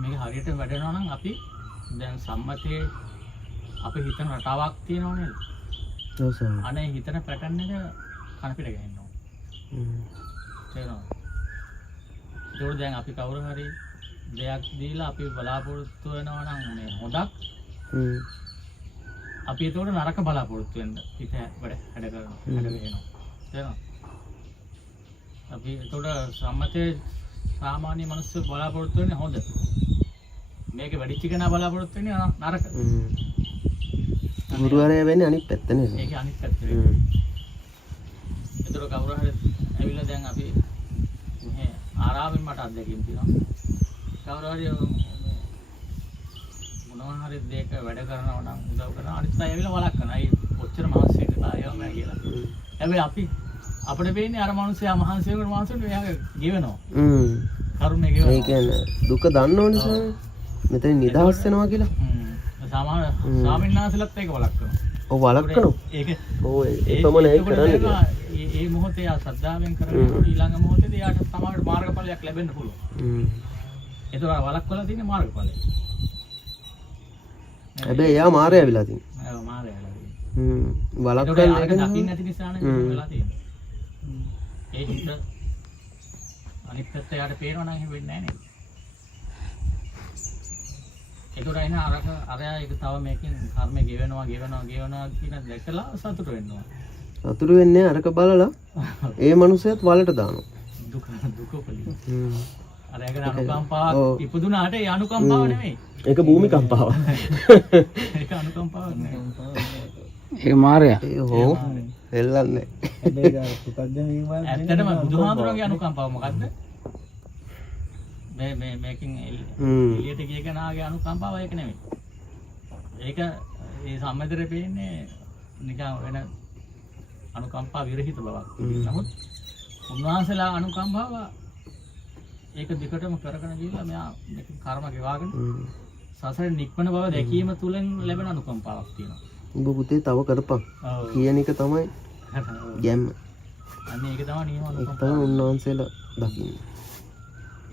මේක හරියට වැඩනවා නම් අපි දැන් සම්මතයේ අපි හිතන රටාවක් තියෙනව නේද? ඔව් සාම. අනේ හිතන පැටර්න් එක කන පිට ගහනවා. තේරෙනවද? ඒකෝට දැන් අපි කවුරු හරි දෙයක් දීලා අපි බලාපොරොත්තු වෙනවා නම් මේ හොඳක්. අපි ඒතකොට නරක බලාපොරොත්තු වෙන්න හිත වැඩ කරනවා. වැඩ වෙනවා. තේරෙනවද? අපි ඒතකොට සම්මතයේ සාමාන්‍ය මිනිස්සු බලාපොරොත්තු වෙන්නේ හොඳ. මේක වැඩිච්ච කෙනා බලාපොරොත්තු වෙන්නේ නරක. ගුරුවරයා වෙන්නේ අනිත් පැත්ත නේද? ඒක අනිත් පැත්ත. ඒතකොට කවුරු හරි ඇවිල්ලා දැන් අපි මේ ආරාමෙන් මට අත්දැකීම් තියෙනවා. කවුරු හරි මොනවා හරි දෙයක වැඩ කරනවා නම් උදව් කරනවා අනිත් අය ඇවිල්ලා වළක්වනවා. අයි ඔච්චර මහන්සි වෙන්න බෑ මම කියලා. හැබැයි අපිට වෙන්නේ අර මිනිස්සයා මහන්සි වෙන මිනිස්සුන්ට එයාගේ ගෙවනවා. කරුණේ ගෙවනවා. ඒ කියන්නේ දුක දන්නෝනේ සර්. මෙතන නිදහස් වෙනවා කියලා. සාමාන්‍ය ස්වාමීන් වහන්සේලාත් ඒක වළක්වනවා. ඔව් වළක්වනවා. ඒක ඒ ප්‍රමාණය කරන්නේ. ඒ මොහොතේ ආ ශ්‍රද්ධාවෙන් කරනකොට ඊළඟ මොහොතේදී යාට තමයි මාර්ගඵලයක් ලැබෙන්න පුළුවන්. ඒක වළක්වලා තියෙන මාර්ගඵලය. හැබැයි එයා මාරය වෙලා තියෙනවා. ඔව් මාරය වෙලා තියෙනවා. වළක්වන්න ඒක දකින්න නැති නිසා නේ වෙලා තියෙන්නේ. ඒ හිත අනිත් පැත්ත යාට පේනවා නම් එහෙම වෙන්නේ නැහැ නේද? ඒකට එන අරයා ඒක තව මේකෙන් කර්මය ගෙවනවා කියන දැකලා සතුට වෙනවා. සතුට වෙන්නේ අරක බලලා ඒ මනුස්සයත් වලට දානවා. දුක පොලි. අරයාගේ අනුකම්පාවක් ඉපදුනාට ඒ අනුකම්පාව නෙමෙයි. ඒක භූමි කම්පාවක්. ඒක අනුකම්පාවක් නෙමෙයි. ඒක මායя. ඒ හෝ එල්ලන්නේ. ඇත්තටම බුදුහාමුදුරන්ගේ අනුකම්පාව මොකද්ද? මේකෙන් එළියට ගිය කෙනාගේ අනුකම්පාව ඒක නෙමෙයි. ඒක ඒ සම්මතයේ පේන්නේ නිකන් වෙන අනුකම්පා විරහිත බවක්. නමුත් උන්වහන්සේලා අනුකම්පාව ඒක දිගටම කරගෙන ගිහලා මෙයා මේක කර්ම ගෙවාගෙන සසරේ නික්මන බව දැකීම තුලින් ලැබෙන අනුකම්පාවක් තියෙනවා. උඹ පුතේ තව කරපන්. කියන එක තමයි ගැම්ම. අනේ ඒක තමයි නියම ඒක තමයි උන්වහන්සේලා දකින්නේ.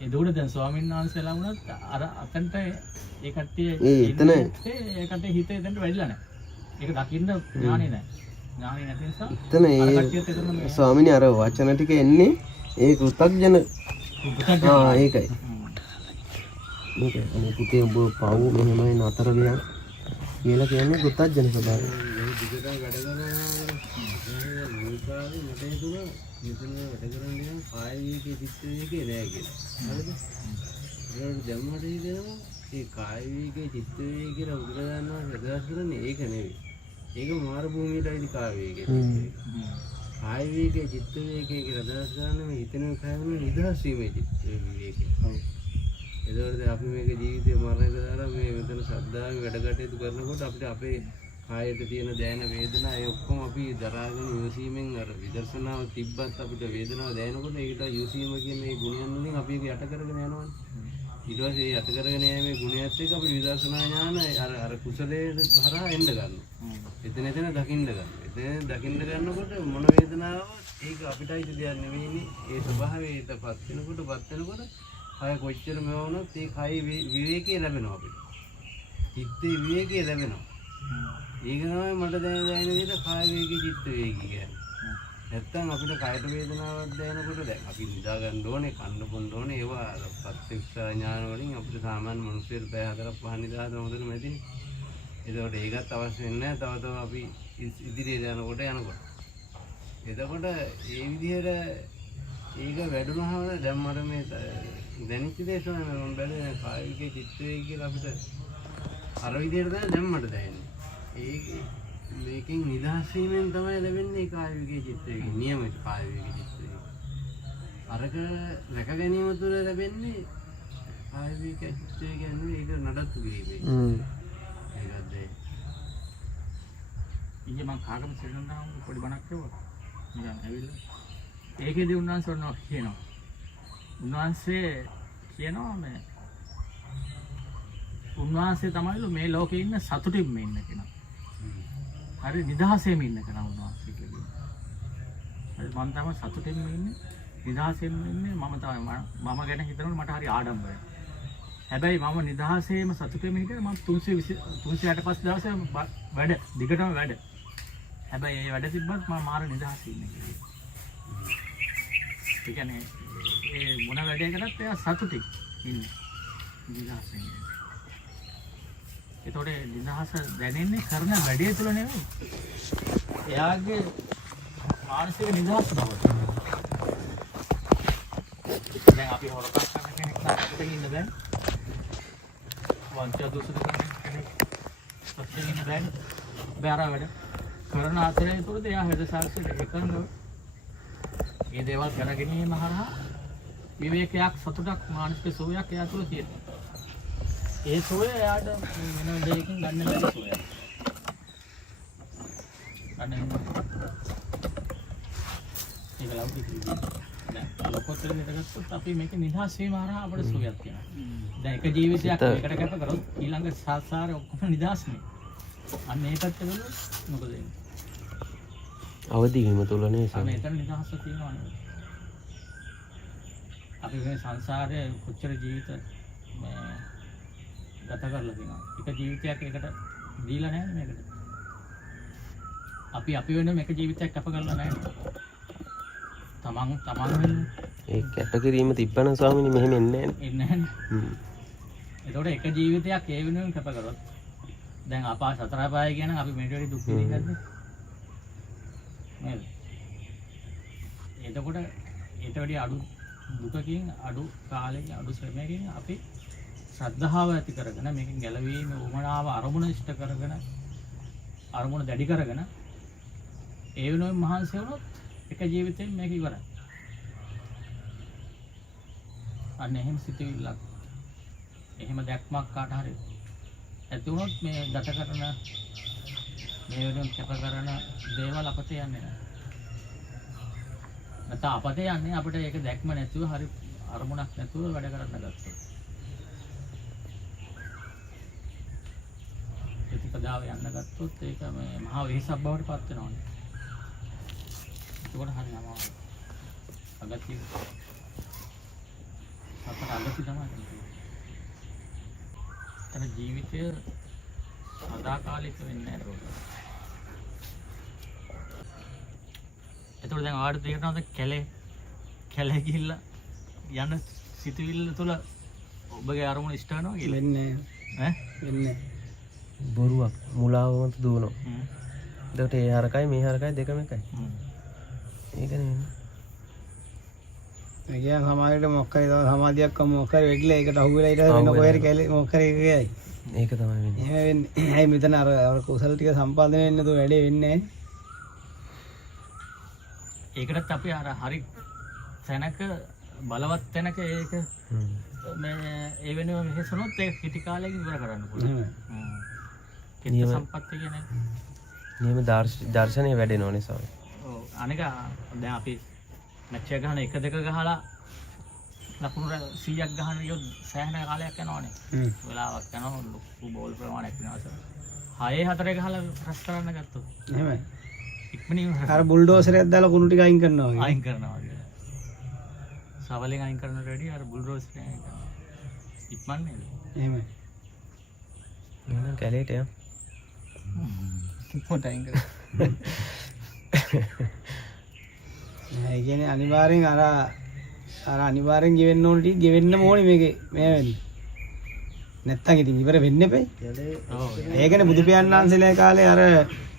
ඒ දුර දැන් ස්වාමීන් වහන්සේලා වුණත් අර අතන්ට ඒ කට්ටිය එතන ඒ කට්ටිය හිතේ දැන් වැඩිලා නැහැ. ඒක දකින්න ඥානෙ නැහැ. ඥානෙ නැති නිසා එතන ඒ ස්වාමීනි අර වචන ටික එන්නේ ඒ කෘතඥ ඒකයි. මේක අනේ පුතේ උඹ පව් මෙහෙමයි නතර වෙනවා කියලා කියන්නේ කෘතඥ ස්වභාවය. මෙතන වැඩ කරන්නේ කාය විවේකයේ චිත්ත විවේකයේ නෑ කියලා. හරිද? ඒකට ධම්මට හිතෙනවා ඒ කාය විවේකයේ චිත්ත විවේකයේ කියලා බුදුරජාණන් වහන්සේ අදහස් කරන්නේ ඒක නෙවෙයි. ඒක මාර භූමියටයි කාය විවේකයේ. කාය විවේකයේ චිත්ත විවේකයේ කියලා අදහස් කරන්නේ මේ හිතන කායම නිදහස් වීමේ චිත්ත විවේකය. ඔව්. ඒකෝට අපි මේක ජීවිතේ මරණයට දාලා මේ මෙතන ශ්‍රද්ධාවෙන් වැඩ කටයුතු කරනකොට අපිට අපේ කායයට තියෙන දැනෙන වේදනා ඒ ඔක්කොම අපි දරාගෙන යොසීමෙන් අර විදර්ශනාව තිබ්බත් අපිට වේදනාව දැනෙනකොට ඒකට යොසීම කියන මේ ගුණයන් වලින් අපි ඒක යට කරගෙන යනවානේ. ඊට පස්සේ යට කරගෙන යෑමේ ගුණයත් එක්ක අපිට විදර්ශනා ඥාන අර කුසලයේ හරහා එන්න ගන්නවා. එතන දකින්න ගන්නවා. එතන දකින්න ගන්නකොට මොන වේදනාවක් ඒක අපිටයි දෙයක් නෙවෙයිනේ. ඒ ස්වභාවයටපත් වෙනකොට කය කොච්චර මෙව වුණත් ඒ කය විවේකී ලැබෙනවා අපිට. චිත්තේ විවේකී ලැබෙනවා. ඒක තමයි මට දැනෙන විදිහට කාය වේගී චිත්ත වේගී කියන්නේ. නැත්තම් අපිට කයට වේදනාවක් දැනෙනකොට දැන් අපි නිදා ගන්න ඕනේ, කන්න බොන්න ඕනේ. ඒවා ප්‍රත්‍යක්ෂ ඥාන වලින් අපිට සාමාන්‍ය මිනිස්සුන්ට පැය 4ක් 5 නිදාගෙන හොඳටම ඇතිනේ. ඒකට ඒකත් අවශ්‍ය වෙන්නේ නැහැ. තව අපි ඉදිරියට යනකොට. එතකොට ඒ විදිහට ඒක වැඩුණාම දැන් මට මේ දැනෙච්ච දේ තමයි මම බැලුවේ කාය වේගී චිත්ත වේගී කියලා අපිට අර විදිහට දැන් මට දැනෙන්නේ. මේකෙන් නිදහස් වීමෙන් තමයි ලැබෙන්නේ කාය විවේකී චිත්ත විවේකී නියමිත කාය විවේකී චිත්ත විවේකී. අරක රැක ගැනීම තුළ ලැබෙන්නේ කාය විවේකී චිත්ත විවේකී කියන්නේ ඒක නඩත්තු කිරීමේ. ඒකද ඉන්නේ මම කාගම සෙල්ලම්දාම පොඩි බණක් කියවුවා. නිකන් ඇවිල්ලා ඒකේදී උන්වහන්සේ කියනවා. උන්වහන්සේ කියනවා මේ උන්වහන්සේ තමයිලු මේ ලෝකේ ඉන්න සතුටින්ම ඉන්න කෙනා. හරි නිදහසෙම ඉන්න කෙනා උන්වහන්සේ කියන්නේ. හරි මම තමයි සතුටින්ම ඉන්නේ, නිදහසෙම ඉන්නේ. මම ගැන හිතනකොට මට හරි ආඩම්බරයි. හැබැයි මම නිදහසේම සතුටෙම හිටියේ මම 365 දවසේ වැඩ දිගටම වැඩ. හැබැයි ඒ වැඩ තිබ්බත් මම මාර නිදහසේ ඉන්නේ කියලා. ඒ කියන්නේ ඒ මොන වැඩේ කරත් එයා සතුටින් ඉන්නේ. නිදහසෙන්. ඒතකොට නිදහස දැනෙන්නේ කරන වැඩේ තුල නෙවෙයි. එයාගේ මානසික නිදහස බව. දැන් අපි හොරකම් කරන කෙනෙක් නම් අපිට ඉන්න බෑ. වංචා දෝෂද කරන කෙනෙක් අපිට ඉන්න බෑ. බෑර වැඩ කරන අතරේ තුරද එයා හද සාක්ෂියට එකඟව මේ දේවල් කරගෙන යන හරහා විවේකයක් සතුටක් මානසික සුවයක් එයා තුල තියෙනවා. ඒ සුවය එයාට වෙන දෙයකින් ගන්න බැරි සුවයක්. අනේ ඒක ලෞකික නෑ. ලෝකෝත්තර විදිහට අපි මේක නිදහස් වීම හරහා අපිට සුවයක් තියෙනවා. දැන් එක ජීවිතයක් එකට කැප කරොත් ඊළඟ සංසාරේ ඔක්කොම නිදහස්නේ. අන්න ඒ පැත්ත වල මොකද වෙන්නේ? අවදි වීම තුල නේ අන්න එතන නිදහස තියෙනවා නේද? අපි මේ සංසාරයේ කොච්චර ජීවිත ගත කරලා තියෙනවා. එක ජීවිතයක් එකට දීලා නැහැ මේකට. අපි වෙන මේක ජීවිතයක් කැප කරලා නැහැ. තමන් වෙන ඒ කැපකිරීම තිබ්බනම් ස්වාමීනි මෙහෙම එන්නේ නැහැ නේ. ඒතකොට එක ජීවිතයක් ඒ වෙනුවෙන් කැප කරොත් දැන් අපා සතර පාය කියන අපි මේට වැඩි දුක් විඳින්නද? නේද? එතකොට ඊට වැඩි අඩු දුකකින් අඩු කාලෙකින් අඩු ශ්‍රමයකින් අපි ශ්‍රද්ධාව ඇති කරගෙන මේකෙන් ගැලවීම උමනාව අරමුණ ඉෂ්ට කරගෙන අරමුණ දැඩි කරගෙන ඒ වෙනුවෙන් මහන්සි වුණොත් එක ජීවිතෙන් මේක ඉවරයි. අන්න එහෙම සිතුවිල්ලක් එහෙම දැක්මක් කාට හරි ඇති වුණොත් මේ ගත කරන මේ වෙනුවෙන් කැප කරන දේවල් අපත යන්නේ නැහැ. නැත්නම් අපත යන්නේ අපිට ඒක දැක්ම නැතුව හරි අරමුණක් නැතුව වැඩ කරන්න ගත්තොත්. ප්‍රතිපදාව යන්න ගත්තොත් ඒක මේ මහා වෙහසක් බවට පත් වෙනවානේ. ඒකට හරි අමාරුයි. අගතිය. අපට අගතිය තමයි තියෙන්නේ. තන ජීවිතය සදාකාලික වෙන්නේ නැහැ ඒක. එතකොට දැන් ආඩ තේරෙනවද කැලේ ගිහිල්ලා යන සිතුවිල්ල තුළ ඔබගේ අරමුණ ඉෂ්ට වෙනවා කියලා? වෙන්නේ ඈ වෙන්නේ බොරුවක් මුලාවමත් දුවනවා. එතකොට ඒ හරකයි මේ හරකයි දෙකම එකයි. ඒක නේ. ඒ කියන්නේ සමාජයට මොකක් හරි තව සමාධියක් මොකක් හරි වෙట్లా ඒකට අහු වෙලා ඊට වෙන කොහෙරි කැලේ මොකක් හරි එකයි. ඒක තමයි වෙන්නේ. එහෙම වෙන්නේ. ඇයි මෙතන අර කුසල ටික සම්පාදනය වෙන්න දෝ වැඩේ වෙන්නේ නැහැ. ඒකටත් අපි අර හරි තැනක බලවත් තැනක ඒක මේ ඒ වෙනුවෙන් මෙහෙසනොත් ඒක කිටි කාලයකින් ඉවර කරන්න පුළුවන්. කිත්ත සම්පත්තිය කියන්නේ නියම දර්ශනය වැඩෙනෝනේ සමහර. ඔව් අනික දැන් අපි මැච් එක ගහන 1 2 ගහලා ලකුණු 100ක් ගහන යොත් සෑහෙන කාලයක් යනවනේ. වෙලාවක් යනවා ලොකු බෝල් ප්‍රමාණයක් වෙනවා. 6 4 ගහලා රස් කරන්න ගත්තොත්. එහෙමයි. ඉක්මනින් අර බුල්ඩෝසරයක් දාලා කුණු ටික අයින් කරනවා වගේ. අයින් කරනවා වගේ. සවලෙන් අයින් කරනට වැඩිය අර බුල්ඩෝසරෙන් අයින් කරනවා. ඉක්මන් නේද? එහෙමයි. එහෙනම් කැලේට යන්න. ඉක්මනට අයින් කරා. ඒ කියන්නේ අනිවාර්යෙන් අර අනිවාර්යෙන් ගෙවෙන්න ඕන ටික ගෙවෙන්න ඕනේ මේකේ මේ වෙන්නේ. නැත්තම් ඉතින් ඉවර වෙන්න එපේ. ඔව්. ඒකනේ බුදු පියාණන් වහන්සේලා කාලේ අර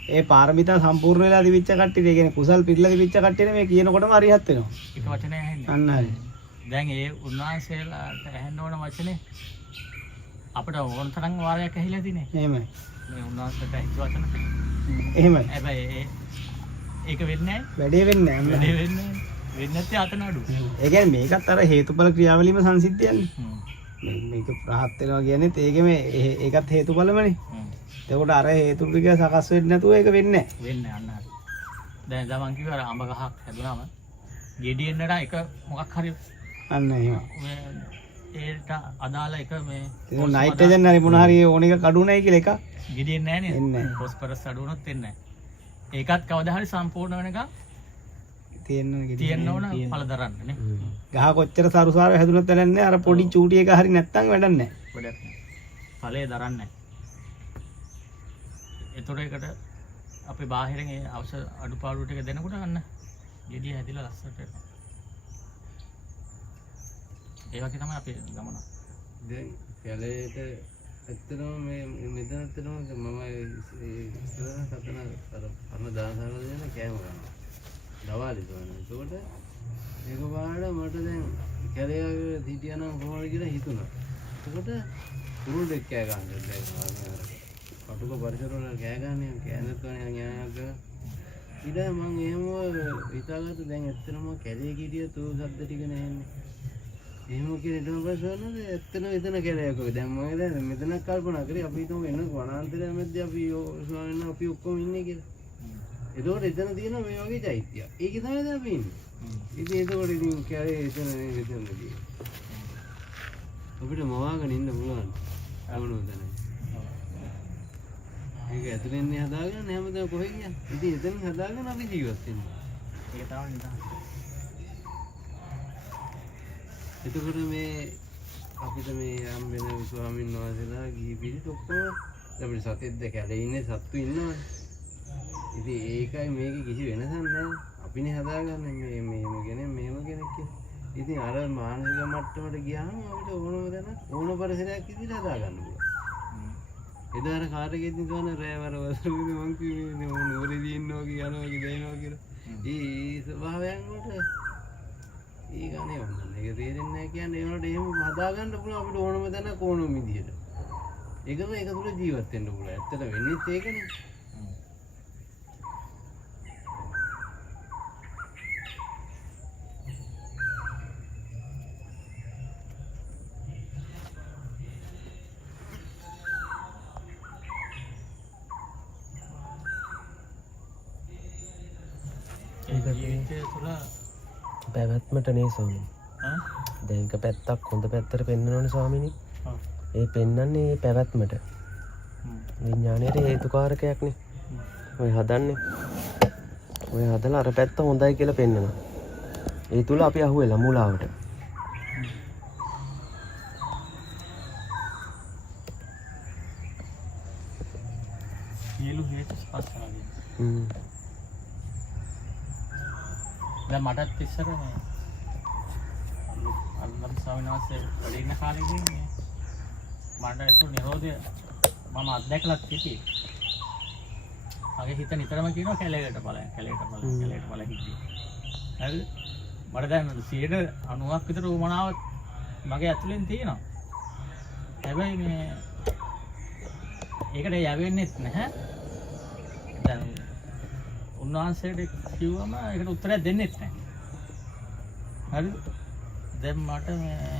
ඒ පාරමිතා සම්පූර්ණ වෙලා තිබිච්ච කට්ටිය, ඒ කියන්නේ කුසල් පිළිලා තිබිච්ච කට්ටියනේ මේ කියනකොටම අරිහත් වෙනවා. එක වචනයක් ඇහෙන්නේ. අන්න හරි. දැන් ඒ උන්වහන්සේලාට ඇහෙන්න ඕන වචනේ අපිට ඕන තරම් වාරයක් ඇහිලා තිනේ. එහෙමයි. මේ උන්වහන්සේට ඇහිච්ච වචන. එහෙමයි. හැබැයි ඒක වෙන්නේ නැහැ. වැඩේ වෙන්නේ නැහැ. වැඩේ වෙන්නේ වෙන්නේ නැත්තේ අතන අඩු. ඒ කියන්නේ මේකත් අර හේතුඵල ක්‍රියාවලියම සංසිද්ධියන්නේ. මේක රහත් වෙනවා කියන්නේ ඒකෙම ඒකත් හේතුඵලමනේ. එතකොට අර හේතු ටික සකස් වෙන්නේ නැතුව ඒක වෙන්නේ නැහැ. වෙන්නේ අන්න හරි. දැන් තමන් කිව්වා අර අඹ ගහක් හැදුනම ගෙඩියෙන්නට එක මොකක් හරි අන්න එහෙම. මේ ඒට අදාළ එක මේ ඒක නයිට්‍රජන් හරි මොන හරි ඕන එක කඩු නැහැ කියලා එක ගෙඩියෙන්නේ නැහැ එන්නේ නේද? නැහැ. ෆොස්ෆරස් අඩු වුණොත් එන්නේ නැහැ. ඒකත් කවදා හරි සම්පූර්ණ වෙනකම් තියෙන්න තියෙන්න ඕන පළ දරන්න නේ. ගහ කොච්චර සරුසාර හැදුනත් වැඩක් නැහැ. අර පොඩි චූටි එක හරි නැත්තම් වැඩක් නැහැ. වැඩක් නැහැ. ඵලයේ දරන්නේ නැහැ. ඒතොර එකට අපි බාහිරින් ඒ අවශ්‍ය අඩුපාඩු ටික දෙනකොට ගන්න ගෙඩිය හැදිලා ලස්සනට එනවා. ඒ වගේ තමයි අපේ ගමන. දැන් කැලේට ඇත්තටම මේ මෙතන ඇත්තටම මම ඉස්සරහ සතන අර අන්න දානසාර දෙන කෑම ගන්නවා. දවාලි දුවන. ඒකට ඒක පාඩ මට දැන් කැලේ හිටියනම් කොහොමද කියලා හිතුණා. ඒකට උරුල් දෙක කෑ ගන්න දැන් කටුක පරිසර වල කෑ ගන්න කෑනත් කන්නේ ඥානයක් ඊට මම එහෙම හිතාගත්ත දැන් ඇත්තටම කැලේ හිටිය තෝ ශබ්ද ටික නැහෙන්නේ. එහෙම කියන ඊට පස්සේ වුණාද ඇත්තටම එතන කැලේක දැන් මම දැන් මෙතන කල්පනා කරේ අපි හිතමු එන වනාන්තරය මැද්දේ අපි ස්වාමීන් වහන්සේ අපි ඔක්කොම ඉන්නේ කියලා. ඒකෝට එතන තියෙන මේ වගේ චෛත්‍යයක්. ඒකේ තමයි දැන් අපි ඉන්නේ. ඉතින් ඒකෝට ඉතින් කැලේ එතනදී අපිට මවාගෙන ඉන්න පුළුවන්. වුණොත් දැන් ඒක ඇතුලෙන් හදාගෙන හැමදාම කොහෙ ගියා. ඉතින් එතන හදාගෙන අපි ජීවත් වෙනවා. ඒක තමයි නිදහස. එතකොට මේ අපිට මේ යම් වෙන ස්වාමීන් වහන්සේලා ගිහි පිළිත් ඔක්කොම අපිට සතෙක්ද කැලේ ඉන්නේ සත්තු ඉන්නවනේ. ඉතින් ඒකයි මේකේ කිසි වෙනසක් නැහැ. අපිනේ හදාගන්නේ මේම කෙනෙක් මෙහෙම කෙනෙක් කියලා. ඉතින් අර මානසික මට්ටමට ගියාම අපිට ඕනම දැන ඕන පරිසරයක් ඉදිරියට හදාගන්න පුළුවන්. එදා අර කාර්යකෙත් නිකන් රෑවර වසරුවේ මං කිව්වේ ඕන ඕරේදී ඉන්නවා කියනවා කියනවා කියලා. ඒ ස්වභාවයන් වලට ඒ ගානේ වුණා. ඒක තේරෙන්නේ නැහැ කියන්නේ ඒ වලට එහෙම හදාගන්න පුළුවන් අපිට ඕනම දැන ඕනම විදියට. ඒකම ඒක තුල ජීවත් වෙන්න පුළුවන්. ඇත්තට වෙන්නේ ඒකනේ. පැවැත්මට නේ ස්වාමීනි. දැන් එක පැත්තක් හොඳ පැත්තට පෙන්වනවනේ ස්වාමීනි. ඒ පෙන්වන්නේ ඒ පැවැත්මට. විඥාණයට හේතුකාරකයක්නේ. ඔය හදන්නේ. ඔය හදලා අර පැත්ත හොඳයි කියලා පෙන්වනවා. ඒ තුල අපි අහුවෙලා මූලාවට. සියලු හේතු ස්පර්ශ කරනවා. දැන් මටත් ඉස්සර මේ අල්ලම් ස්වාමීන් වහන්සේ වැඩ ඉන්න කාලේදී මේ මට ඒක නිරෝධය මම අත්දැකලා තිබි. මගේ හිත නිතරම කියනවා කැලේකට බලන්න කැලේකට බලන්න කැලේකට බලන්න කිව්වා. හරිද? මට දැන් 90ක් විතර උමනාව මගේ ඇතුලෙන් තියෙනවා. හැබැයි මේ ඒකට යවෙන්නේ නැහැ. දැන් උන්වහන්සේට කිව්වම ඒකට උත්තරයක් දෙන්නෙත් නැහැ. හරිද? දැන් මට මේ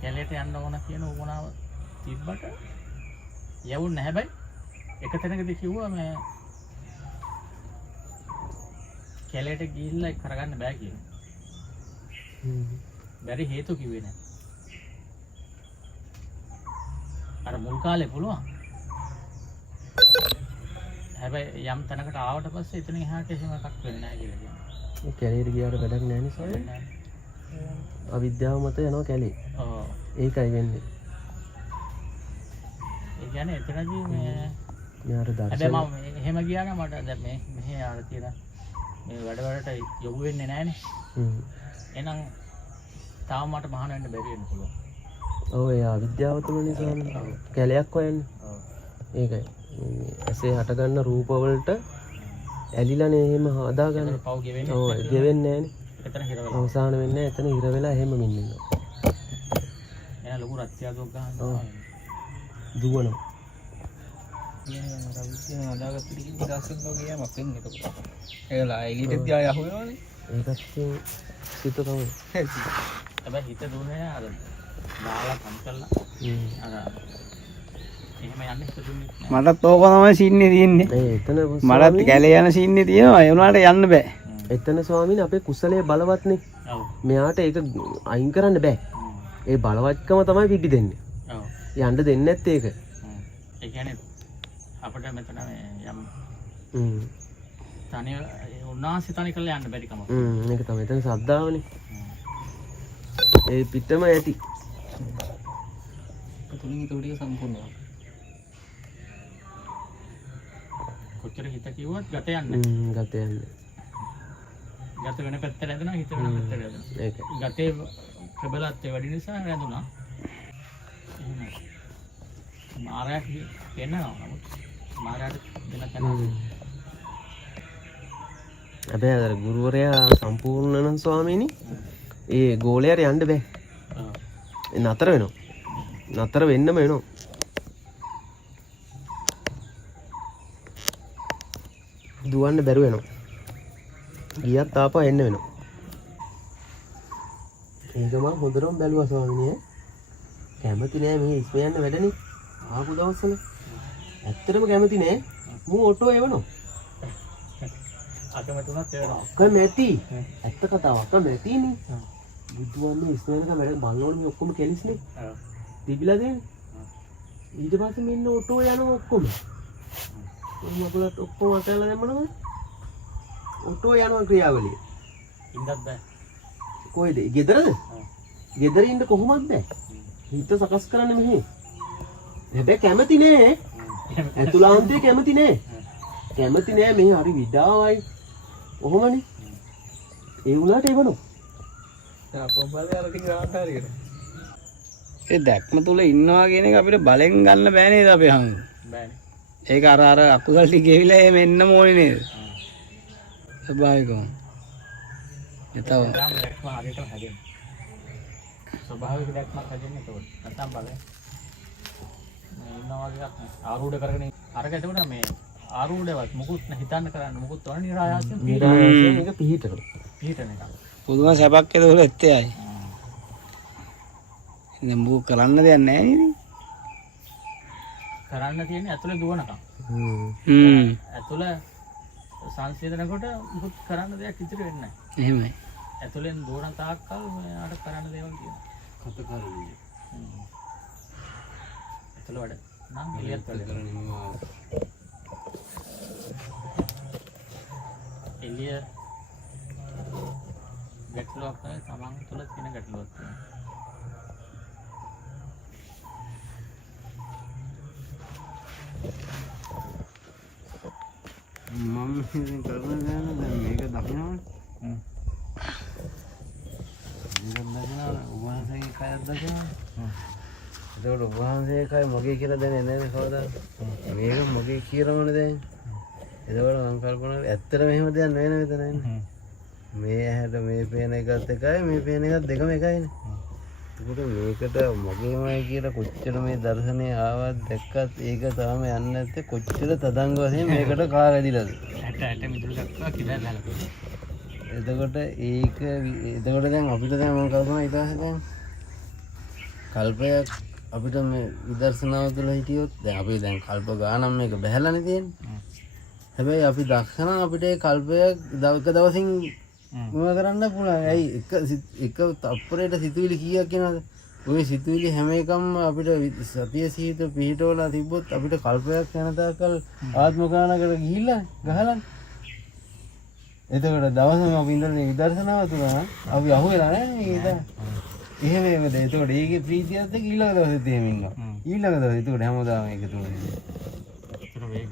කැලේට යන්න ඕන කියන උවමනාව තිබ්බට යවුන්නේ නැහැ. හැබැයි එක තැනකදී කිව්වා මේ කැලේට ගිහිල්ලා ඒක කරගන්න බෑ කියලා. බැරි හේතු කිව්වේ නැහැ. අර මුල් කාලේ පුළුවන්. හැබැයි යම් තැනකට ආවට පස්සේ එතන එහාට එහෙම එකක් වෙන්නේ නැහැ කියලා කියනවා. ඒ කැලේට ගියාට වැඩක් නැහැ නේ ස්වාමීනි. අවිද්‍යාව මත යනවා කැලේ. ඔව්. ඒකයි වෙන්නේ. ඒ කියන්නේ එතනදී මේ යාර දර්ශන. හැබැයි මම එහෙම ගියා නම් මට දැන් මෙහෙ ආර තියෙන මේ වැඩවලට යොමු වෙන්නේ නැහනේ. එහෙනම් තාම මට මහාන වෙන්න බැරි වෙන්න පුළුවන්. ඔව් ඒ අවිද්‍යාව තුලනේ ස්වාමීනි. කැලයක් හොයන්නේ. ඔව්. ඒකයි. ඇසේ හටගන්න රූප වලට ඇලිලානේ එහෙම හදාගන්න. පව් ගෙවෙන්නේ. ඔව් ගෙවෙන්නේ නැහනේ. එතන හිර වෙලා. අවසාන වෙන්නේ එතන හිර වෙලා එහෙම මින්නිනවා. එන ලොකු රත්යාදෝක් ගන්නවා. දුවනවා. කියන්නේ රවිසිය හදාගත්ත ටික ඉස්සෙන් වගේ යමක් වෙන්නේ එතකොට. ඒලා එළියට තියා යහු වෙනවනේ. ඒකත් සිත තමයි. හැබැයි හිත දුන්නේ අර දාලා කම් කරලා අර එහෙම යන්න හිත දුන්නේ නැහැ. මටත් ඕක තමයි සීන්නේ තියෙන්නේ. ඒ එතන මටත් කැලේ යන සීන්නේ තියෙනවා. ඒ වුණාට යන්න බෑ. එතන ස්වාමීනි අපේ කුසලයේ බලවත්නේ. ඔව්. මෙයාට ඒක අයින් කරන්න බෑ. ඒ බලවත්කම තමයි පිටි දෙන්නේ. ඔව්. යන්න දෙන්නේ නැත්තේ ඒක. ඒ කියන්නේ අපිට මෙතන යම් තනිය උන්වහන්සේ තනි කරලා යන්න බැරි කම. ඒක තමයි එතන ශ්‍රද්ධාවනේ. ඒ පිටම ඇති. තුලින් ඒක ටික සම්පූර්ණ. කොච්චර හිත කිව්වත් ගත යන්නේ. ගත යන්නේ. ගත වෙන පැත්තට ඇදෙනවා හිත වෙන පැත්තට ඇදෙනවා. ඒක. ගතේ ප්‍රබලත්වය වැඩි නිසා ඇදුණා. එහෙමයි. මාරයක් කියනවා නමුත් මාරයට දෙන තැන හැබැයි අර ගුරුවරයා සම්පූර්ණ නම් ස්වාමීනි ඒ ගෝලයට යන්න බෑ. නතර වෙනවා. නතර වෙන්නම වෙනවා. දුවන්න බැරුව වෙනවා. ගියත් ආපහු එන්න වෙනවා. ඒක මම හොඳටම බැලුවා ස්වාමීනි. කැමති නෑ මේ ඉස්ම යන්න වැඩනේ. ආපු දවස්වල. ඇත්තටම කැමති නෑ. මූ ඔටෝ එවනවා. අකමැතුණත් වෙනවා. කැමැති. ඇත්ත කතාවක් කැමැතිනේ. බුදුවන්නේ ඉස්ම යනක වැඩ බලනෝනේ ඔක්කොම කෙලිස්නේ. තිබිලා දෙන්නේ. ඊට පස්සේ මෙන්න ඔටෝ යනවා ඔක්කොම. මගලත් ඔක්කොම අතල්ලා දැම්මනම ඔටෝ යනවා ක්‍රියාවලිය. ඉන්නත් බෑ. කොයිද? ගෙදරද? ගෙදර ඉන්න කොහොමද බෑ? හිත සකස් කරන්න මෙහි. හැබැයි කැමති නෑ. ඇතුළාන්තේ කැමති නෑ. කැමති නෑ මෙහි හරි විඩාවයි. කොහොමනේ? ඒ උලාට එවනවා. ඒ දැක්ම තුල ඉන්නවා කියන එක අපිට බලෙන් ගන්න බෑ නේද අපි හංග. බෑනේ. ඒක අර අකුසල් ටික ගෙවිලා එහෙම එන්නම ඕනේ නේද? ස්වභාවිකවම. ඒතව තාම දැක්ම හරියට හැදෙනවා. ස්වභාවික දැක්මක් හැදෙන්නේ ඒකෝට. නැත්තම් බලන්න. මේ ඉන්නවා වගේ ආරූඪ කරගෙන අරක එතකොට මේ ආරූඪවත් මුකුත් හිතන්න කරන්න මුකුත් තොරණ නිරායාසයෙන් නිරායාසයෙන් ඒක පිහිටනවා. පිටන එක. පුදුම සැපක් ඒක උල ඇත්තේයි. දැන් මූ කරන්න දෙයක් නැහැ නේද? කරන්න තියෙන්නේ ඇතුලේ දුවනකම්. ඇතුල සංසිඳනකොට මුකුත් කරන්න දෙයක් ඉතිරි වෙන්නේ නැහැ. එහෙමයි. ඇතුලෙන් දුවන තාක්කල් මෙයාට කරන්න දේවල් තියෙනවා. කතකරුණේ. ඇතුල වැඩ. නම් එළියත් වැඩ. එළිය ගැටලුවක් තමයි තමන් තුළ තියෙන ගැටලුවක් තියෙනවා. මම ඉතින් කරන දේ දැන් මේක දකින්නවනේ. මේක දකින්නවා උවහන්සේගේ කයත් දකින්නවා. ඒකට උවහන්සේ කය මොකේ කියලා දැනෙන්නේ නැහැ කවදාද? මේක මොකේ කියලාමනේ දැන්. ඒකවල මම කල්පනා ඇත්තට මෙහෙම දෙයක් නෙවෙයි නේද නේද? මේ ඇහැට මේ පේන එකත් එකයි මේ පේන එකත් දෙකම එකයිනේ. ඒකට මේකට මගේමයි කියලා කොච්චර මේ දර්ශනය ආවත් දැක්කත් ඒක තාම යන්නේ නැත්තේ කොච්චර තදංග වශයෙන් මේකට කා වැදිලාද? ඇට මිදුළු දක්වා කියලා දාලා. එතකොට එතකොට දැන් අපිට දැන් මම කල්පනා ඊට පස්සේ දැන් කල්පයක් අපිට මේ විදර්ශනාව තුළ හිටියොත් දැන් අපි දැන් කල්ප ගානක් මේක බහැලානේ තියෙන්නේ. හැබැයි අපි දක්ෂණ අපිට ඒ කල්පයක් එක දවසින් මොන කරන්න පුළුවන්. ඇයි එක තප්පරයට සිතුවිලි කීයක් කියනවද? ওই සිතුවිලි හැම එකම අපිට සතිය සීත පිහිටවලා තිබ්බොත් අපිට කල්පයක් යන තාක්කල් ආත්ම ගානකට ගිහිල්ලා ගහලා. එතකොට දවසම අපි ඉඳලා විදර්ශනාව තුළ අපි අහුවෙලා නැහැ නේද? එහෙම එහෙමද? එතකොට ඒකේ ප්‍රීතියත් එක්ක ඊළඟ දවසෙත් එහෙම ඉන්නවා. ඊළඟ දවසේ එතකොට හැමදාම ඒක තුළ ඉන්නේ. ඒතර වේග.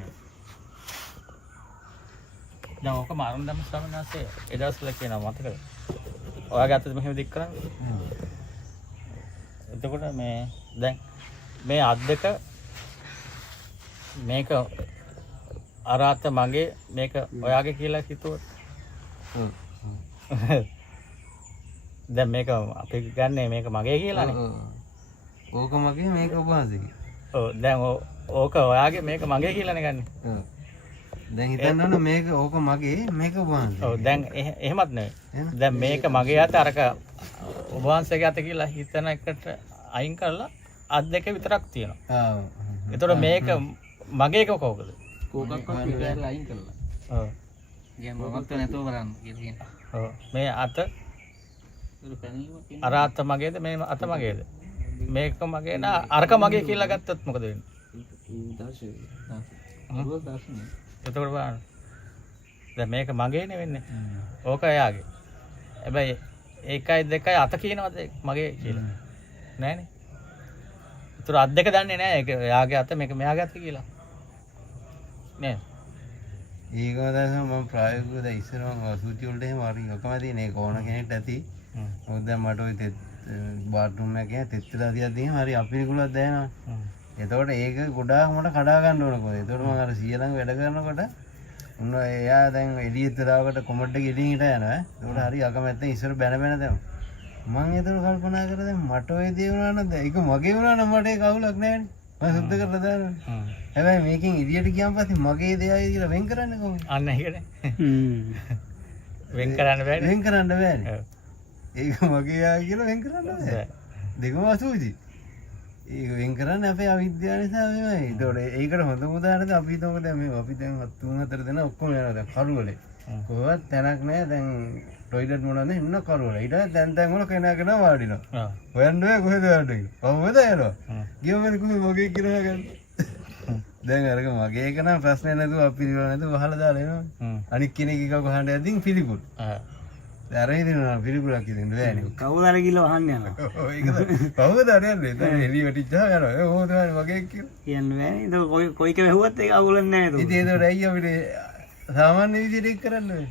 දැන් ඔක මාරුන් ධම්ම ස්වාමීනාසේ ඒ දවස්වල කියනවා මතකද? ඔයාගේ අතට මෙහෙම දික් කරන්නේ. එතකොට මේ දැන් මේ අත් දෙක මේක අරාත මගේ මේක ඔයාගේ කියලා හිතුවොත් දැන් මේක අපි ගන්නේ මේක මගේ කියලානේ. ඕක මගේ මේක ඔබවහන්සේගේ. ඔව් දැන් ඕක ඔයාගේ මේක මගේ කියලානේ ගන්නෙ. දැන් හිතන්න ඕන මේක ඕක මගේ මේක ඔබවහන්සේ. ඔව් දැන් එහෙමත් නෙවෙයි. දැන් මේක මගේ අත අරක ඔබවහන්සේගේ අත කියලා හිතන එකට අයින් කරලා අත් දෙක විතරක් තියෙනවා. ආව්. එතකොට මේක මගේ එක කවුද? කෝකක්වත් පිටලා අයින් කරලා. ඔව්. ගියම මොකක්ද නැතුව කරන්න කියලා කියනවා. ඔව් මේ අත ඒක පැනීමක් අර අත මගේද මේ අත මගේද? මේක මගේ නා අරක මගේ කියලා ගත්තොත් මොකද වෙන්නේ? එතකොට බලන්න. දැන් මේක මගේනේ වෙන්නේ. ඕක එයාගේ. හැබැයි 1යි 2යි අත කියනවාද මගේ කියලා? නෑනේ. ඒතර අත් දෙක දන්නේ නෑ. ඒක එයාගේ අත මේක මෙයාගේ අත කියලා. නේද? ඒක තමයි මම ප්‍රායෝගිකව දැන් ඉස්සර මම සූචි වලට එහෙම හරි ඔකමදී නේ ඕන කෙනෙක්ට ඇති. මොකද දැන් මට ওই බාත්රූම් එකේ තෙත්ලා තියක් දීම හරි අපිරිකුලක් දැනෙනවා. එතකොට ඒක ගොඩාක් මට කඩා ගන්න ඕන කොහේ. එතකොට මම අර සීයලංග වැඩ කරනකොට උන්න එයා දැන් එළියට දාවකට කොමඩ් එක එළියෙන් හිට යනවා. එතකොට හරි අකමැත්තෙන් ඉස්සර බැන දැම්මා. මම ඒතර කල්පනා කරා දැන් මට ඔය දේ වුණා නම් ඒක මගේ වුණා නම් මට ඒක අවුලක් නෑනේ. මම සුද්ධ කරලා දානවා. හැබැයි මේකෙන් එළියට ගියාන් පස්සේ මගේ දෙයයි කියලා වෙන් කරන්නේ කොහොමද? අන්න ඒකනේ. වෙන් කරන්න බෑනේ. වෙන් කරන්න බෑනේ. ඒක මගේ ආයි කියලා වෙන් කරන්න බෑ. දෙකම අසුචි. ඒක වෙන් කරන්නේ අපේ අවිද්‍යාව නිසා මේවයි. ඒතකොට ඒකට හොඳම උදාහරණය අපි හිතමු දැන් මේ අපි දැන් 3-4 දෙනා ඔක්කොම යනවා දැන් කරුවලේ. කොහොමවත් තැනක් නැහැ දැන් ටොයිලට් මොනවද එන්න කරුවල. ඊට දැන් වල කෙනා වාඩිනවා. හොයන්න බෑ කොහෙද යන්නේ කියලා. කොහොමද යනවා? ගියම කොහොමද මගේ කියලා ගන්න. දැන් අරක මගේ එක නම් ප්‍රශ්නේ නැතුව අපි ඉවර නැතුව වහලා දාලා එනවා. අනික් කෙනෙක් එකව ගහන්න යද්දී පිළිකුල්. දැන් හිතෙනවා පිළිකුලක් ඉතින් බෑනේ. කවුද අර කිල්ල වහන්න යනවා. ඒක කවුද අරන්නේ? දැන් එළිය වැටිච්චා යනවා. ඒ ඕක තමයි මගේ කියලා. කියන්න බෑනේ. ඒක කොයික වැහුවත් ඒක අවුලක් නැහැ ඒක. ඉතින් ඒකට ඇයි අපිට සාමාන්‍ය විදිහට ඒක කරන්න බෑ.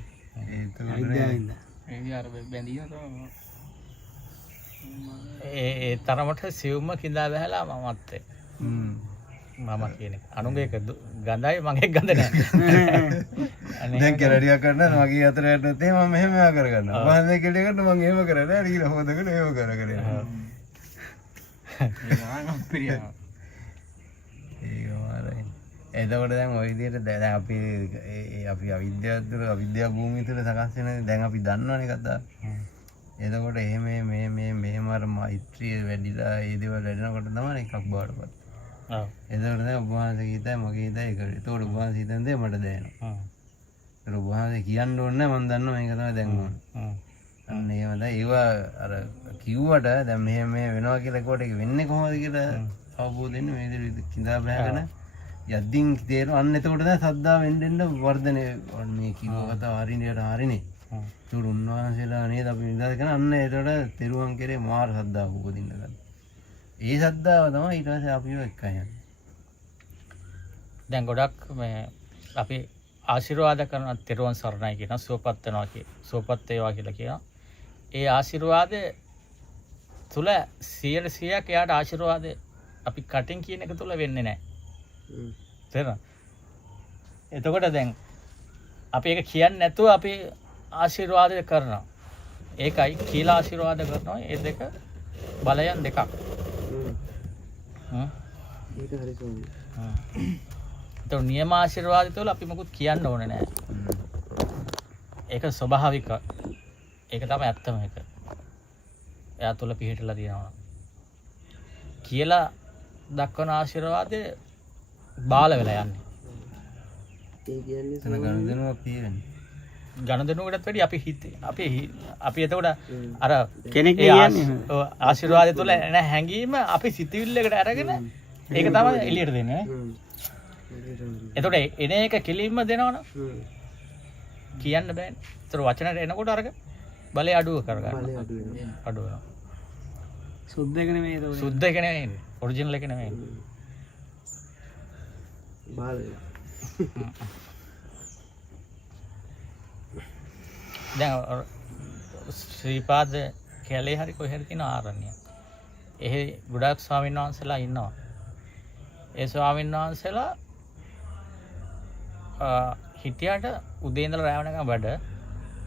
ඒ අර බැඳීම තමයි. ඒ තරමට සිවුම්ම කිඳා බහැලා මමත් එක්ක. මම කියන එක. අනුගේ එක ගඳයි මගේ ගඳ නැහැ. දැන් කෙරඩියක් කරනවා මගේ අතට යන්නත් එහෙම මම මෙහෙම කර ගන්නවා. මම මේ කෙරඩියකට මම එහෙම කරන්නේ නැහැ. ඊළ හොදගෙන එහෙම කරගෙන යනවා. ඒ මානම් පිරියනවා. ඒක මාරයි. එතකොට දැන් ওই විදිහට දැන් අපි අවිද්‍යාව තුළ අවිද්‍යාව භූමිය තුළ සකස් වෙන දැන් අපි දන්නවනේ කතාව. එතකොට එහෙම මෙහෙම අර මෛත්‍රිය වැඩිලා ඒ දේවල් වැඩිනකොට තමයි එකක් බාඩපත්. ඔව්. එතකොට දැන් ඔබ වහන්සේ හිතයි මගේ හිතයි ඒක. එතකොට ඔබ වහන්සේ හිතන දේ මට දැනෙනවා. ඒක ඔබ වහන්සේ කියන්න ඕනේ නැහැ මම දන්නවා මේක තමයි දැන් ඕනේ. අන්න එහෙම දැන් ඒවා අර කිව්වට දැන් මෙහෙම වෙනවා කියලා ඒකට ඒක වෙන්නේ කොහොමද කියලා අවබෝධ වෙන්නේ මේ විදිහට කිඳා බහගෙන යද්දින් තේරෙනවා. අන්න එතකොට දැන් සද්දා වෙන්න වර්ධනය මේ කිව්ව කතාව හරිනේ. ඒක උන්වහන්සේලා නේද අපි නිදාද කරන අන්න ඒකට තෙරුවන් කෙරේ මාර සද්දාව උපදින්න ගන්න. ඒ සද්දාව තමයි ඊට පස්සේ අපිව එක්කන් යන්නේ. දැන් ගොඩක් මේ අපි ආශිර්වාද කරන තෙරුවන් සරණයි කියන සුවපත් වෙනවා සුවපත් වේවා කියලා කියනවා. ඒ ආශිර්වාදය තුල 100%ක් එයාට ආශිර්වාදය අපි කටින් කියන එක තුල වෙන්නේ නැහැ. තේරෙනවද? එතකොට දැන් අපි ඒක කියන්නේ නැතුව අපි ආශිර්වාද කරනවා. ඒකයි කියලා ආශිර්වාද කරනවා. ඒ දෙක බලයන් දෙකක්. ඒක හරි සෝමි. ඒතකොට නියම ආශිර්වාදය තුළ අපි මොකුත් කියන්න ඕනේ නැහැ. ඒක ස්වභාවික. ඒක තමයි ඇත්තම එක. එයා තුළ පිහිටලා තියෙනවා. කියලා දක්වන ආශිර්වාදය බාල වෙලා යන්නේ. ඒ කියන්නේ එතන ගනුදෙනුවක් තියෙන්නේ. ගනුදෙනුවකටත් වැඩි අපි එතකොට අර කෙනෙක් ඒ කියන්නේ ආශිර්වාදය තුළ එන හැඟීම අපි සිතවිල්ලකට අරගෙන ඒක තමයි එළියට දෙන්නේ නේ. එතකොට එන එක කෙලින්ම දෙනවනේ. කියන්න බෑනේ. ඒතර වචනට එනකොට අරක බලය අඩුව කරගන්න. අඩුව වෙනවා. සුද්ධ එක නෙමෙයි ඒක. සුද්ධ එක නෙමෙයි. ඔරිජිනල් එක නෙමෙයි. බාලය. දැන් ශ්‍රීපාද කැලේ හරි කොහේ හරි තියෙන ආරණ්‍ය. එහෙ ගොඩාක් ස්වාමීන් වහන්සේලා ඉන්නවා. ඒ ස්වාමීන් වහන්සේලා හිටියට උදේ ඉඳලා රැ වෙනකම්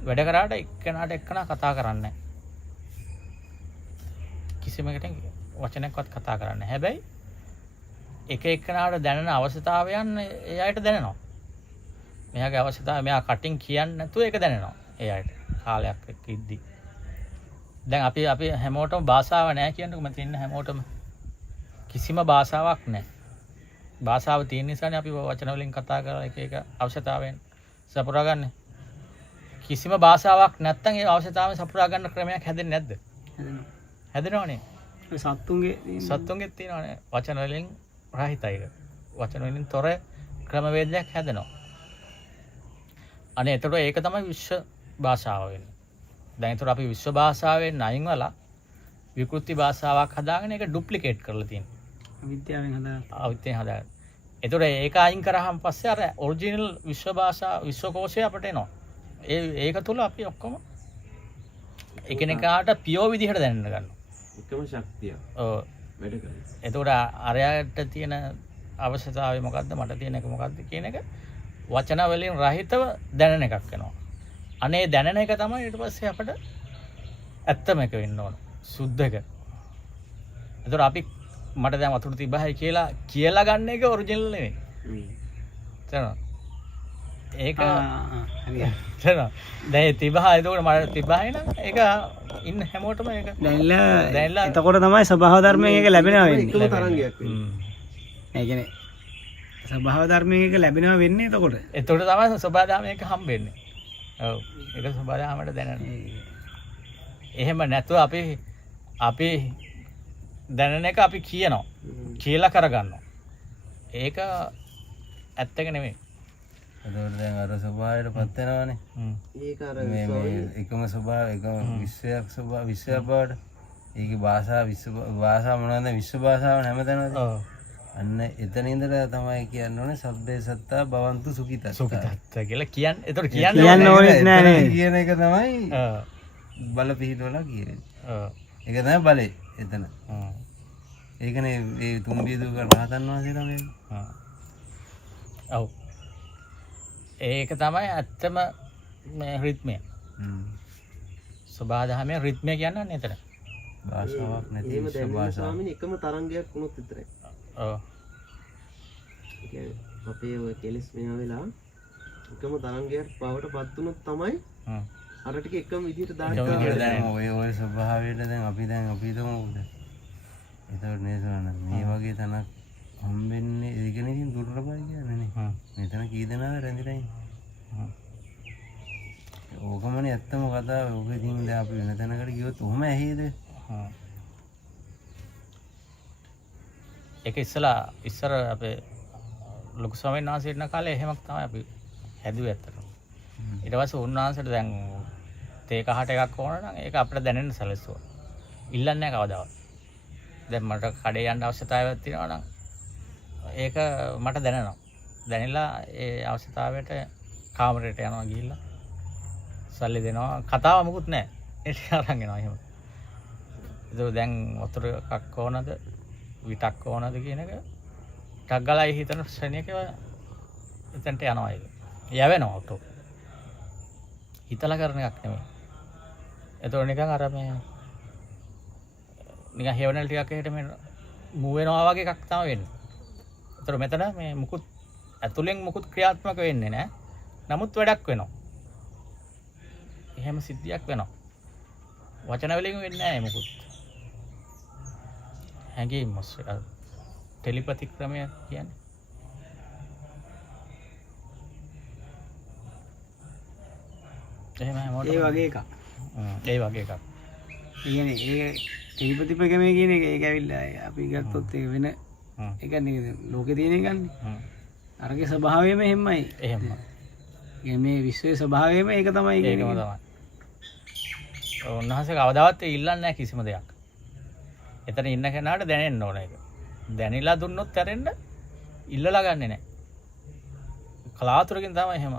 වැඩ කරාට එක්කෙනා කතා කරන්නේ නැහැ. කිසිම එකකින් වචනයක්වත් කතා කරන්නේ නැහැ. හැබැයි එක එක්කෙනාට දැනෙන අවශ්‍යතාවයන් එයාට දැනෙනවා. මෙයාගේ අවශ්‍යතාවය මෙයා කටින් කියන්නේ නැතුව ඒක දැනෙනවා. එයාට කාලයක් එක්ක ඉද්දි. දැන් අපි හැමෝටම භාෂාව නැහැ කියන්නකො මම තියන්න හැමෝටම කිසිම භාෂාවක් නැහැ. භාෂාව තියෙන නිසානේ අපි වචන වලින් කතා කරලා එක අවශ්‍යතාවයන් සපුරාගන්නේ. කිසිම භාෂාවක් නැත්තම් ඒ අවශ්‍යතාවය සපුරා ගන්න ක්‍රමයක් හැදෙන්නේ නැද්ද? හැදෙනවනේ. සත්තුන්ගේ තියෙනවනේ වචන වලින් රහිතයි ඒක. වචන වලින් තොර ක්‍රමවේදයක් හැදෙනවා. අනේ එතකොට ඒක තමයි විශ්ව භාෂාව වෙන්නේ. දැන් ඒතර අපි විශ්ව භාෂාවෙන් අයින් වෙලා විකෘති භාෂාවක් හදාගෙන ඒක ඩුප්ලිකේට් කරලා තියෙනවා. විද්‍යාවෙන් හදා. අවිත්‍යෙන් හදාගෙන. ඒතර ඒක අයින් කරාම පස්සේ අර ඔරිජිනල් විශ්ව භාෂා විශ්වකෝෂය අපිට එනවා. ඒක තුල අපි ඔක්කොම එකිනෙකාට පියෝ විදිහට දැනන්න ගන්නවා. එකම ශක්තිය. ඔව්. වැඩ කරනවා. එතකොට අරයාට තියෙන අවශ්‍යතාවය මොකද්ද මට තියෙන එක මොකද්ද කියන එක වචන වලින් රහිතව දැනෙන එකක් වෙනවා. අනේ දැනෙන එක තමයි ඊට පස්සේ අපිට ඇත්තම එක වෙන්න ඕන. සුද්ධ එක. එතකොට අපි මට දැන් වතුර තිබ්බහයි කියලා ගන්න එක ඔරිජිනල් නෙවෙයි. තේරෙනවද? ඒක තේරෙනවද? දැන් තිබ්බහයි එතකොට මට තිබ්බහයි නම් ඒක ඉන්න හැමෝටම ඒක දැන්ලා එතකොට තමයි ස්වභාව ධර්මයෙන් ඒක ලැබෙනවා වෙන්නේ. එකම තරංගයක් වෙන්නේ. ඒ කියන්නේ ස්වභාව ධර්මයෙන් ඒක ලැබෙනවා වෙන්නේ එතකොට. එතකොට තමයි ස්වභාව ධර්මයෙන් ඒක හම්බෙන්නේ. ඔව්. ඒක ස්වභාව ධර්මයට දැනෙනවා. එහෙම නැතුව අපි දැනෙන එක අපි කියනවා. කියලා කරගන්නවා. ඒක ඇත්තක නෙමෙයි. එතකොට දැන් අර ස්වභාවයට පත් වෙනවනේ. ඒක අර මේ එකම ස්වභාව එකම විශ්වයක් බවට. ඒකේ භාෂා මොනවද විශ්ව භාෂාව හැමතැනම. ඔව්. අන්න එතන ඉඳලා තමයි කියන්න ඕනේ සබ්බේ සත්තා භවන්තු සුඛිතස්සා. සුඛිතස්සා කියලා කියන්නේ. ඒතකොට කියන්න ඕනේ නෑ නේ. කියන එක තමයි බල පිහිටවලා කියන්නේ. ඔව්. ඒක තමයි බලේ එතන. ඒකනේ ඒ තුම්බිය දුක රහතන් වහන්සේලා මේ. ඔව්. ඒක තමයි ඇත්තම මේ රිද්මය. ස්වභාව ධර්මයේ රිද්මය කියන්නේ එතන. භාෂාවක් නැති විශ්ව භාෂාව. එකම තරංගයක් වුණොත් විතරයි. ඔව්. ඒ කියන්නේ අපේ ඔය කෙලස් මෙහා වෙලා එකම තරංගයක් බවට පත් වුණොත් තමයි අර ටික එකම විදිහට දාන්න. ඔය ස්වභාවයට දැන් අපි හිතමුද? ඒතකොට නේද මේ වගේ තනක් හම්බෙන්නේ ඒ කියන්නේ ඉතින් දුර්ලභයි කියන්නේ නේ. මෙතන කී දෙනාද රැඳිලා ඉන්නේ. ඕකමනේ ඇත්තම කතාව. ඕක ඉතින් දැන් අපි වෙන තැනකට ගියොත් ඔහම ඇහිද? ඒක ඉස්සර අපේ ලොකු ස්වාමීන් වහන්සේ ඉන්න කාලේ එහෙමක් තමයි අපි හැදුවේ ඇත්තටම. ඊට පස්සේ උන්වහන්සේට දැන් තේ කහට එකක් ඕන නම් ඒක අපිට දැනෙන්න සැලසුවා. ඉල්ලන්නේ නැහැ කවදාවත්. දැන් මට කඩේ යන්න අවශ්‍යතාවයක් තියෙනවා නම් ඒක මට දැනෙනවා. දැනෙලා ඒ අවශ්‍යතාවයට කාමරයට යනවා ගිහිල්ලා සල්ලි දෙනවා. කතාව මොකුත් නැහැ. ඒක අරන් එනවා එහෙම. ඒක දැන් වතුර එකක් ඕනද විටක් ඕනද කියන එක ටක් ගාලා හිතන ශ්‍රේණියක එතනට යනවා ඒක. යවෙනවා ඔතෝ. හිතලා කරන එකක් නෙමෙයි. ඒතකොට නිකන් අර මේ නිකන් හේවනල් ටිකක් එහෙට මේ මූව් වෙනවා වගේ එකක් තමයි වෙන්නේ. ඒතකොට මෙතන මේ මුකුත් ඇතුලෙන් මුකුත් ක්‍රියාත්මක වෙන්නේ නැහැ. නමුත් වැඩක් වෙනවා. එහෙම සිද්ධියක් වෙනවා. වචන වලින් වෙන්නේ නැහැ මුකුත්. හැඟීම් ඔස්සේ ටෙලිපති ක්‍රමය කියන්නේ. එහෙම හැමෝටම ඒ වගේ එකක්. ඒ වගේ එකක්. කියන්නේ ඒ ටෙලිපති ප්‍රගමය කියන එක ඒක ඇවිල්ලා අපි ගත්තොත් ඒක වෙන ඒ කියන්නේ ලෝකේ තියෙන එකන්නේ. අරගේ ස්වභාවයම එහෙමයි. එහෙමයි. මේ විශ්වයේ ස්වභාවයම ඒක තමයි ඒකම තමයි. උන්වහන්සේ කවදාවත් ඉල්ලන්නේ නැහැ කිසිම දෙයක්. එතන ඉන්න කෙනාට දැනෙන්න ඕන ඒක. දැනිලා දුන්නොත් ඇරෙන්න ඉල්ලලා ගන්නෙ නැහැ. කලාතුරකින් තමයි එහෙම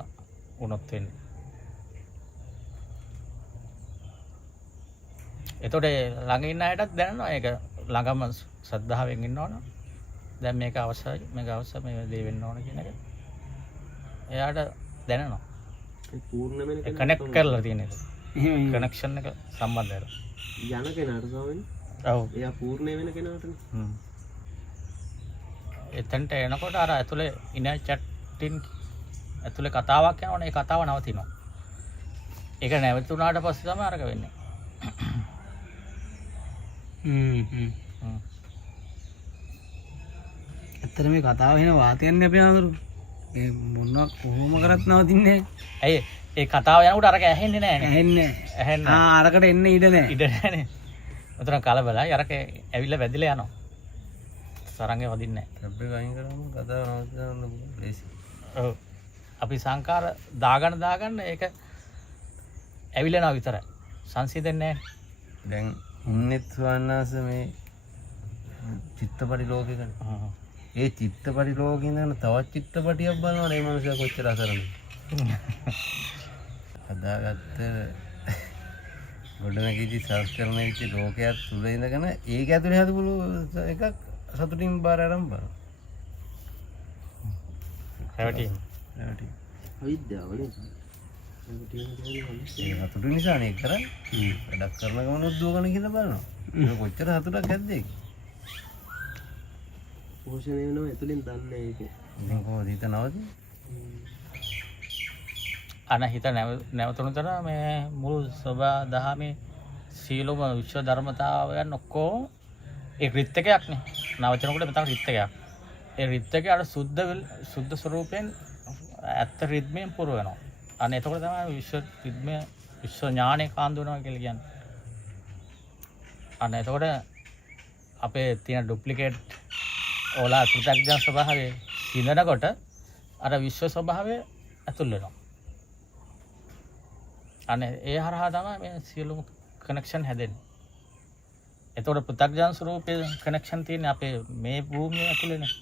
වුණොත් වෙන්නේ. එතකොට ළඟ ඉන්න අයටත් දැනෙනවා ඒක ළඟම ශ්‍රද්ධාවෙන් ඉන්නවනම් දැන් මේක අවශ්‍යයි මේක මේ දේ වෙන්න ඕන කියන එක එයාට දැනෙනවා. ඒ පූර්ණ වෙන කෙනා කනෙක්ට් කරලා තියෙන එක. කනෙක්ෂන් එක සම්බන්ධ වෙනවා. යන කෙනාට ස්වාමීනි. ඔව්. එයා පූර්ණ වෙන කෙනාටනේ. එතනට එනකොට අර ඇතුලේ ඉන චැටින් ඇතුලේ කතාවක් යනවනේ ඒ කතාව නවතිනවා. ඒක නැවතුණාට පස්සේ තමයි අරක වෙන්නේ. ඇත්තට මේ කතාව වෙන වාතයන්නේ අපි අඳුරු. මේ මොනවා කොහොම කරත් නවතින්නේ නැහැ. ඇයි ඒ කතාව යනකොට අරක ඇහෙන්නේ නැහැ නේ. ඇහෙන්නේ. අරකට එන්න ඉඩ නැහැ. ඉඩ නැහැ නේ. උතන කලබලයි අරක ඇවිල්ලා වැදිලා යනවා. සරංගේ වදින්නේ නැහැ. අපි වයින් කරමු කතාව නවත්තන්න ලේසි. ඔව්. අපි සංකාර දාගන්න ඒක ඇවිලෙනවා විතරයි. සංසිඳෙන්නේ දැන් ඉන්නෙත් ස්වාමීනාස මේ චිත්තපටි ලෝකෙකනේ. ඒ චිත්තපටි ලෝකේ ඉඳන් තවත් චිත්තපටියක් බලනවා මේ මනුස්සයා කොච්චර අසරණද. හදාගත්ත ගොඩනැගිලි සංස්කරණ වෙච්ච ලෝකයක් තුල ඉඳගෙන ඒක ඇතුලේ හදපු එකක් සතුටින් බාර ආරම්භ කරනවා. අවිද්‍යාව නේද? ඒ සතුට නිසා නේ කරන්නේ. වැඩක් කරන ගමනොත් දුවගෙන කියලා බලනවා. ඒක කොච්චර සතුටක් ඇද්ද ඒක? පෝෂණය වෙනවා ඇතුලෙන් දන්නේ ඒක. ඉතින් කොහොමද හිත නවතින්නේ? අන හිත නැවතුණතර මේ මුළු සබා දහමේ සීලම විශ්ව ධර්මතාවයන් ඔක්කොම ඒ රිත්තකයක් නේ. නවතිනකොට මෙතන රිත්තකයක්. ඒ රිත්තකේ අර සුද්ධ ස්වરૂපයෙන් ඇත්ත රිද්මයෙන් පුර වෙනවා. අන්න එතකොට තමයි විශ්ව රිද්මය විශ්ව ඥානය කාන්දු වෙනවා කියලා කියන්නේ. අන්න එතකොට අපේ තියෙන ඩුප්ලිකේට් ඕලා පෘථග්ජන ස්වභාවය ඉඳනකොට අර විශ්ව ස්වභාවය ඇතුල් වෙනවා. අනේ ඒ හරහා තමයි මේ සියලුම කනෙක්ෂන් හැදෙන්නේ. එතකොට පෘථග්ජන ස්වරූපයේ කනෙක්ෂන් තියෙන්නේ අපේ මේ භූමිය ඇතුළේනේ.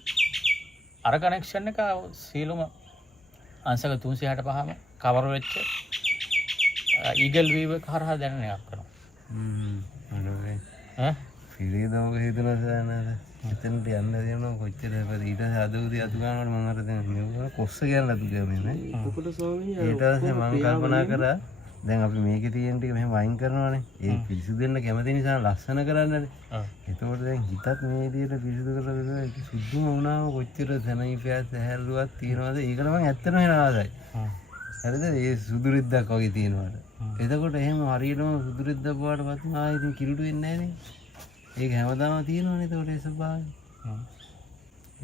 අර කනෙක්ෂන් එක සියලුම අංශක 365ම කවර් වෙච්ච ඊගල් වීව් එක හරහා දැනෙන එකක් කරනවා. හ්ම්. ඈ? පිළිදෝක හිතනවා සානද. එතනට යන්න දෙනවා කොච්චර ඊට හදවතේ අතු ගන්නකොට මම අර දැන් මෙව කොස්ස කියලා අතු ගන්නේ නේ. එතකොට ස්වාමීනි ඊට පස්සේ මම කල්පනා කරා දැන් අපි මේකේ තියෙන ටික මෙහෙම වයින් කරනවානේ. ඒ පිරිසිදු වෙන්න කැමති නිසා ලස්සන කරන්නනේ. එතකොට දැන් හිතත් මේ විදිහට පිරිසිදු කරලා ඒක සුදුම වුණාම කොච්චර සනීපයක් සහැල්ලුවක් තියනවද? ඒකට මම ඇත්තටම වෙන ආසයි. හරිද? ඒ සුදු රිද්දක් වගේ තියනවාට. එතකොට එහෙම හරියටම සුදු රිද්දක් බවට පත් ආයෙ ඉතින් කිලුට වෙන්නේ නැහනේ. ඒක හැමදාම තියෙනවනේ එතකොට ඒ ස්වභාවය.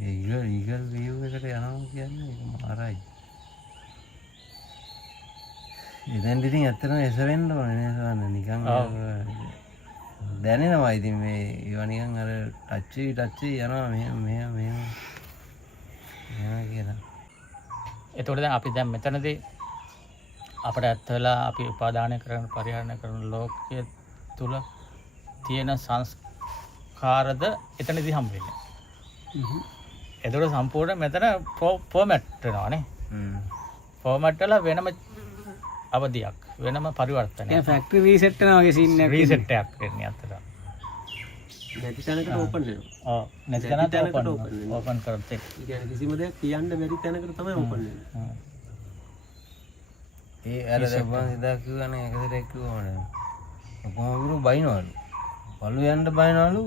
ඒ ඊගල් වීව් එකට යනවා කියන්නේ ඒක මාරයි. ඉතින් ඇත්තටම එස වෙන්න ඕනේ නේද සවන්න නිකන් දැනෙනවා ඉතින් මේ ඒවා නිකන් අර ටච් යනවා මෙහෙම කියලා. එතකොට දැන් අපි දැන් මෙතනදී අපිට ඇත්ත වෙලා අපි උපාදානය කරන පරිහරණය කරන ලෝකයේ තුල තියෙන සංස්කාරද එතනදී හම්බ වෙන්නේ. එතකොට සම්පූර්ණ මෙතන ෆෝමැට් වෙනවා නේ. ෆෝමැට් වල වෙනම අවධියක් වෙනම පරිවර්තනයක්. ඒ ෆැක්ටරි රීසෙට් කරනවා වගේ සීන් එකක්. රීසෙට් එකක් වෙන්නේ අතට. නැති තැනකට ඕපන් වෙනවා. ඔව් නැති තැනකට ඕපන් කරත් ඒ කියන්නේ කිසිම දෙයක් කියන්න බැරි තැනකට තමයි ඕපන් වෙන්නේ. ඒ අර දැන් ඉදා කිව්වනේ එකදෙයක් කිව්වම කොහොමද බයිනවලු. පළු යන්න බයිනවලු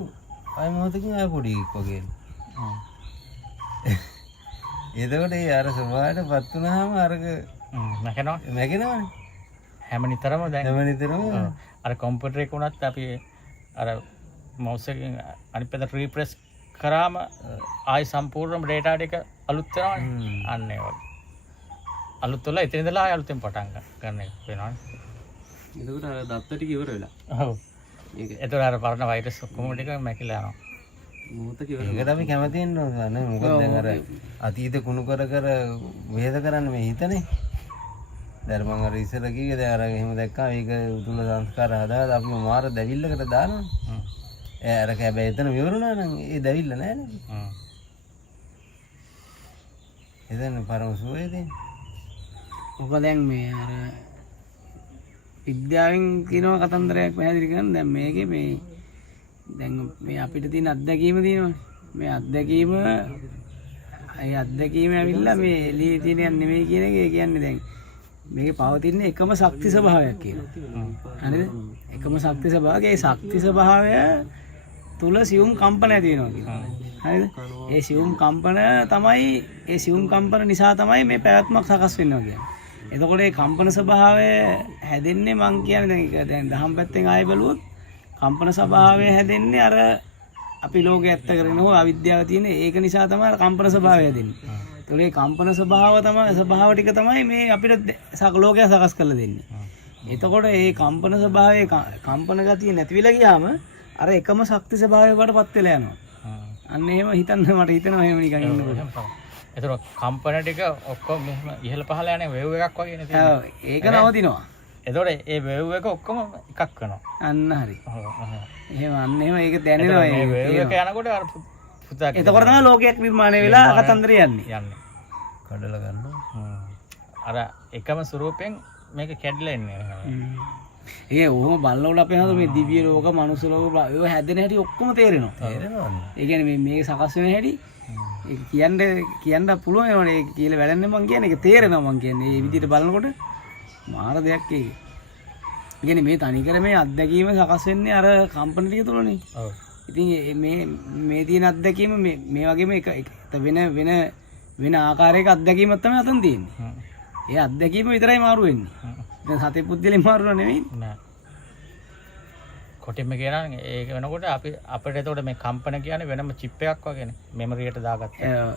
අය මොහොතකින් ආය පොඩි එක්ක වගේ. එතකොට ඒ අර සමාජයටපත් වුණාම අරක නැගෙනවනේ. හැම නිතරම දැන් හැම අර කම්පියුටර් එක උනත් අපි අර මවුස් එකෙන් අනිත් පැත්තට රීප්‍රෙස් කරාම ආයි සම්පූර්ණම ඩේටා ටික අලුත් වෙනවනේ. අන්න ඒ වගේ. අලුත් වෙලා එතන ඉඳලා ආයි අලුතෙන් පටන් ගන්න එක වෙනවනේ. එතකොට අර දත්ත ටික ඉවර වෙලා. ඔව්. එතකොට අර පරණ වෛරස් ඔක්කොම ටික මැකිලා යනවා. මොහොතක ඉවර. ඒකට අපි කැමති වෙන්න ඕන නේ. මොකද දැන් අර අතීත කුණු කර වේද කරන්නේ මේ හිතනේ. දැන් මම අර ඉස්සර කිව්වේ දැන් අර එහෙම දැක්කා මේක උතුල සංස්කාර හදාලා අපි මාර දැවිල්ලකට දානවා. ඒ අර හැබැයි එතන විවරුණා නම් ඒ දැවිල්ල නෑ නේද? එතන පරම සුවේ දෙන්නේ. ඔබ දැන් මේ අර විද්‍යාවෙන් කියනවා කතන්දරයක් පැහැදිලි කරන දැන් මේකේ මේ දැන් මේ අපිට තියෙන අත්දැකීම තියෙනවානේ. මේ අත්දැකීම ඇවිල්ලා මේ එළියේ තියෙන නෙමෙයි කියන එක ඒ කියන්නේ දැන් මේකේ පවතින එකම ශක්ති ස්වභාවයක් කියනවා. හරිද? එකම ශක්ති ස්වභාවය. ඒ ශක්ති ස්වභාවය තුල සියුම් කම්පන ඇති වෙනවා කියනවා. හරිද? ඒ සියුම් කම්පන නිසා තමයි මේ පැවැත්මක් සකස් වෙනවා කියන්නේ. එතකොට මේ කම්පන ස්වභාවය හැදෙන්නේ මං කියන්නේ දැන් දහම් පැත්තෙන් ආයෙ බලුවොත් කම්පන ස්වභාවය හැදෙන්නේ අර අපි ලෝකේ ඇත්ත කරගෙන හෝ අවිද්‍යාව තියෙන ඒක නිසා තමයි අර කම්පන ස්වභාවය හැදෙන්නේ. ඒතකොට මේ කම්පන ස්වභාව ටික තමයි මේ අපිට ලෝකය සකස් කරලා දෙන්නේ. එතකොට මේ කම්පන ස්වභාවයේ කම්පන ගතිය නැති වෙලා ගියාම අර එකම ශක්ති ස්වභාවයකටපත් වෙලා යනවා. අන්න එහෙම හිතන්න මට හිතෙනවා එහෙම නිකන් ඉන්නකොට. එතකොට කම්පන ටික ඔක්කොම මෙහෙම ඉහළ පහළ යන්නේ වේව් එකක් වගේ නේද? ඔව් ඒක නවතිනවා. එතකොට ඒ වේව් එක ඔක්කොම එකක් වෙනවා. අන්න හරි. ඔව්. එහෙම අන්න එහෙම ඒක දැනෙනවා. මේ වේව් එක යනකොට අර පුතා එතකොට තමයි ලෝකයක් නිර්මාණය වෙලා කතන්දරය යන්නේ. යන්නේ. කඩලා ගන්නවා. අර එකම ස්වරූපයෙන් මේක කැඩලා එන්නේ. ඒ ඕම බලනකොට අපේ හඳ මේ දිව්‍ය ලෝක, මනුස්ස ලෝක ඒව හැදෙන හැටි ඔක්කොම තේරෙනවා. තේරෙනවද? ඒ කියන්නේ මේක සකස් වෙන හැටි ඒක කියන්න පුළුවන් ඒවනේ. ඒක කියලා වැඩන්නේ මං කියන්නේ. ඒක තේරෙනවා මං කියන්නේ. මේ විදිහට බලනකොට මාර දෙයක් ඒක. ඒ කියන්නේ මේ තනිකර මේ අත්දැකීම සකස් වෙන්නේ අර කම්පන ටික තුලනේ. ඔව්. ඉතින් මේ තියෙන අත්දැකීම මේ වගේම එක වෙන ආකාරයක අත්දැකීමක් තමයි අතන තියෙන්නේ. ඒ අත්දැකීම විතරයි මාරු වෙන්නේ. දැන් සතේ පුද්ගලෙන් මාරුන නෙවෙයි. නෑ. කොටින්ම කියනවා ඒක වෙනකොට අපිට එතකොට මේ කම්පන කියන්නේ වෙනම චිප් එකක් වගේනේ. මෙමරි එකට දාගත්තා.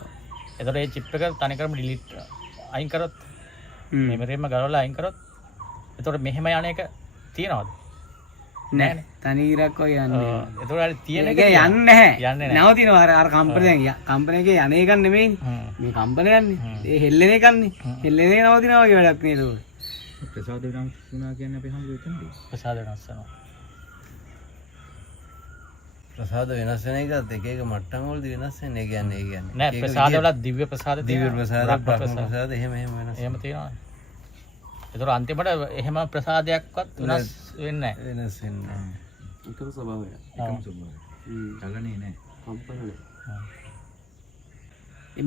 එතකොට ඒ චිප් එක තනිකරම ඩිලීට් අයින් කරොත් මෙමරි එකම ගලවලා අයින් කරොත් එතකොට මෙහෙම යන එක තියනවද? නෑනේ. තනි ඉරක් වගේ යන්නේ. එතකොට අර තියෙන එක යන්නේ නැහැ. යන්නේ නැහැ. නවතිනවා අර කම්පන දැන් කම්පන එකේ යන එකක් නෙමෙයි. මේ කම්පන යන්නේ. ඒ හෙල්ලෙන එකන්නේ. හෙල්ලෙන එක නවතිනවා වගේ වැඩක් නේද ඒක. ප්‍රසාද වෙනස් වුණා කියන්නේ අපි හම්බ වෙන්නේ. ප්‍රසාද වෙනස් වෙනවා. ප්‍රසාද වෙනස් වෙන එකත් එක එක මට්ටම් වලදී වෙනස් වෙන්නේ. ඒ කියන්නේ නෑ ප්‍රසාද වල දිව්‍ය ප්‍රසාද දිව්‍ය ප්‍රසාද, බ්‍රහ්ම බ්‍රහ්ම ප්‍රසාද එහෙම වෙනස්. එහෙම තියෙනවා. ඒතර අන්තිමට එහෙම ප්‍රසාදයක්වත් වෙනස් වෙන්නේ නැහැ. වෙනස් වෙන්නේ. එකම ස්වභාවය. එකම ස්වභාවය. චලනේ නෑ. කම්පන නෑ.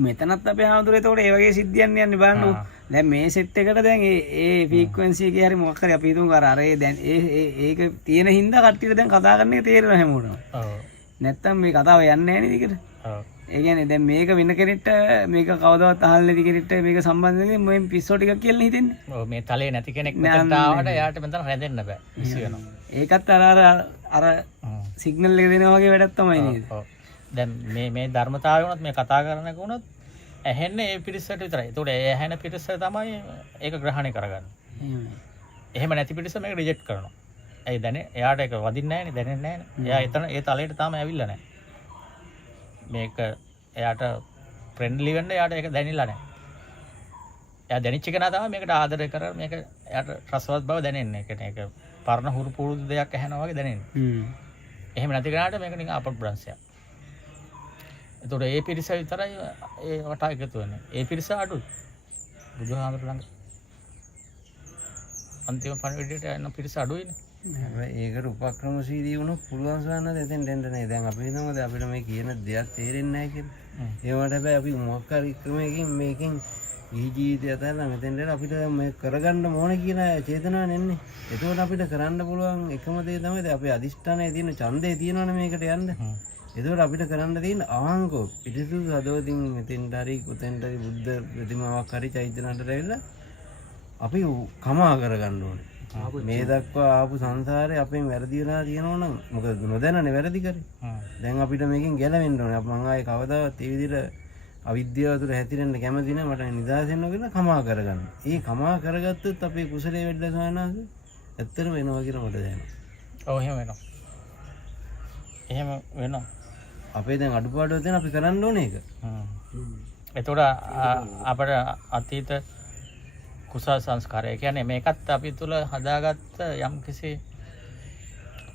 මෙතනත් අපේ හාමුදුරුවෝ එතකොට ඒ වගේ සිද්ධියන් යන්නේ බලන්න. දැන් මේ සෙට් එකට දැන් ඒ ෆ්‍රීකවන්සි එකේ හරි මොකක් හරි අපි හිතමු අර ඒ දැන් ඒක තියෙන හින්දා කට්ටියට දැන් කතා කරන්න එක තේරෙනවා හැමෝටම. ඔව්. නැත්තම් මේ කතාව යන්නේ නැහැ නේද ඒකට? ඔව්. ඒ කියන්නේ දැන් මේක වෙන කෙනෙක්ට මේක කවදාවත් අහන්න නැති කෙනෙක්ට මේක සම්බන්ධ වෙන්නේ මේ පිස්සෝ ටිකක් කියලා හිතෙන්නේ. ඔව් මේ තලේ නැති කෙනෙක් මෙතනට ආවට එයාට මෙතන රැඳෙන්න බෑ. ඉස්සි වෙනවා. ඒකත් අර සිග්නල් එක දෙනවා වගේ වැඩක් තමයි නේද? ඔව්. දැන් මේ ධර්මතාවය වුණත් මේ කතා කරන එක වුණත් ඇහෙන්නේ ඒ පිරිසට විතරයි. ඒතකොට ඒ ඇහෙන පිරිස තමයි ඒක ග්‍රහණය කරගන්නේ. එහෙම නැති පිරිස මේක රිජෙක්ට් කරනවා. ඇයි දැනේ? එයාට ඒක වදින්නේ නැහැනේ, දැනෙන්නේ නැහැනේ. එයා එතන ඒ තලයට තාම ඇවිල්ලා නැහැ. මේක එයාට ෆ්‍රෙන්ඩ්ලි වෙන්න එයාට ඒක දැනෙලා නැහැ. එයා දැනෙච්ච කෙනා තමයි මේකට ආදරය කරලා මේක එයාට රසවත් බව දැනෙන්නේ. ඒ කියන්නේ ඒක පරණ හුරු පුරුදු දෙයක් ඇහෙනවා වගේ දැනෙන්නේ. එහෙම නැති කෙනාට මේක නිකන් අපත් බ්‍රන්ස්යක්. එතකොට ඒ පිරිස විතරයි ඒ වටා එකතු වෙන්නේ. ඒ පිරිස අඩුයි. බුදුහාමුදුරු ළඟ අන්තිම පණිවිඩයට යන පිරිස අඩුයිනේ. ඒකට උපක්‍රමශීලී වුණොත් පුළුවන් සවන්නද එතෙන් දෙන්න නේ. දැන් අපි හිතමුද අපිට මේ කියන දෙයක් තේරෙන්නේ නැහැ කියලා. ඒවට හැබැයි අපි මොකක් හරි ක්‍රමයකින් මේකෙන් ගිහි ජීවිතය අතහැරලා මෙතෙන් දෙන්න අපිට මේ කරගන්න ඕන කියන චේතනාව නෙන්නේ. ඒකෝට අපිට කරන්න පුළුවන් එකම දේ තමයි අපේ අදිෂ්ඨානයේ තියෙන ඡන්දේ තියෙනවනේ මේකට යන්න. ඒකෝට අපිට කරන්න තියෙන අවංකව පිටිසුදු හදවතින් මෙතෙන්ට හරි කොතෙන්ට හරි බුද්ධ ප්‍රතිමාවක් හරි චෛත්‍යනකට ඇවිල්ලා අපි කමා කරගන්න ඕනේ. මේ දක්වා ආපු සංසාරේ අපෙන් වැරදි වෙලා තියෙනවා නම් මොකද නොදැනනේ වැරදි කරේ. දැන් අපිට මේකෙන් ගැලවෙන්න ඕනේ. මම ආයේ කවදාවත් මේ විදිහට අවිද්‍යාව තුළ හැතිරෙන්න කැමති නැහැ. මට නිදහස් වෙන්න කියලා කමා කරගන්න. ඒ කමා කරගත්තොත් අපේ කුසලයේ වෙඩලා සවනාද ඇත්තටම වෙනවා කියලා මට දැනෙනවා. ඔව් එහෙම වෙනවා. එහෙම වෙනවා. අපේ දැන් අඩුපාඩුව තියෙන අපි කරන්න ඕනේ ඒක. එතකොට අපේ අතීත කුසල සංස්කාරය කියන්නේ මේකත් අපි තුල හදාගත්ත යම්කිසි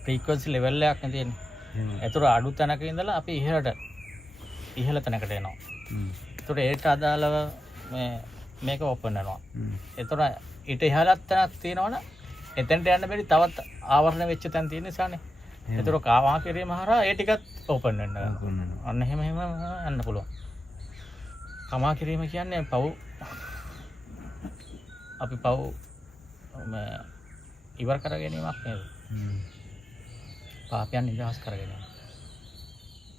ෆ්‍රීකවන්සි ලෙවල් එකක් නේ තියෙන්නේ. ඒතර අඩු තැනක ඉඳලා අපි ඉහළ තැනකට එනවා. ඒතර ඒට අදාළව මේක ඕපන් වෙනවා. ඒතර ඊට ඉහළත් තැනක් තියෙනවනේ එතෙන්ට යන්න බැරි තවත් ආවරණ වෙච්ච තැන් තියෙන නිසානේ. ඒතර කාවා කිරීම හරහා ඒ ටිකත් ඕපන් වෙන්න ගන්නවා. අන්න එහෙම යන්න පුළුවන්. කමා කිරීම කියන්නේ පව් අපි පව් ඉවර කර ගැනීමක් නේද? පාපයන් නිදහස් කර ගැනීම.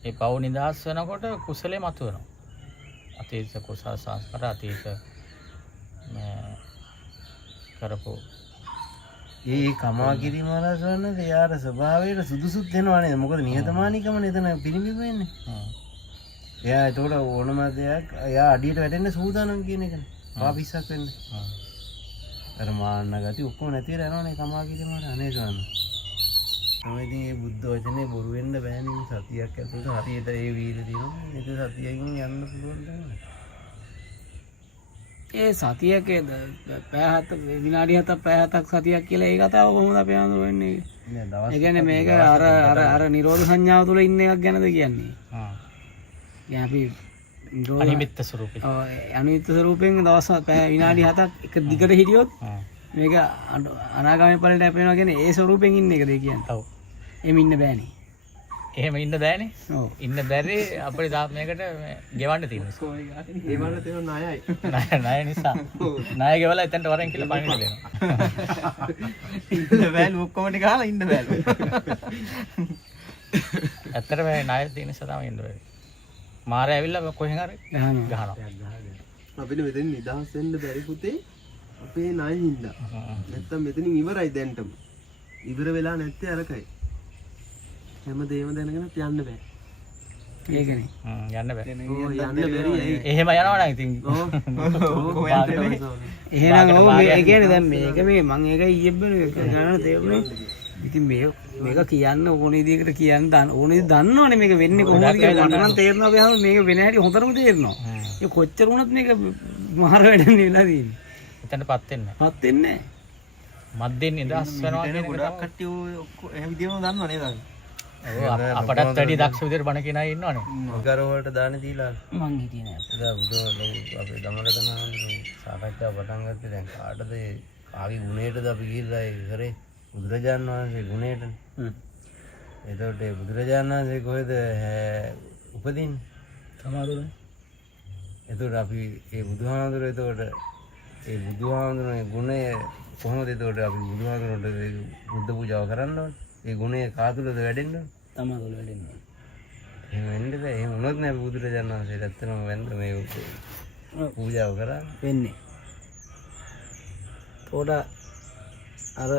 ඒ පව් නිදහස් වෙනකොට කුසලයේ මතුවෙනවා. අතීත කුසල සංස්කාර අතීත කරපු ඒ කමා කිරීම වලසන්න එයාට ස්වභාවයට සුදුසුත් වෙනවා නේද? මොකද නිහතමානීකම නේද පිළිඹු වෙන්නේ. එයා ඒතකොට ඕනම දෙයක් එයා අඩියට වැටෙන්න සූදානම් කියන එකනේ. පාපිස්සක් වෙන්නේ. අර මාන්න ගති ඔක්කොම නැති වෙලා යනවනේ කමා කිරීම වල අනේ ගන්න. තමයි ඉතින් මේ බුද්ධ වචනේ බොරු වෙන්න බෑනේ. සතියක් ඇතුළත හරියට ඒ වීර්ය දිනන මේක සතියකින් යන්න පුළුවන් තමයි. ඒ සතියක පැය 7 විනාඩි 7ක් පැය 7ක් සතියක් කියලා ඒ කතාව කොහොමද අපි හඳුනන්නේ වෙන්නේ? ඒ කියන්නේ මේක අර නිරෝධ සංඥාව තුළ ඉන්න එකක් ගැනද කියන්නේ? දැන් අපි අනිමිත්ත ස්වරූපේ. ඔව් අනිමිත්ත ස්වරූපයෙන් දවස් පැය විනාඩි 7ක් එක දිගට හිටියොත් මේක අනාගාමී ඵලයට අපේනවා කියන්නේ ඒ ස්වරූපයෙන් ඉන්න එකද කියන්නේ? ඔව්. එහෙම ඉන්න බෑනේ. එහෙම ඉන්න බෑනේ. ඔව්. ඉන්න බැරි අපේ මේකට ගෙවන්න තියෙනවා. ඒවල තියෙන ණයයි. ණය නිසා. ණය ගෙවලා එතනට වරෙන් කියලා පණිවිඩ දෙනවා. ඉන්න බෑලු ඔක්කොම ටික අහලා ඉන්න බෑලු. ඇත්තටම මේ ණය තියෙන නිසා තමයි ඉන්න බැරි. මාරය ඇවිල්ලා කොහෙන් හරි ගහනවා. අපිට මෙතන නිදහස් වෙන්න බැරි පුතේ අපේ ණය හින්දා. නැත්තම් මෙතනින් ඉවරයි දැන්ටම. ඉවර වෙලා නැත්තේ අරකයි. හැමදේම දැනගෙන යන්න බෑ. ඒකනේ. යන්න බෑ. යන්න බැරි ඇයි? එහෙම යනවා නම් ඉතින් එහෙනම් ඔව් ඒ කියන්නේ දැන් මේක මේ මම ඒක ඊයේ ගණන තේරුනේ. ඉතින් මේක කියන්න ඕන විදිහකට කියන්න ඕන විදිහ දන්නවනේ මේක වෙන්නේ කොහොමද කියලා. මට නම් තේරෙනවා අපි හැම මේක වෙන හැටි හොඳටම තේරෙනවා. ඒ කොච්චර වුණත් මේක මහර වැඩන්නේ වෙලා තියෙන්නේ. එතනටපත් වෙන්නේ නැහැ. පත් වෙන්නේ නැහැ. මද්දෙන් නිදහස් වෙනවා කියන එක ගොඩක් කට්ටිය ඔක්කොම එහෙම විදිහම දන්නව නේද? අපටත් වැඩි දක්ෂ විදිහට බණ කියන අය ඉන්නවනේ. විකාර වලට දාන දීලා මං හිතියේ නෑ. එදා බුදුන් අපේ දමරතන සාකච්ඡා පටන් ගත්තේ දැන් කාටද කාගේ ගුණයටද අපි ගිහිල්ලා ඒ කරේ බුදුරජාණන් වහන්සේ ගුණයටනේ. එතකොට ඒ බුදුරජාණන් වහන්සේ කොහෙද උපදින්නේ? සමාදුනේ. එතකොට අපි ඒ බුදුහාමුදුර එතකොට ඒ බුදුහාමුදුරේ ගුණය කොහොමද එතකොට අපි බුදුහාමුදුරට බුද්ධ පූජාව කරන්න ඕනේ? ඒ ගුණය කාතුලද වැඩෙන්න ඕනේ? සමාදුල වැඩෙන්න ඕනේ. එහෙම වෙන්න බෑ. එහෙම වුණොත් නෑ බුදුරජාණන් වහන්සේට ඇත්තම වෙන්න මේ පූජාව කරන්නේ. වෙන්නේ. පොඩ අර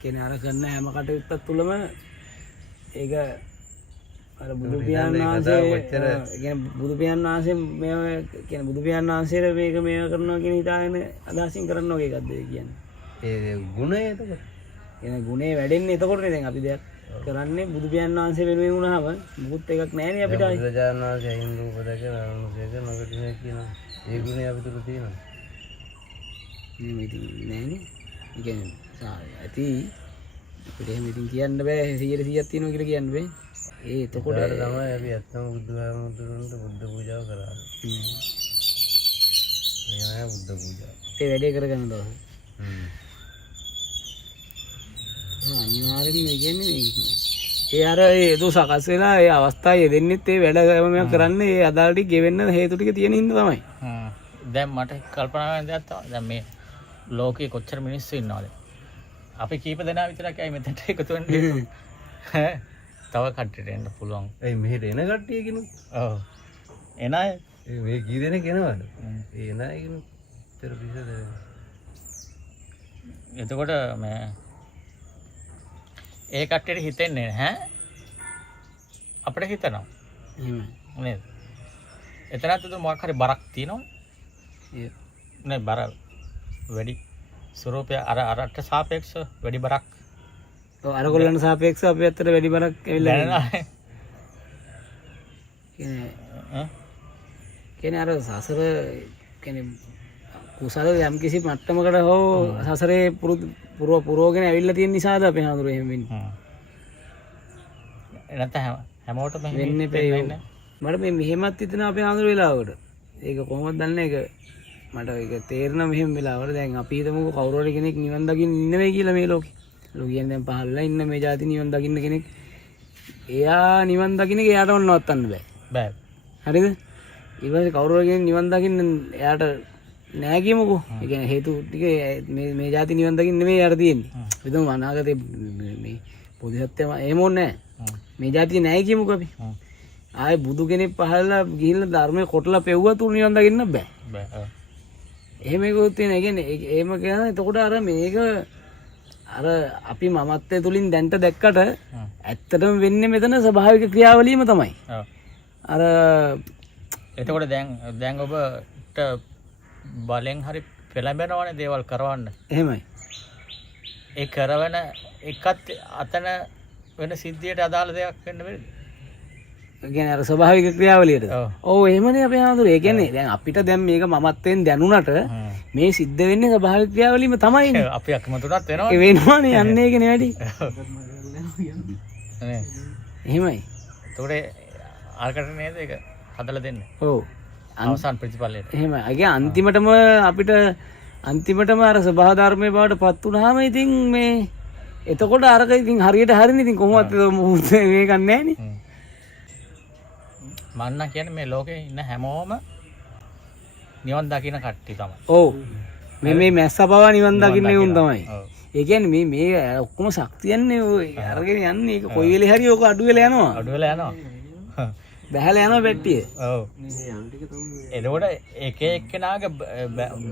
කෙන අර කරන හැම කටයුත්තක් තුළම ඒක අර බුදු පියාණන් වහන්සේ කියන්නේ බුදු පියාණන් වහන්සේ මේ කියන්නේ බුදු පියාණන් වහන්සේට මේක මේව කරනවා කියන හිතාගෙන අදහසින් කරනවා වගේ එකක්ද කියන්නේ. ඒ ගුණය එතකොට එන ගුණේ වැඩෙන්නේ එතකොටනේ. දැන් අපි දෙයක් කරන්නේ බුදු පියාණන් වහන්සේ වෙනුවෙන් වුණාම මුකුත් එකක් නැහැනේ අපිට. බුදුරජාණන් වහන්සේ අයින් රූප දැක අනුසේක නොකටිනේ කියන ඒ ගුණය අපි තුල තියෙනවා. මේ ඉතින් නැහැනේ. ඒ කියන්නේ ඇති අපිට එහෙම ඉතින් කියන්න බෑ 100%ක් තියෙනවා කියලා කියන්න බෑ. ඒ එතකොට තමයි අපි ඇත්තම බුදුහාමුදුරන්ට බුද්ධ පූජාව කරන්නේ. මේ නෑ බුද්ධ පූජාව. ඒ වැඩේ කරගන්න දවස්. අනිවාර්යෙන්ම මේ කියන්නේ මේ ඒ අර ඒ දු සකස් වෙලා ඒ අවස්ථාවේ දෙන්නෙත් ඒ වැඩ කරන්නේ ඒ අදාළ ටික ගෙවෙන්න හේතු ටික තියෙන හින්දා තමයි. දැන් මට කල්පනා වෙන දෙයක් තමයි. දැන් මේ ලෝකේ කොච්චර මිනිස්සු ඉන්නවද? අපි කීප දෙනා විතරක් ඇයි මෙතනට එකතු වෙන්නේ? තව කට්ටියට එන්න පුළුවන්. ඒ මෙහෙට එන කට්ටිය කිනුත්. ඔව්. එන අය මේ කී දෙනෙක් එනවද? ඒ එන අය කිනුත් තර පිසද. එතකොට මේ ඒ කට්ටියට හිතෙන්නේ නැහැ. අපිට හිතනවා. එහෙම නේද? එතනත් මොකක් හරි බරක් තියෙනවා. ඒ නේ බර වැඩි ස්වරූපය අරට සාපේක්ෂව වැඩි බරක්. ඔව් අරගොල්ලන්ට සාපේක්ෂව අපි අතට වැඩි බරක් ඇවිල්ලා නැහැ. කියන්නේ අර සසර කියන්නේ කුසල යම් කිසි මට්ටමකට හෝ සසරේ පුරෝගෙන ඇවිල්ලා තියෙන නිසාද අපි හඳුර එහෙම වෙන්නේ. නැත්නම් හැමෝටම වෙන්නේ වෙන්නේ. මට මේ මෙහෙමත් හිතන අපේ හඳුර වෙලාවට. ඒක කොහොමද දන්නේ? ඒක මට ඒක තේරෙන මෙහෙම වෙලාවට දැන් අපි හිතමුකෝ කවුරු හරි කෙනෙක් නිවන් දකින්න ඉන්නේ කියලා මේ ලෝකේ. ලෝකයෙන් දැන් පහළලා ඉන්න මේ જાති නිවන් දකින්න කෙනෙක්. එයා නිවන් දකින්න එක එයාට නවත්තන්න බෑ. බෑ. හරිද? ඊට පස්සේ කවුරු හරි කෙනෙක් නිවන් දකින්න එයාට නෑ කියමුකෝ. ඒ කියන්නේ හේතු ටික මේ જાති නිවන් දකින්න නෙමෙයි යාර තියෙන්නේ. විතම අනාගතේ මේ පොදිසත්‍යම එහෙම ඕනේ නෑ. මේ જાතිය නෑ කියමුකෝ අපි. ආයේ බුදු කෙනෙක් පහළලා ගිහිල්ලා ධර්මයේ කොටලා පෙව්වා තුරු නිවන් දකින්න බෑ. බෑ. එහෙම එකකුත් තියෙන. ඒ කියන්නේ එහෙම කියන එතකොට අර මේක අර අපි මමත්වයේ තුලින් දැන්ට දැක්කට ඇත්තටම වෙන්නේ මෙතන ස්වභාවික ක්‍රියාවලියම තමයි. අර එතකොට දැන් ඔබට බලෙන් හරි පෙළඹෙනවනේ දේවල් කරවන්න. එහෙමයි. ඒ කරවන එකත් අතන වෙන සිද්ධියට අදාළ දෙයක් වෙන්න බැරිද? කියන්නේ අර ස්වභාවික ක්‍රියාවලියට. ඔව්. ඔව් එහෙමනේ අපේ ආඳුර. ඒ කියන්නේ දැන් අපිට දැන් මේක මමත්වෙන් දැනුණට මේ සිද්ධ වෙන්නේ ස්වභාවික ක්‍රියාවලියම තමයිනේ. අපි අකමැතුණත් වෙනවා. ඒ වෙනවනේ යන්නේ ඒකනේ වැඩි. නේ. එහෙමයි. ඒතකොට ආරකට නේද ඒක හදලා දෙන්නේ. ඔව්. අවසාන ප්‍රතිඵලයට. එහෙමයි. අගේ අන්තිමටම අපිට අන්තිමටම අර ස්වභාව ධර්මයේ බවට පත් වුණාම ඉතින් මේ එතකොට අරක ඉතින් හරියට හරිනේ. ඉතින් කොහොමවත් මේක නැහැනේ. මන්න කියන්නේ මේ ලෝකේ ඉන්න හැමෝම නිවන් දකින්න කට්ටිය තමයි. ඔව්. මේ මැස්ස පවා නිවන් දකින්නේ උන් තමයි. ඔව්. ඒ කියන්නේ මේ ඔක්කොම ශක්තියන්නේ ඔය අරගෙන යන්නේ. ඒක කොයි වෙලේ හරි ඕක අඩු වෙලා යනවා. අඩු වෙලා යනවා. බහැලා යනවා බැට්ටිය. ඔව්. එතකොට එක එක්කෙනාගේ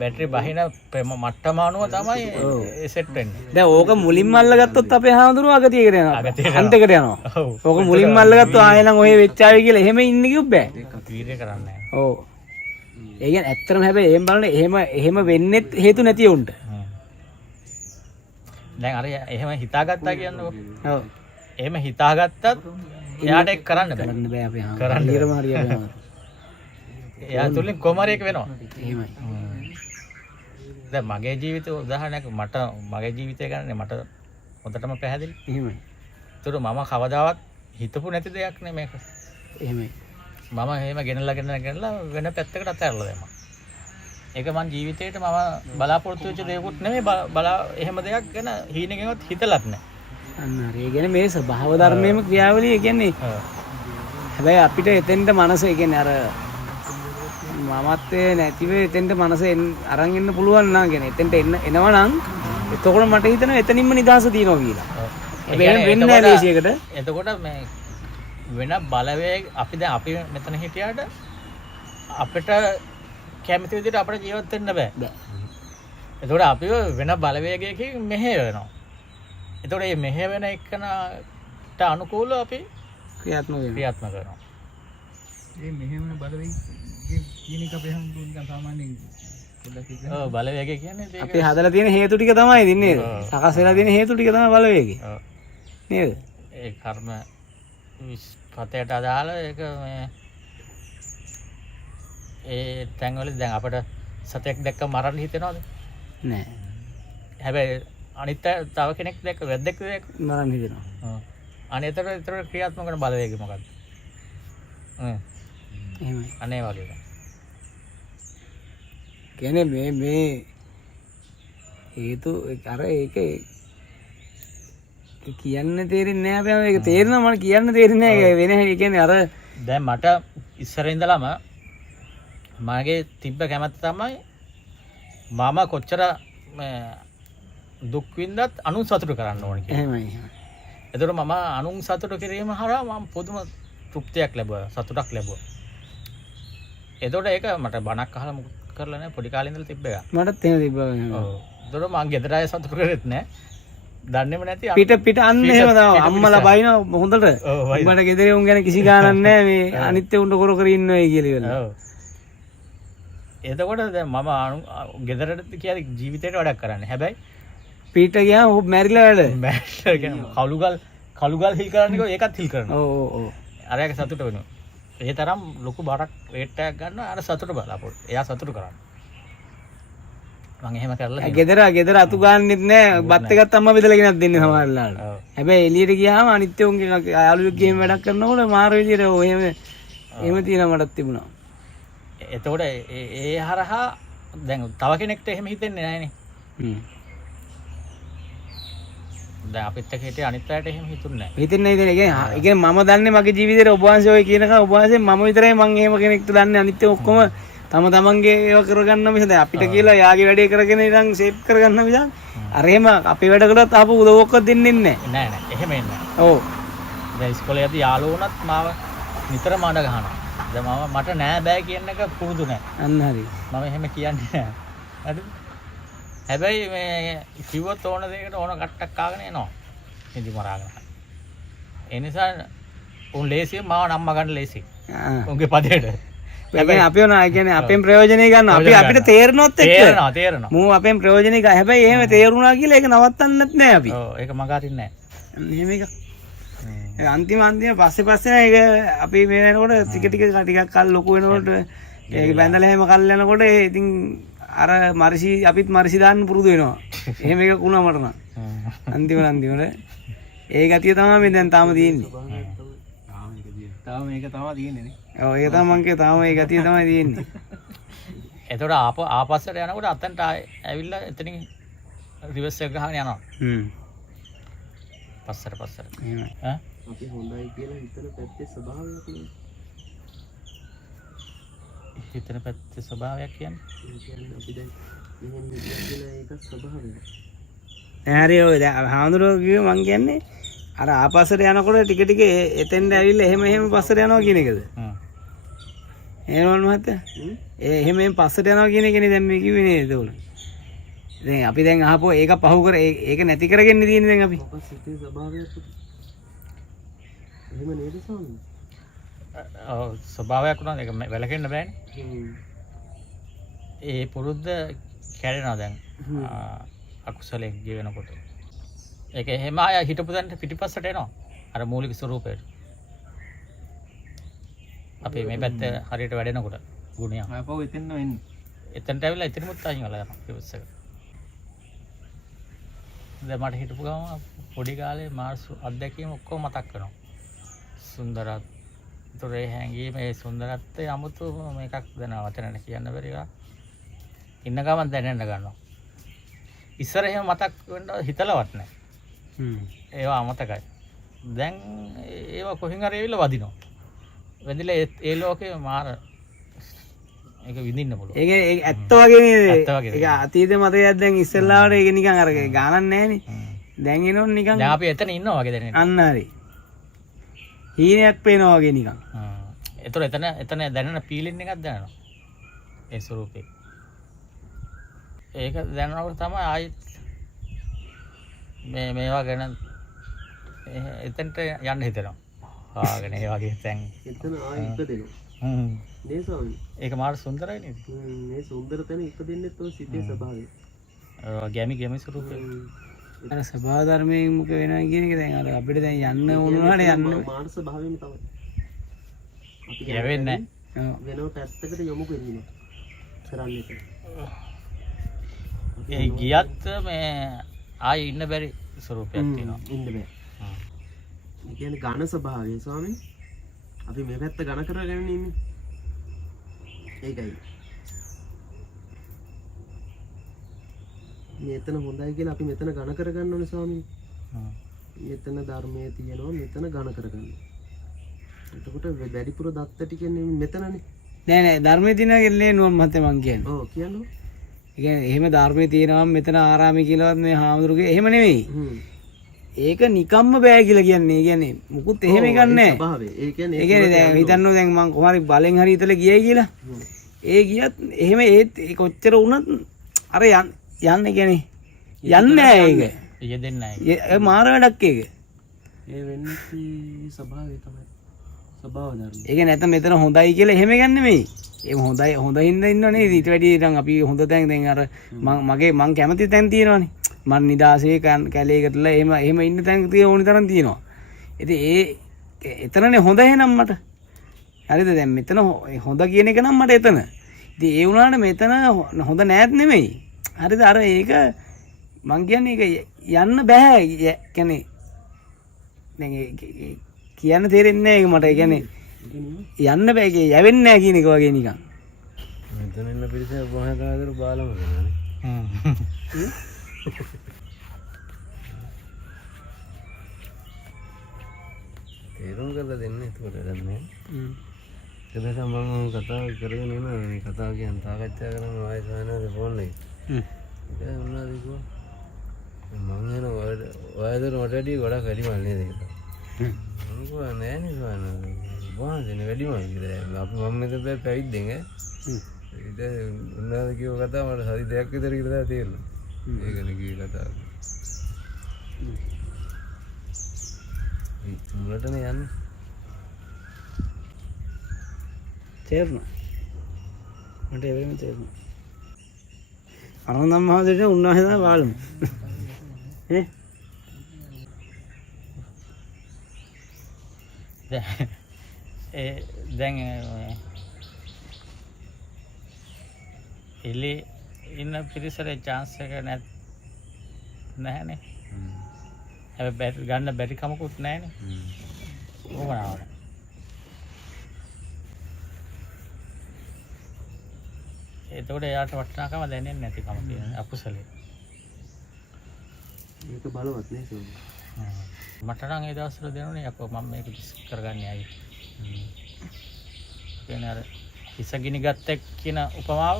බැටරි බහින මට්ටම අනුව තමයි සෙට් වෙන්නේ. දැන් ඕක මුලින්ම අල්ලගත්තොත් අපේ හාමුදුරුවෝ අගතියකට යනවා. අගතියට අන්තයකට යනවා. ඔව්. ඕක මුලින්ම අල්ලගත්තොත් ආයෙ නම් ඔය වෙච්චාවි කියලා එහෙම ඉන්න කිව්ව බෑ. වීර්ය කරන්නේ නැහැ. ඔව්. ඒ කියන්නේ ඇත්තටම හැබැයි එහෙම බලන්න එහෙම වෙන්නෙත් හේතු නැති උන්ට. දැන් අර එහෙම හිතාගත්තා කියන්නකො. ඔව්. එහෙම හිතාගත්තත් එයාට ඒක කරන්න බෑ. කරන්න බෑ අපේ හාමුදුරුවෝ. හරියටම හරියට. එයා තුලින් කොමාරයක් වෙනවා. එහෙමයි. දැන් මගේ ජීවිතේ උදාහරණයක් මගේ ජීවිතය ගන්නනේ මට හොඳටම පැහැදිලි. එහෙමයි. ඒතර මම කවදාවත් හිතපු නැති දෙයක් නේ මේක. එහෙමයි. මම එහෙම ගෙනලා වෙන පැත්තකට අතහැරලා දැම්මා. ඒක මං ජීවිතේට මම බලාපොරොත්තු වෙච්ච දේකුත් නෙමෙයි එහෙම දෙයක් ගැන හීනකින්වත් හිතලත් නැහැ. අන්න හරි. ඒ කියන්නේ මේ ස්වභාව ධර්මයේම ක්‍රියාවලිය කියන්නේ හැබැයි අපිට එතෙන්ට මනස ඒ කියන්නේ අර මමත්වේ නැතිව එතෙන්ට මනස අරන් එන්න පුළුවන් නම් කියන්නේ එතෙන්ට එනවා නම් එතකොට මට හිතෙනවා එතනින්ම නිදහස තියෙනවා කියලා. හැබැයි වෙන්නේ නැහැ දේශයකට. එතකොට මේ වෙන බලවේග අපි මෙතන හිටියාට අපිට කැමති විදිහට අපිට ජීවත් වෙන්න බෑ. එතකොට අපි වෙන බලවේගයකින් මෙහෙය වෙනවා. එතකොට මේ මෙහෙය වෙන එකනට අනුකූලව අපි ක්‍රියාත්මක කරනවා. මේ මෙහෙම බලවේග කියන එක අපේ හම්බුනේ නිකන් සාමාන්‍යයෙන් පොඩ්ඩක් ඉතින් ඔව් බලවේගය කියන්නේ ඒක. අපි හදලා තියෙන හේතු ටික තමයි ඉතින් නේද? සකස් වෙලා තියෙන හේතු ටික තමයි බලවේගය. ඔව්. නේද? ඒ කර්ම විස්පතයට අදාළ ඒක මේ ඒ තැන්වල දැන් අපිට සතෙක් දැක්ක මරන්න හිතෙනවද? නෑ. හැබැයි අනිත් තව කෙනෙක් දැක්ක වැද්දෙක් දැක්ක මරන්න හිතෙනවා. ඔව්. අනේතර ක්‍රියාත්මක කරන බලවේගය මොකක්ද? එහෙමයි. අනේ වගේ. කියන්නේ මේ හේතු අර ඒක කියන්න තේරෙන්නේ නැහැ අපේ මේක තේරෙනවා මට කියන්න තේරෙන්නේ නැහැ වෙන හැටි කියන්නේ අර දැන් මට ඉස්සර ඉඳලම මගේ තිබ්බ කැමැත්ත තමයි මම කොච්චර දුක් විඳත් අනුන් සතුටු කරන්න ඕන කියලා. එහෙමයි. එතකොට මම අනුන් සතුටු කිරීම හරහා මම පුදුම තෘප්තියක් ලැබුවා සතුටක් ලැබුවා. එතකොට ඒක මට බණක් අහලා මුකුත් කරලා නැහැ පොඩි කාලේ ඉඳලා තිබ්බ එක. මටත් එහෙම තිබ්බා. ඔව්. එතකොට මං ගෙදර අය සතුටු කරෙත් නැහැ. දන්නේම නැති පිට අන්න එහෙම තමයි අම්මලා බයින හොඳට. උඹට ගෙදර උන් ගැන කිසි ගාණක් නැහැ මේ අනිත් උන්ට කර කර ඉන්නවයි කියලා ඉවරයි. ඔව්. එතකොට දැන් මම ගෙදරට කියලා ජීවිතේට වැඩක් කරන්නේ. හැබැයි පිට ගියාම ඔහු මැරිලා වැඩ. මැරිලා කියන්නේ කළුගල් හිල් කරන්නේ කො ඒකත් හිල් කරනවා. ඔව් ඔව්. අරයාගේ සතුට වෙනවා. ඒ තරම් ලොකු බරක් වේට් එකක් ගන්නවා අර සතුට බලාපොරොත්තු. එයා සතුට කරන්නේ. මම එහෙම කරලා ගෙදර අතු ගන්නෙත් නෑ බත් එකත් අම්මා බෙදලාගෙනත් දෙන්නේ සමහර වෙලාවට. හැබැයි එළියට ගියාම අනිත් උන්ගේ යාළුවෙක් ගේම වැඩක් කරනකොට මාර විදියට ඔය එහෙම තියෙනවා මටත් තිබුණා. එතකොට ඒ හරහා දැන් තව කෙනෙක්ට එහෙම හිතෙන්නේ නැහනේ. දැන් අපිත් එක්ක හිටිය අනිත් අයට එහෙම හිතුන්නේ නැහැ. හිතෙන්නේ නැහැ. ඒ කියන්නේ මම දන්නේ මගේ ජීවිතේට ඔබ වහන්සේ ඔය කියනකම් ඔබ වහන්සේ මම විතරයි මං එහෙම කෙනෙක්ට දන්නේ අනිත් ඔක්කොම තමන්ගේ ඒවා කරගන්න මිස දැන් අපිට කියලා යාගේ වැඩේ කරගෙන ඉතින් සේව් කරගන්න මිස අර එහෙම අපේ වැඩ කරත් ආපු උදව්වක් දෙන්නේ නැහැ. නෑ එහෙම එන්නේ නැහැ. ඔව්. දැන් ඉස්කෝලේ යද්දි යාළුවෝනත් මාව නිතරම අඬ ගහනවා. දැන් මට නෑ බෑ කියන එක පුරුදු නෑ. අන්න හරි. මම එහෙම කියන්නේ නෑ. හරිද? හැබැයි මේ කිව්වොත් ඕන දෙයකට ඕන කට්ටක් කාගෙන එනවා. හිඳි මරාගෙන. ඒ නිසා උන් ලේසියෙන් මාව නම්ම ගන්න ලේසි. උන්ගේ පදේට. හැබැයි අපි උනා කියන්නේ අපෙන් ප්‍රයෝජනෙ ගන්න අපිට තේරෙනොත් එක්ක තේරෙනවා. මූ අපෙන් ප්‍රයෝජනෙ ගන්න. හැබැයි එහෙම තේරුණා කියලා ඒක නවත්තන්නත් නෑ අපි. ඔව් ඒක මග අරින්නේ නෑ. එහෙම එක. අන්තිම පස්සේ ඒක අපි මේ වෙනකොට ටිකක් කල් ලොකු වෙනකොට ඒක බැඳලා එහෙම කල් යනකොට ඉතින් අර මර්සි අපිත් මර්සි දාන්න පුරුදු වෙනවා. එහෙම එකක් වුණා මට නම්. අන්තිමට ඒ ගතිය තමයි මේ දැන් තාම තියෙන්නේ. තාම මේක තමයි තියෙන්නේ නේ. ඔව් ඒක තමයි මං කිය තාම ඒ ගතිය තමයි තියෙන්නේ. එතකොට ආපස්සට යනකොට අතන්ට ඇවිල්ලා එතනින් රිවර්ස් එක ගහගෙන යනවා. පස්සට එහෙමයි. ඈ අපි හොඳයි කියලා හිතන පැත්තේ ස්වභාවයක් නේ. හිතන පැත්තේ ස්වභාවයක් කියන්නේ ඒ කියන්නේ අපි දැන් මෙහෙම හිතලා ඒක ස්වභාවයක්. හරි ඔය දැන් හාමුදුරුවෝ කිව්වේ මං කියන්නේ අර ආපස්සට යනකොට ටික එතෙන්ට ඇවිල්ලා එහෙම පස්සට යනවා කියන එකද? එහෙමවලු මහත්තයා. එහෙම පස්සට යනවා කියන එකනේ දැන් මේ කිව්වේ නේද උන. දැන් අපි දැන් අහපුවා ඒක පහු කර ඒක නැති කරගෙන තියෙන්නේ දැන් අපි. ඔක සිතේ ස්වභාවයක්. එහෙම නේද සාමි? ඔව් ස්වභාවයක් උනත් ඒක වැලකෙන්න බෑනේ. ඒ පුරුද්ද කැඩෙනවා දැන්. අකුසලයෙන් ජීවෙනකොට. ඒක එහෙම ආය හිටපු දැන් පිටිපස්සට එනවා. අර මූලික ස්වරූපයට. අපි මේ පැත්ත හරියට වැඩෙනකොට ගුණය. ආපහු එතෙන්න වෙන්නේ. එතනට ඇවිල්ලා එතනමුත් අයින් වෙලා යනවා රිවර්ස් එක. දැන් මට හිටපු ගම පොඩි කාලේ මාර්ස් අත්දැකීම් ඔක්කොම මතක් වෙනවා. සුන්දරත් උතරේ හැංගීම ඒ සුන්දරත්වයේ 아무තු මේකක් දෙනවා වචනෙන් කියන්න බැරි එක. ඉන්න ගමන් දැනෙන්න ගන්නවා. ඉස්සර එහෙම මතක් වෙන්න හිතලවත් නැහැ. ඒවා අමතකයි. දැන් ඒවා කොහෙන් හරි ඇවිල්ලා වදිනවා. වැදිලා ඒ ලෝකේ මාර ඒක විඳින්න පුළුවන්. ඒක ඇත්ත වගේ නේද? ඇත්ත වගේ. ඒක අතීත මතයක් දැන් ඉස්සෙල්ලාවට ඒක නිකන් අර ගානක් නැහැනේ. දැන් එනොත් නිකන් දැන් අපි එතන ඉන්නවා වගේ දැනෙන්නේ. අන්න හරි. හීනයක් පේනවා වගේ නිකන්. ඒතර එතන දැනෙන ෆීලින් එකක් දැනෙනවා. ඒ ස්වරූපේ. ඒක දැනනකොට තමයි ආයෙත් මේවා ගැන එතනට යන්න හිතෙනවා. ආගෙන ඒ වගේ තැන්. එතන ආයෙ ඉපදෙනවා. නේ සාමි. ඒක මාර සුන්දරයි නේද? මේ සුන්දර තැන ඉපදෙන්නෙත් ඔය සිතේ ස්වභාවය. ගැමි ස්වරූපේ. අර ස්වභාව ධර්මයෙන් මුක වෙනවා කියන එක දැන් අර අපිට දැන් යන්න වුණානේ යන්න. මානස භාවයෙම තමයි. අපි යවෙන්නේ වෙනම පැත්තකට යොමු කරනවා. කරන්නේ. ඒ ගියත් මේ ආයෙ ඉන්න බැරි ස්වරූපයක් තියෙනවා. ඉන්න බෑ. ඒ කියන්නේ ඝන ස්වභාවය ස්වාමී. අපි මේ පැත්ත ඝන කරගෙන ඉන්නේ. ඒකයි. මෙතන හොඳයි කියලා අපි මෙතන ඝන කරගන්න ඕනේ ස්වාමී. මෙතන ධර්මයේ තියෙනවා මෙතන ඝන කරගන්න. එතකොට වැඩිපුර දත්ත ටික මෙතනනේ. නෑ ධර්මයේ තියෙනවා කියන්නේ නුවන් මතේ මං කියන්නේ. ඔව් කියන්නේ. ඒ කියන්නේ එහෙම ධර්මයේ තියෙනවා මෙතන ආරාමේ කියලාවත් මේ හාමුදුරුවෝ එහෙම නෙවෙයි. ඒක නිකම්ම බෑ කියලා කියන්නේ. ඒ කියන්නේ මුකුත් එහෙම එකක් නෑ. ස්වභාවය. ඒ කියන්නේ ඒ කියන්නේ දැන් හිතන්නෝ දැන් මං කොහරි බලෙන් හරි ඉතල ගියයි කියලා. ඒ ගියත් එහෙම ඒත් කොච්චර වුණත් අර යන්නේ කියන්නේ යන්නේ නෑ ඒක. යෙදෙන්නේ නැහැ. ඒ මාර වැඩක් ඒක. ඒ වෙන්නේ ස්වභාවය තමයි. ස්වභාව ධර්ම. ඒක නැත්නම් මෙතන හොඳයි කියලා එහෙම ගන්න නෙමෙයි. ඒ හොඳින්ද ඉන්නව නේද? ඊට වැඩිය දැන් අපි හොඳ තැන් දැන් අර මං කැමති තැන් තියෙනවානේ. මන් නිදාසේ කැලේකටලා එහෙම ඉන්න තැන් තියෙන ඕනි තරම් තියෙනවා. ඉතින් එතනනේ හොඳ එහෙනම් මට. හරිද? දැන් මෙතන හොඳ කියන එක නම් මට එතන. ඉතින් ඒ වුණාට මෙතන හොඳ නෑත් නෙමෙයි. හරිද? අර ඒක මං කියන්නේ ඒක යන්න බෑ. කියන්නේ දැන් කියන්න තේරෙන්නේ නෑ ඒක මට. ඒ කියන්නේ යන්න බෑ කිය යවෙන්නේ නෑ කියන එක වගේ නිකන්. මෙතන ඉන්න පිරිස කොහේ කාදර බාලම කරනනේ. තේරුම් කරලා දෙන්නේ ඒකට දැන්නේ. ඒක තමයි මම කතා කරගෙන ඉන්නේ. මේ කතාව කියන තාකච්ඡා කරන වයිස් වෙනද ෆෝන් එකේ. ඒක මොනවද කිව්වා? මම එන වයදර වටඩි ගොඩක් වැඩි මල් නේද ඒක. මම කිව්වා නෑ නේ සවන. බොහොමදනේ වැඩි මල් කියලා. අපි මම මෙතන පැවිද්දෙන් ඈ. ඒක මොනවද කිව්ව කතාව මට හරි දෙයක් විතර කියලා තේරෙනවා. ඒකනේ කී කතාව. මුලටනේ යන්නේ. තේරුණා. මට ඒ වෙලෙම තේරුණා. අරන්දම් මහදේට උන්වහන්සේ තමයි බාලමු. ඈ දැන් එලි ඉන්න පිරිසට chance එක නැහැනේ. හැබැයි ගන්න බැරි කමකුත් නැහැනේ. කොහොමද? එතකොට එයාට වටිනාකම දැනෙන්නේ නැති කම තියෙන අකුසලයේ. මේක බලවත් නේ සෝම. මට නම් ඒ දවස්වල දෙනුනේ අපෝ මම මේක කරගන්නේ ඇයි. කියන්නේ අර හිසගිනි ගත්තෙක් කියන උපමාව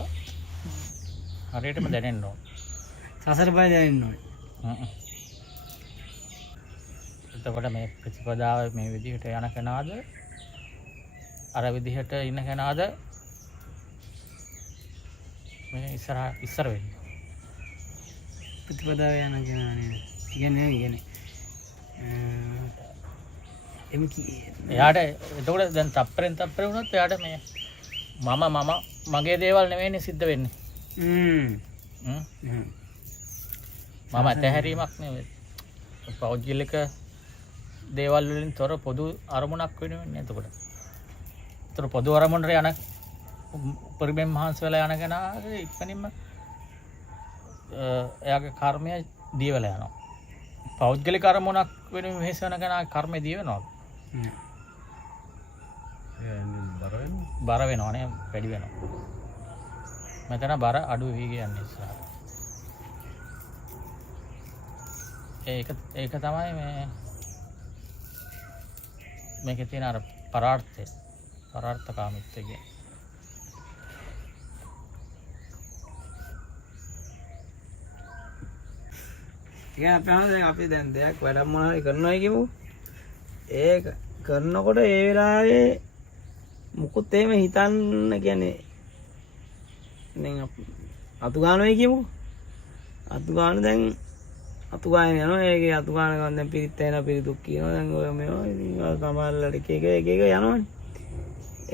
හරියටම දැනෙන්න ඕන. සසර බය දැනෙන්න ඕනේ. එතකොට මේ ප්‍රතිපදාව මේ විදිහට යන කෙනාද අර විදිහට ඉන්න කෙනාද මේ ඉස්සර වෙන්නේ. ප්‍රතිපදාව යන කෙනා නේද? කියන්නේ එයාට එතකොට දැන් තප්පරෙන් තප්පර වුණොත් එයාට මේ මම මගේ දේවල් නෙවෙයිනේ සිද්ධ වෙන්නේ. මම ඇතහැරීමක් නෙවෙයි. පෞද්ගලික දේවල් වලින් තොර පොදු අරමුණක් වෙනුවෙන්නේ එතකොට. ඒතර පොදු අරමුණට යන පරිමෙන් මහන්සි වෙලා යන කෙනාගේ ඉක්මනින්ම එයාගේ කර්මය දිය වෙලා යනවා. පෞද්ගලික අරමුණක් වෙනුවෙන් වෙහෙස වෙන කෙනාගේ කර්මය දිය වෙනවා. බර වෙනවා නේ වැඩි වෙනවා. මෙතන බර අඩු වෙවි කියන්නේ ඉස්සරහට. ඒක තමයි මේකේ තියෙන අර පරාර්ථකාමීත්වය කියන්නේ. අපි දැන් දෙයක් වැඩක් මොනවා හරි කරනවා කියමු. ඒක කරනකොට ඒ වෙලාවේ මුකුත් එහෙම හිතන්න කියන්නේ දැන් අතු ගන්නවයි කියමු. අතු ගන්න දැන් අතු ගන්න යනවා. ඒකේ අතු ගන්න ගමන් දැන් පිරිත් වෙනවා පිරිදුක් කියනවා. දැන් ඔය මේවා ඉතින් කමාල්ලට එක යනවනේ.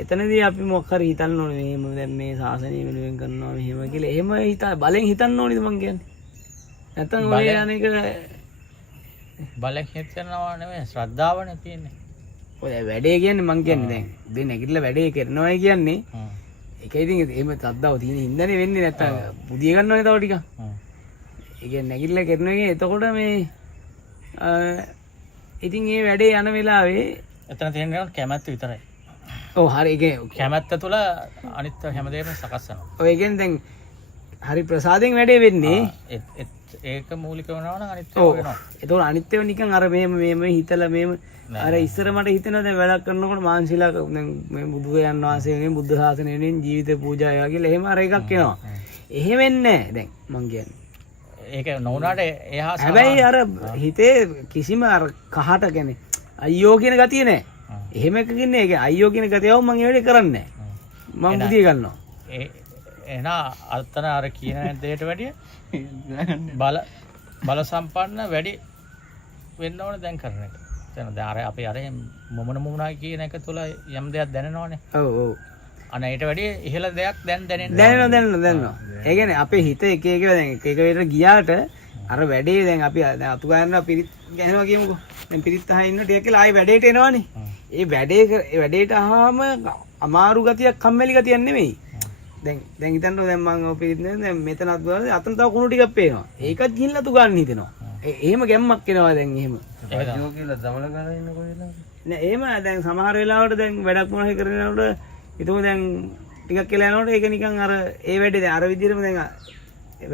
එතනදී අපි මොකක් හරි හිතන්න ඕනේ මෙහෙම දැන් මේ ශාසනය වෙනුවෙන් කරනවා මෙහෙම කියලා. එහෙම බලෙන් හිතන්න ඕනේද මං කියන්නේ. නැත්තම් ඔය අනේක බලෙන් හිතනවා නෙමෙයි ශ්‍රද්ධාවනේ තියෙන්නේ. ඔය වැඩේ කියන්නේ මං කියන්නේ දැන් දෙන්න නැගිටලා වැඩේ කරනවායි කියන්නේ. ඒක ඉතින් එහෙම ශ්‍රද්ධාව තියෙන හින්දානේ වෙන්නේ නැත්තම් පුදිය ගන්නවනේ තව ටිකක්. ඒ කියන්නේ නැගිටලා කරනවා කියන්නේ එතකොට මේ ඉතින් මේ වැඩේ යන වෙලාවේ එතන තියෙන කැමැත්ත විතරයි. ඔව් හරි ඒක කැමැත්ත තුළ අනිත් හැමදේම සකස් වෙනවා. ඔය කියන්නේ දැන් හරි ප්‍රසාදයෙන් වැඩේ වෙන්නේ. ඒක මූලික වෙනවා නම් අනිත් ඒවා වෙනවා. ඒතකොට අනිත් ඒවා නිකන් අර මේ හිතලා මේම අර ඉස්සර මට හිතෙනවා දැන් වැඩක් කරනකොට මාන්සිලා දැන් මේ බුදුරජාන් වහන්සේ වෙනුවෙන් බුද්ධ ශාසනය වෙනුවෙන් ජීවිත පූජා ඒවා කියලා එහෙම අර එකක් එනවා. එහෙම වෙන්නේ නැහැ දැන් මං කියන්නේ. ඒක නොවුනාට එහා හැබැයි අර හිතේ කිසිම අර කහට කියන්නේ අයියෝ කියන ගතිය නැහැ. එහෙම එකකින් නේ ඒක අයියෝ කියන ගතියව මං ඒ වෙලේ කරන්නේ නැහැ. මං බුදිය ගන්නවා. එන අතන අර කියන දෙයට වැඩිය බල සම්පන්න වැඩි වෙන්න ඕනේ දැන් කරන එක. දැන් අර අපි අර මොමුණා කියන එක තුල යම් දෙයක් දැනෙනවනේ. ඔව් ඔව්. අන ඊට වැඩිය ඉහළ දෙයක් දැන් දැනෙනවා. ඒ කියන්නේ අපේ හිත එක දැන් එක වෙලට ගියාට අර වැඩේ දැන් අපි දැන් අතු ගන්නවා පිරිත් ගහනවා කියමුකෝ. දැන් පිරිත් අහන ඉන්න ටිකක් කියලා ආයි වැඩේට එනවනේ. ඒ වැඩේට ආවම අමාරු ගතියක් කම්මැලි ගතියක් නෙමෙයි. දැන් හිතන්නකො දැන් මම ඔය පිරිත් නේ දැන් මෙතනත් බලද්දි අතන තව කුණු ටිකක් පේනවා. ඒකත් ගිහිල්ලා අතු ගන්න හිතෙනවා. එහෙම ගැම්මක් එනවා දැන් එහෙම. අයියෝ කියලා දමල ගාලා ඉන්න කොහෙද? නෑ එහෙම දැන් සමහර වෙලාවට දැන් වැඩක් මොනවා හරි කරනකොට හිතමු දැන් ටිකක් කියලා යනකොට ඒක නිකන් අර ඒ වැඩේ දැන් අර විදිහටම දැන්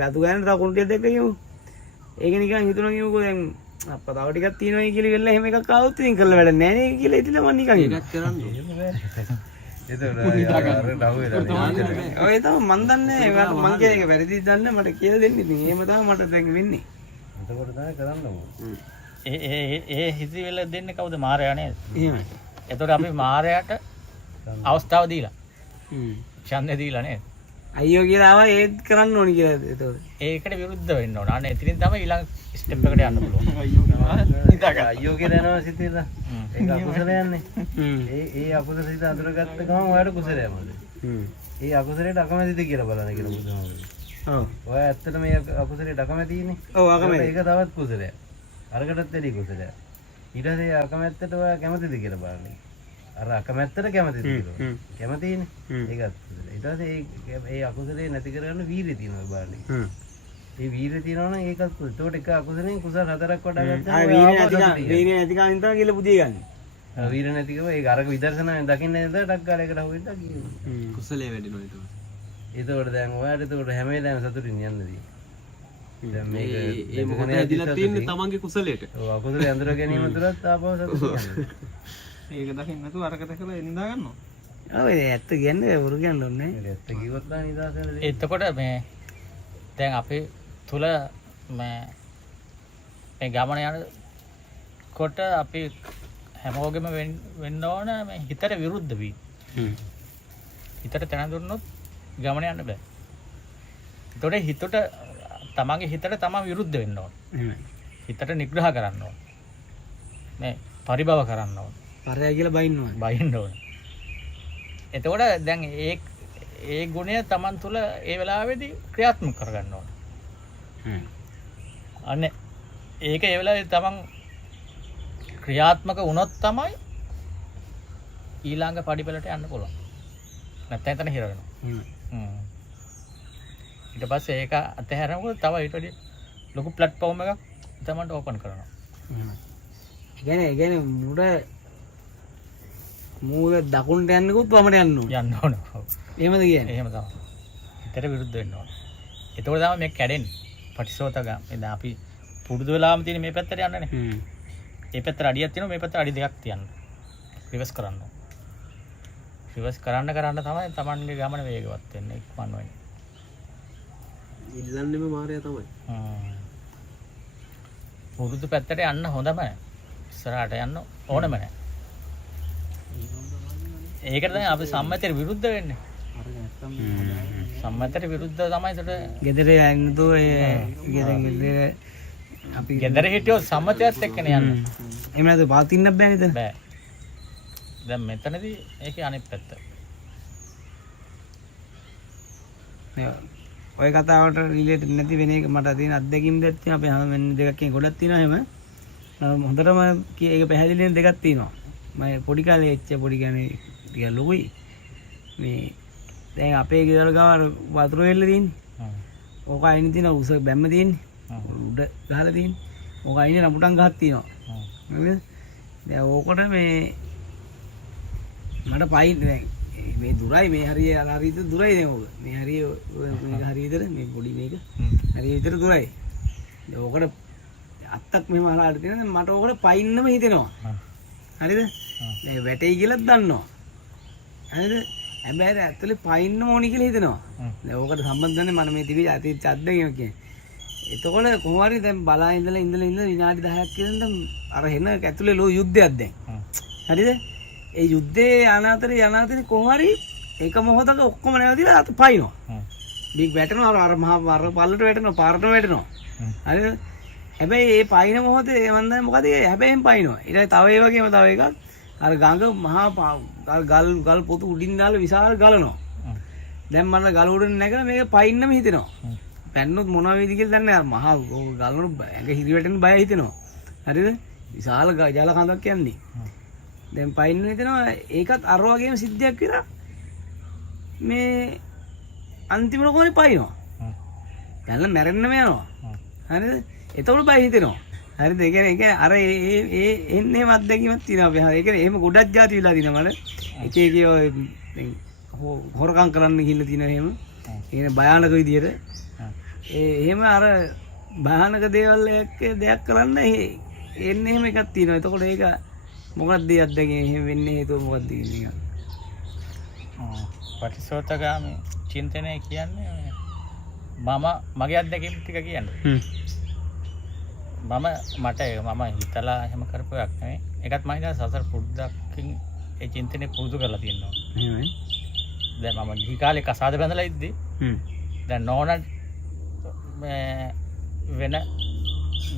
අතු ගන්න තව කුණු ටිකක් දැක්ක කියමු. ඒක නිකන් හිතුණා කියමුකෝ දැන් අප්පා තව ටිකක් තියෙනවායි කියලා ඉවරලා එහෙම එකක් ආවොත් ඉතින් කරලා වැඩක් නෑ නේ කියලා ඉතින් මම නිකන් ඒකත් කරන්නේ. ඔය තමයි මන් දන්නේ ඒකට මං කියන එක වැරදිද දන්නේ මට කියලා දෙන්න ඉතින් එහෙම තමයි මට දැන් වෙන්නේ. එතකොට තමයි කරන්න ඕන. ඒ හිතවිල්ල දෙන්නේ කවුද? මාරයා නේද? එහෙමයි. එතකොට අපි මාරයාට අවස්ථාව දීලා. ඡන්දේ දීලා නේද? අයියෝ කියලා ආවා ඒත් කරන්න ඕනි කියලා එතකොට. ඒකට විරුද්ධ වෙන්න ඕන. අනේ එතනින් තමයි ඊළඟ ස්ටෙප් එකට යන්න පුළුවන්. අයියෝ කියලා යනවා සිතිලා. ඒක අකුසලයන්නේ. ඒ අකුසල සිත අඳුරගත්ත ගමන් ඔයාලට කුසලයක් මොකද? ඒ අකුසලයට අකමැතිද කියලා බලන්න කියලා බුදුහාමුදුරුවෝ. ඔව්. ඔය ඇත්තට මේ අකුසලයට අකමැතිනේ. ඔව් අකමැති. ඒක තවත් කුසලයක්. අරකටත් වැඩි කුසලයක්. ඊට පස්සේ අකමැත්තට ඔයා කැමතිද කියලා බලන්න. අර අකමැත්තට කැමති තියෙනවා. කැමතිනේ. ඒකත්. ඊට පස්සේ ඒ අකුසලේ නැති කරගන්න වීරිය තියෙනවා බලන්නේ. ඒ වීරිය තියෙනවා නම් ඒකත් ඒකට එක අකුසලෙන් කුසල 4ක් වඩා ගත්තා. වීර්ය නැතිකම ඉඳලා කියලා පුදිය ගන්න. වීරිය නැතිකම ඒක අරක විදර්ශනාවෙන් දකින්නේ නැද්ද ටක් ගාලා එකට හුවෙන්න කියනවා. කුසලයේ වැඩිනවා ඒක. ඒතකොට දැන් ඔයාලට ඒතකොට හැම වෙලාවෙම සතුටින් යන්නදී. දැන් මේක ඒ මොකද ඇදිලා තින්නේ තමන්ගේ කුසලයට. ඔව් අකුසලේ අඳුර ගැනීම තුලත් ආපහු සතුටින් යනවා. ඒක දකින්න නැතුව අරක දැකලා නිදා ගන්නවා. ඔව් ඒ ඇත්ත කියන්නේ වරු කියන්න ඕනේ. ඇත්ත කිව්වොත් නම් නිදාස වෙනවා. එතකොට මේ දැන් අපි තුල මේ ගමන යනකොට අපි හැමෝගෙම වෙන්න ඕන මේ හිතට විරුද්ධ වී. හිතට තැන දුන්නොත් ගමන යන්න බෑ. ඒතකොට හිතට තමන්ගේ හිතට තමන් විරුද්ධ වෙන්න ඕන. හිතට නිග්‍රහ කරන්න ඕන. මේ පරිභව කරන්න ඕන. පරයා කියලා බයින්න ඕන. බයින්න ඕන. එතකොට දැන් ඒ ගුණය තමන් තුළ ඒ වෙලාවේදී ක්‍රියාත්මක කරගන්න ඕන. අන්න ඒක ඒ වෙලාවේ තමන් ක්‍රියාත්මක වුණොත් තමයි ඊළඟ පඩිපෙළට යන්න පුළුවන්. නැත්නම් එතන හිර වෙනවා. ඊට පස්සේ ඒක අතහැරනකොට තව ඊට වඩා ලොකු ප්ලැට්ෆෝම් එකක් තමන්ට ඕපන් කරනවා. ඒ කියන්නේ මූල දකුණට යන්නකොත් වමට යන්න ඕන. යන්න ඕන. එහෙමද කියන්නේ? එහෙම තමයි. හිතට විරුද්ධ වෙන්න ඕන. එතකොට තමයි මේ කැඩෙන්නේ. පටිසෝතගම. දැන් අපි පුරුදු වෙලාම තියෙන මේ පැත්තට යන්නනේ. මේ පැත්තට අඩියක් තියෙනවා මේ පැත්තට අඩි දෙකක් තියන්න. රිවර්ස් කරන්න. රිවර්ස් කරන්න තමයි Tamanගේ ගමන වේගවත් වෙන්නේ ඉක්මන වෙන්නේ. ඉල්ලන්නෙම මාර්ගය තමයි. පුරුදු පැත්තට යන්න හොඳම නැහැ. ඉස්සරහට යන්න ඕනම නැහැ. ඒකට තමයි අපි සම්මතයට විරුද්ධ වෙන්නේ. සම්මතයට විරුද්ධ තමයි ඒකට ගෙදර යන්නතෝ ඒ ගෙදර අපි ගෙදර හිටියොත් සම්මතයත් එක්කනේ යන්නේ. එහෙම නැත්නම් පාතින්න බෑ නේද? බෑ. දැන් මෙතනදී ඒකේ අනිත් පැත්ත. ඔය කතාවට රිලේටඩ් නැති වෙන එක මට තියෙන අත්දැකීම් දෙකක් තියෙනවා. අපි හැම වෙන දෙකක් කියන ගොඩක් තියෙනවා එහෙම. හොඳටම ඒක පැහැදිලි වෙන දෙකක් තියෙනවා. මම පොඩි කාලේ එච්ච පොඩි ගානේ ටික ලොකුයි. මේ දැන් අපේ ගෙදර ගාව වතුර වෙල්ල තියෙන්නේ. ඕක අයින් තියෙන උස බැම්ම තියෙන්නේ. උඩ ගහලා තියෙන්නේ. ඕක අයිනේ රඹුටන් ගහක් තියෙනවා. හරිද? දැන් ඕකට මේ මට පයින් දැන් මේ දුරයි මේ හරිය හරියට දුරයි දැන් ඕක. මේ හරිය මේක හරිය විතර මේ පොඩි මේක හරිය විතර දුරයි. දැන් ඕකට අත්තක් මෙහෙම අහලාට තියෙනවා. මට ඕකට පයින්නම හිතෙනවා. හරිද? දැන් වැටෙයි කියලාත් දන්නවා. හරිද? හැබැයි ඇත්තට පයින්න ඕනි කියලා හිතෙනවා. දැන් ඕකට සම්බන්ධ නැහැ මම මේ තිබි අතීත අත්දැකීම කියන්නේ. එතකොට කොහොම හරි දැන් බලා ඉඳලා විනාඩි 10ක් කියලා අර හෙන ඇතුලේ ලෝ යුද්ධයක් දැන්. හරිද? ඒ යුද්ධේ අනාතරේ කොහොම හරි එක මොහොතක ඔක්කොම නැවතිලා අත පයින්නවා. බිග් වැටෙනවා අර මහා පල්ලට වැටෙනවා පාරට වැටෙනවා. හරිද? හැබැයි මේ පයින් මොහොතේ මන් දැන් මොකද හැබැයිම පයින්නවා. ඊට තව ඒ වගේම තව එකක් අර ගඟ මහා ගල් පොතු උඩින් දාලා විශාල ගලනවා. දැන් මම ගල උඩින් නැගලා මේක පයින්නම හිතෙනවා. පැන්නොත් මොනවා වේද කියලා දන්නේ නැහැ. මහා ගලවල ඇඟ හිරි වැටෙන බය හිතෙනවා. හරිද? විශාල ජල කඳක් යන්නේ. දැන් පයින්න හිතෙනවා ඒකත් අර වගේම සිද්ධියක් විතර මේ අන්තිමට කොහේ පයින්නවා. දැන් මැරෙන්නම යනවා. හරිද? එතකොට බය හිතෙනවා. හරිද? ඒ කියන්නේ අර ඒ එන්නේ අත්දැකීමක් තියෙනවා අපි. ඒ කියන්නේ එහෙම ගොඩක් જાති විලා දිනවා මල. එක එක ඔය හොරකම් කරන්න ගිහිල්ලා තියෙනවා එහෙම. ඒ කියන්නේ භයානක විදියට. එහෙම අර භයානක දේවල් දෙයක් කරන්න එන්නේ එහෙම එකක් තියෙනවා. එතකොට ඒක මොකක්ද ඒ අත්දැකීම එහෙම වෙන්නේ හේතුව මොකක්ද කියන්නේ? පටිසෝතගාමී චින්තනය කියන්නේ මගේ අත්දැකීම් ටික කියන්නේ. මම හිතලා එහෙම කරපු එකක් නෙවෙයි. ඒකත් මම හිතා සසර පුරුද්දකින් ඒ චින්තනේ පුරුදු කරලා තියෙනවා. එහෙමයි. දැන් මම ගිහි කාලේ කසාද බැඳලා ඉද්දි දැන් නෝන වෙන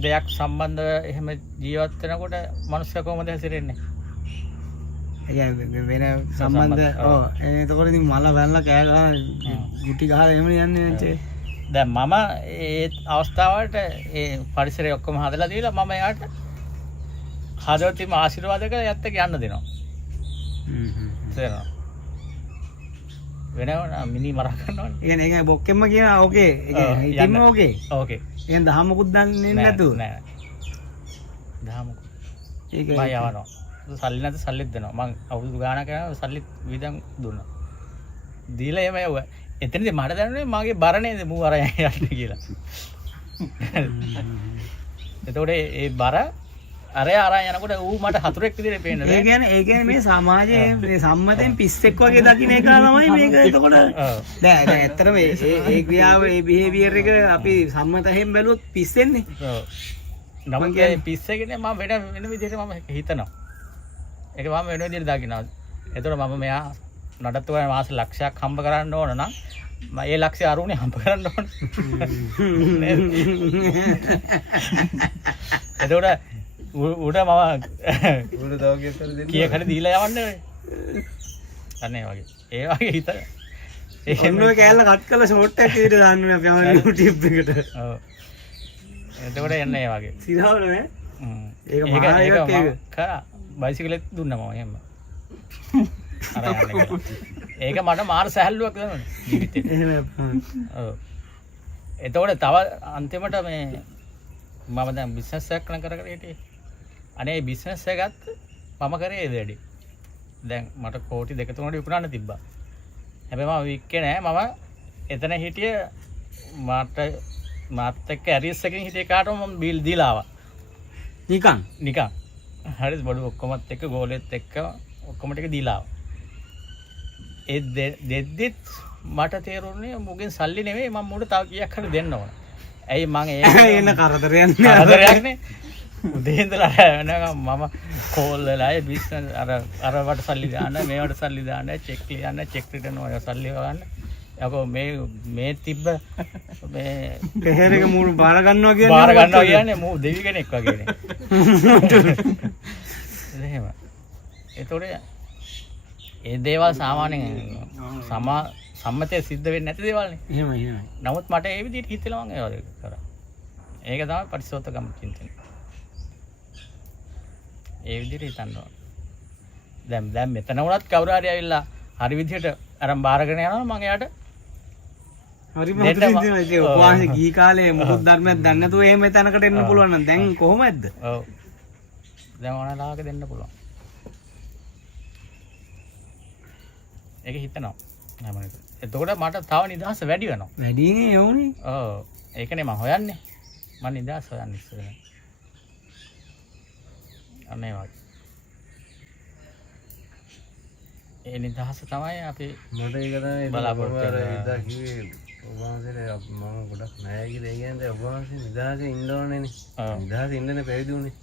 දෙයක් සම්බන්ධ එහෙම ජීවත් වෙනකොට මිනිස්සු කොහොමද හැසිරෙන්නේ? ඒ කියන්නේ වෙන සම්බන්ධ ඔව් එතකොට ඉතින් මල වැල්ලා කෑ ගහලා ගුටි ගහලා එහෙම යන්නේ නැන්චේ. දැන් මම ඒ අවස්ථාවට ඒ පරිසරය ඔක්කොම හදලා දීලා මම එයාට හදවතින්ම ආශිර්වාද කරලා යන්න දෙනවා. දෙනවා. වෙනව මිනි මරා ගන්නවනේ. ඒක බොක්කෙම්ම කියන ඕකේ. ඒක හිතින්ම ඕකේ. ඕකේ. එහෙනම් දහමකුත් දන්නේ නැතුව. නෑ. දහමකුත්. ඒක මම යවනවා. සල්ලි නැත සල්ලිත් දෙනවා. මං අවුරුදු ගාණක් යනවා සල්ලිත් විදන් දුන්නා. දීලා එම යවුවා. එතනදී මට දැනුනේ මගේ බර නේද මූ අර යන්නේ කියලා. එතකොට ඒ බර අරය අරන් යනකොට ඌ මට හතුරෙක් විදිහට පේනවා. ඒ කියන්නේ මේ සමාජයේ මේ සම්මතෙන් පිස්සෙක් වගේ දකින්න එක තමයි මේක. එතකොට දැන් ඇත්තටම ඒ ක්‍රියාව ඒ බිහේවියර් එක අපි සම්මතයෙන් බැලුවොත් පිස්සෙන්නේ. ඔව්. නමුත් ඒ පිස්සෙකනේ මම වෙන විදිහට මම හිතනවා. ඒක මම වෙන විදිහට දකිනවා. එතකොට මම මෙයා නඩත්තු කරන මාස ලක්ෂයක් හම්බ කරන්න ඕන නම් මම ඒ ලක්ෂය අරුණේ හම්බ කරන්න ඕන. එතකොට උඩ මම කීයකට දීලා යවන්න ඕනේ. අනේ වගේ. ඒ වගේ හිත. ඔන්න ඔය කෑල්ල කට් කරලා ෂෝට් එකක් විදිහට දාන්න ඕනේ අපි ආවන YouTube එකට. ඔව්. එතකොට එන්නේ ඒ වගේ. සිතාවල නේ? ඒක මහා එකක් ඒක. කරා බයිසිකලෙත් දුන්නා මම එහෙම. අර යන්නේ කියලා. ඒක මට මාර සැහැල්ලුවක් දෙනවා ජීවිතේ. එහෙම. ඔව්. එතකොට තව අන්තිමට මේ මම දැන් බිස්නස් එකක් කරගෙන හිටියේ. අනේ බිස්නස් එකත් මම කරේ ඒ වැඩි. දැන් මට කෝටි 2-3කට විකුණන්න තිබ්බා. හැබැයි මම වික්කේ නෑ. මම එතන හිටියේ මාත් එක්ක ඇරියස් එකකින් හිටිය කාටම මම බීල් දීලා ආවා. නිකන්. හරිද බඩු ඔක්කොමත් එක්ක ගෝලෙත් එක්ක ඔක්කොම ටික දීලා ආවා. ඒ දෙද්දිත් මට තේරුණේ මුගෙන් සල්ලි නෙවෙයි මම මුඩ තව කීයක් හරි දෙන්න ඕන. ඇයි මං ඒක එන්න කරදරයක් නේ. උදේ ඉඳලා මම කෝල් වෙලා ඒ බිස්නස් අර වට සල්ලි දාන්න මේවට සල්ලි දාන්න චෙක් ලියන්න චෙක් රිටර්න් ඔය සල්ලි ගන්න. යකෝ මේ තිබ්බ මේ පෙහෙර එක මූණු බාර ගන්නවා බාර ගන්නවා කියන්නේ මූ දෙවි කෙනෙක් වගේනේ. එහෙම. ඒතොර ඒ දේවල් සාමාන්‍යයෙන් සම්මතයේ සිද්ධ වෙන්නේ නැති දේවල් නේ. එහෙමයි. නමුත් මට ඒ විදිහට හිතලා මම ඒවා කරා. ඒක තමයි පරිසෝතකම් චින්තනය. ඒ විදිහට හිතන්න ඕන. දැන් මෙතන වුණත් කවුරු හරි ඇවිල්ලා හරි විදිහට අරන් බාරගෙන යනවා මම එයාට හරිම හොඳින් ඉතින් උපවාසයේ ගිහි කාලේ මුකුත් ධර්මයක් දන්නේ නැතුව එහෙම තැනකට එන්න පුළුවන් නම් දැන් කොහොමද? ඔව්. දැන් ඕනලාක දෙන්න පුළුවන්. ඒක හිතනවා. එතකොට මට තව නිදහස වැඩි වෙනවා. වැඩිනේ යෝනේ. ඔව්. ඒකනේ මම හොයන්නේ. මම නිදහස හොයන්නේ ඉස්සරහ. අනේ වගේ. ඒ නිදහස තමයි අපි මට ඒක තමයි බලාපොරොත්තු ඉදා කිව්වේ ඔබවහන්සේට මම ගොඩක් නැහැ කියලා. ඒ කියන්නේ ඔබවහන්සේ නිදහසේ ඉන්න ඕනේනේ. නිදහසේ ඉන්නනේ පැවිදි උනේ.